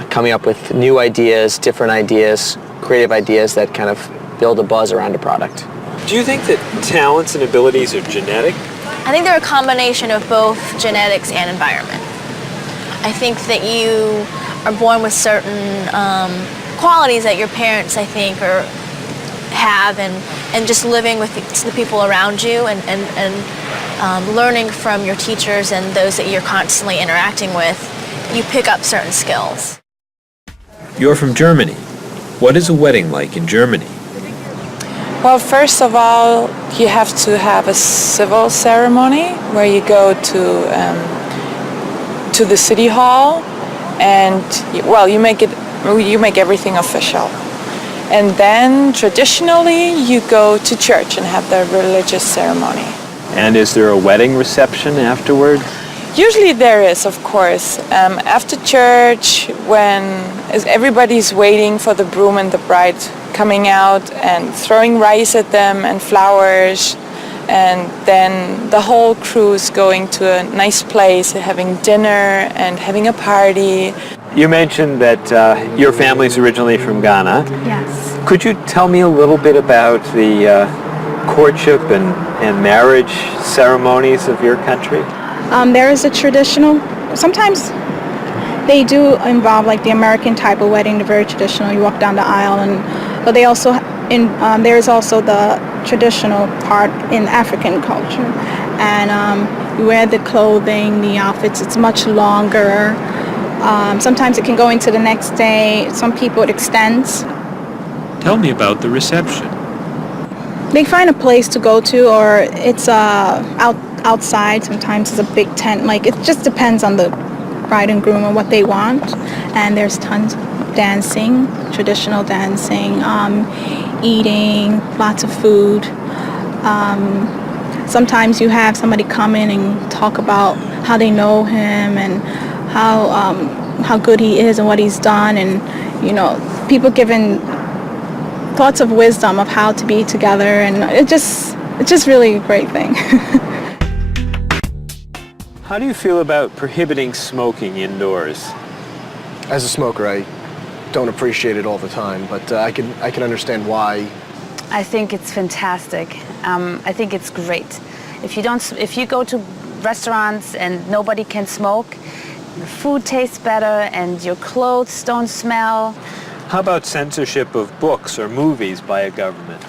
coming up with new ideas, different ideas, creative ideas that kind of build a buzz around a product. Do you think that talents and abilities are genetic? I think they're a combination of both genetics and environment. I think that you are born with certain qualities that your parents, I think, have, and just living with the people around you and learning from your teachers and those that you're constantly interacting with, you pick up certain skills. You're from Germany. What is a wedding like in Germany? Well, first of all, you have to have a civil ceremony where you go to the city hall, and you make everything official. And then traditionally you go to church and have the religious ceremony. And is there a wedding reception afterward? Usually there is, of course. After church, when everybody's waiting for the groom and the bride coming out and throwing rice at them and flowers, and then the whole crew is going to a nice place, having dinner and having a party. You mentioned that your family's originally from Ghana. Yes. Could you tell me a little bit about the courtship and marriage ceremonies of your country? There is a traditional, sometimes they do involve like the American type of wedding, the very traditional, you walk down the aisle, but they also, there's also the traditional part in African culture. And you wear the clothing, the outfits, it's much longer. Sometimes it can go into the next day. Some people it extends. Tell me about the reception. They find a place to go to, or it's outside. Sometimes it's a big tent. Like, it just depends on the bride and groom and what they want. And there's tons of dancing, traditional dancing, eating, lots of food. Sometimes you have somebody come in and talk about how they know him and how good he is and what he's done, and people giving thoughts of wisdom of how to be together, and it's just really a great thing. How do you feel about prohibiting smoking indoors? As a smoker, I don't appreciate it all the time, but I can understand why. I think it's fantastic. I think it's great. If you go to restaurants and nobody can smoke, the food tastes better and your clothes don't smell. How about censorship of books or movies by a government?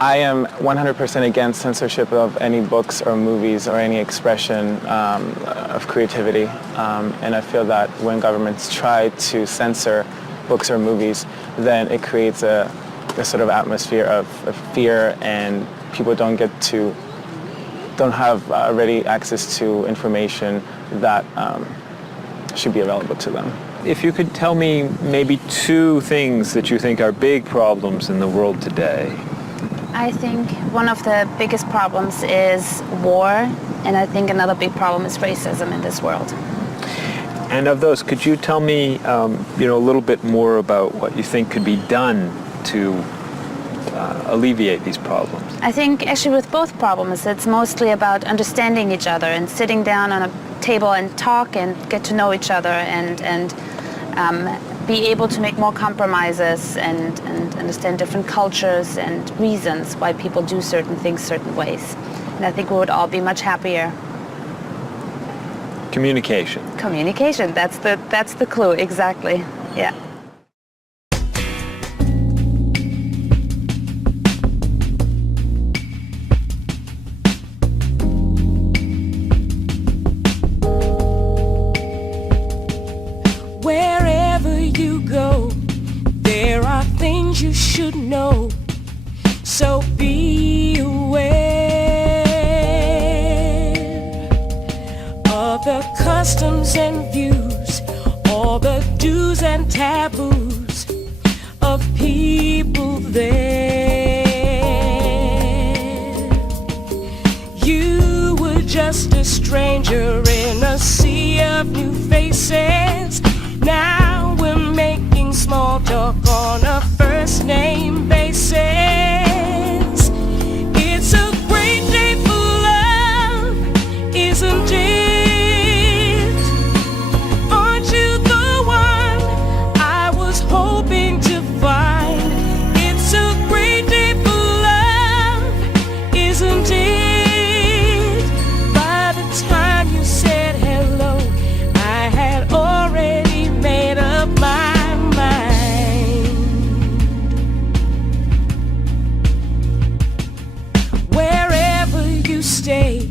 I am 100% against censorship of any books or movies or any expression of creativity. And I feel that when governments try to censor books or movies, then it creates a sort of atmosphere of fear, and people don't have ready access to information that should be available to them. If you could tell me maybe two things that you think are big problems in the world today. I think one of the biggest problems is war, and I think another big problem is racism in this world. And of those, could you tell me a little bit more about what you think could be done to alleviate these problems? I think actually with both problems, it's mostly about understanding each other and sitting down on a table and talk and get to know each other and be able to make more compromises and understand different cultures and reasons why people do certain things certain ways. And I think we would all be much happier. Communication. Communication, that's the clue, exactly, yeah. Wherever you go, there are things you should know, so be aware of the customs and views, all the do's and taboos of people there. You were just a stranger in a sea of new faces. Now we're making small talk on a first name basis. It's a great day for love, isn't it? Aren't you the one I was hoping to find? It's a great day for love, isn't it? By the time you said hello, I had already made up my mind. Wherever you stay,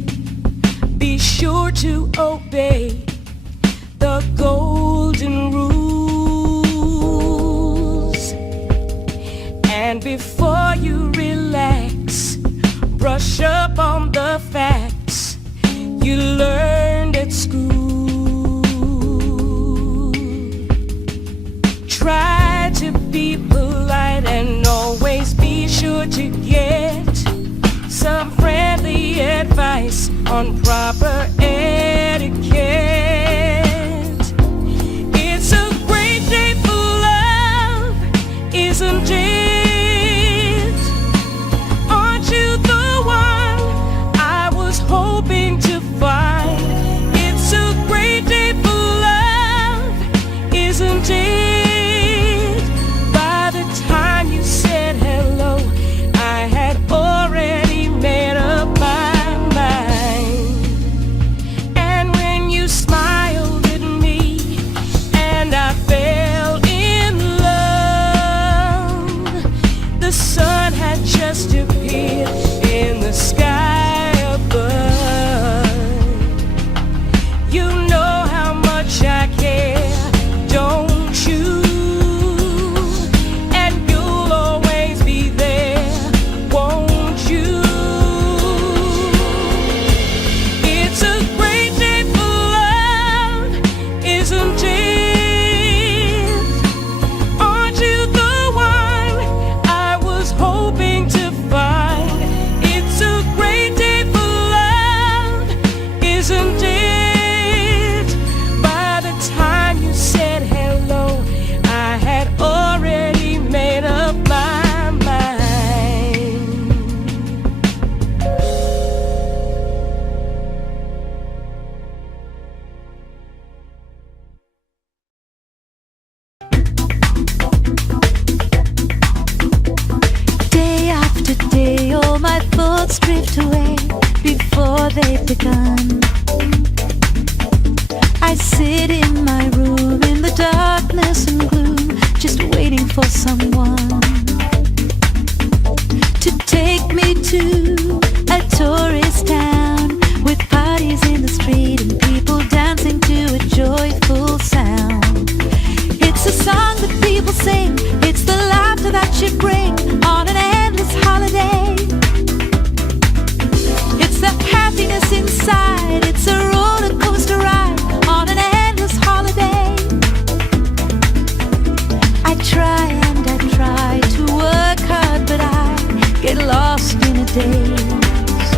be sure to obey the golden rules. And before you relax, brush up on the facts you learned at school. Try to be polite and always be sure to get some friendly advice on proper etiquette. It's a great day for love, isn't it? Aren't you the one drift away before they've begun. I sit in my room in the darkness and gloom, just waiting for someone to take me to a tourist town with parties in the street and people dancing to a joyful sound. It's a song that people sing, it's the laughter that you bring on an endless holiday. It's the happiness inside, it's a roller coaster ride on an endless holiday. I try and I try to work hard, but I get lost in a daze.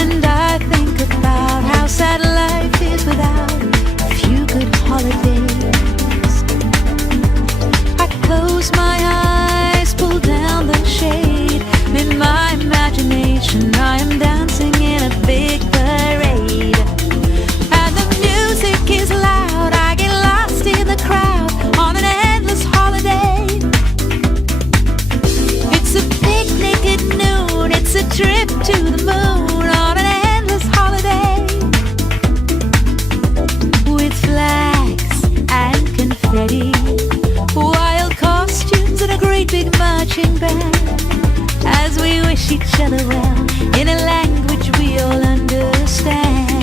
And I think about how sad life is without a few good holidays. I close my eyes, pull down the shade. In my imagination I am dancing in a big parade. And the music is loud, I get lost in the crowd on an endless holiday. It's a picnic at noon, it's a trip to the moon on an endless holiday. With flags and confetti, wild costumes and a great big marching band, as we wish each other well in a language we all understand.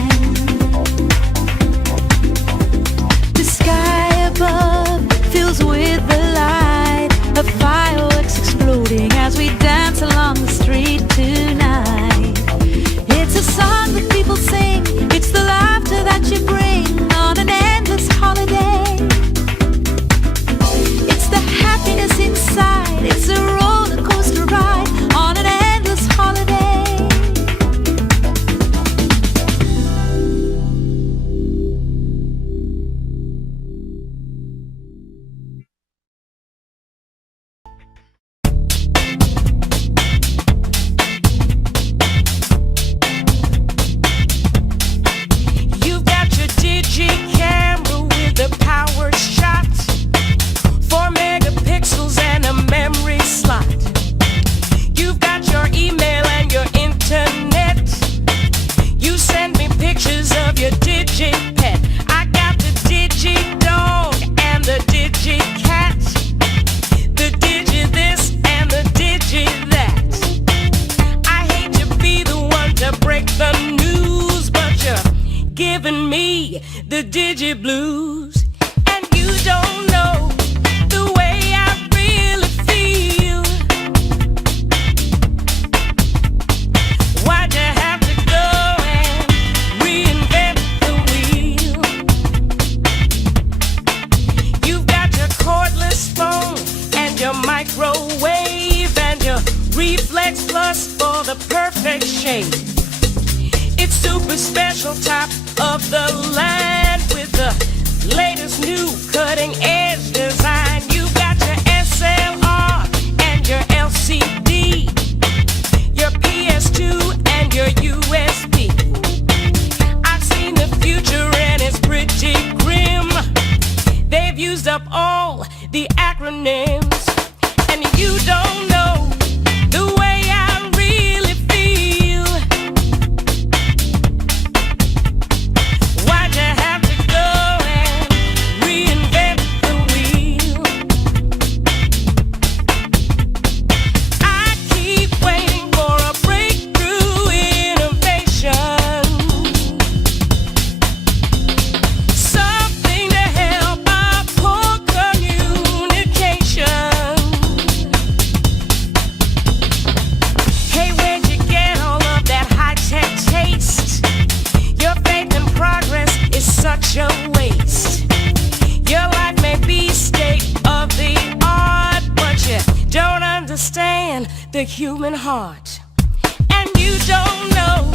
The sky above fills with the light of fireworks exploding as we dance along the street tonight. It's a song that people sing, it's the laughter that you bring on an endless holiday. It's the happiness inside, it's a roller coaster ride on an endless holiday. You've got your digi camera with a power shot, 4 megapixels and a memory slot. You've got your email and your internet. You send me pictures of your digi pet. I got the digi dog and the digi cat, the digi this and the digi that. I hate to be the one to break the news, but you're giving me the digi blues. And you don't know the way I really feel. Why'd you have to go and reinvent the wheel? You've got your cordless phone and your microwave and your reflex plus for the perfect shade. It's super special, top of the line with the latest new cutting edge design. You've got your SLR and your LCD, your PS2 and your USB. I've seen the future and it's pretty grim. They've used up all the acronyms, and you don't know the way I really feel. Why'd you have to go and reinvent the wheel? I keep waiting for a breakthrough innovation, something to help our poor communication. Hey, where'd you get all of that high-tech taste? Your faith in progress is such a waste. Your life may be state of the art, but you don't understand the human heart. And you don't know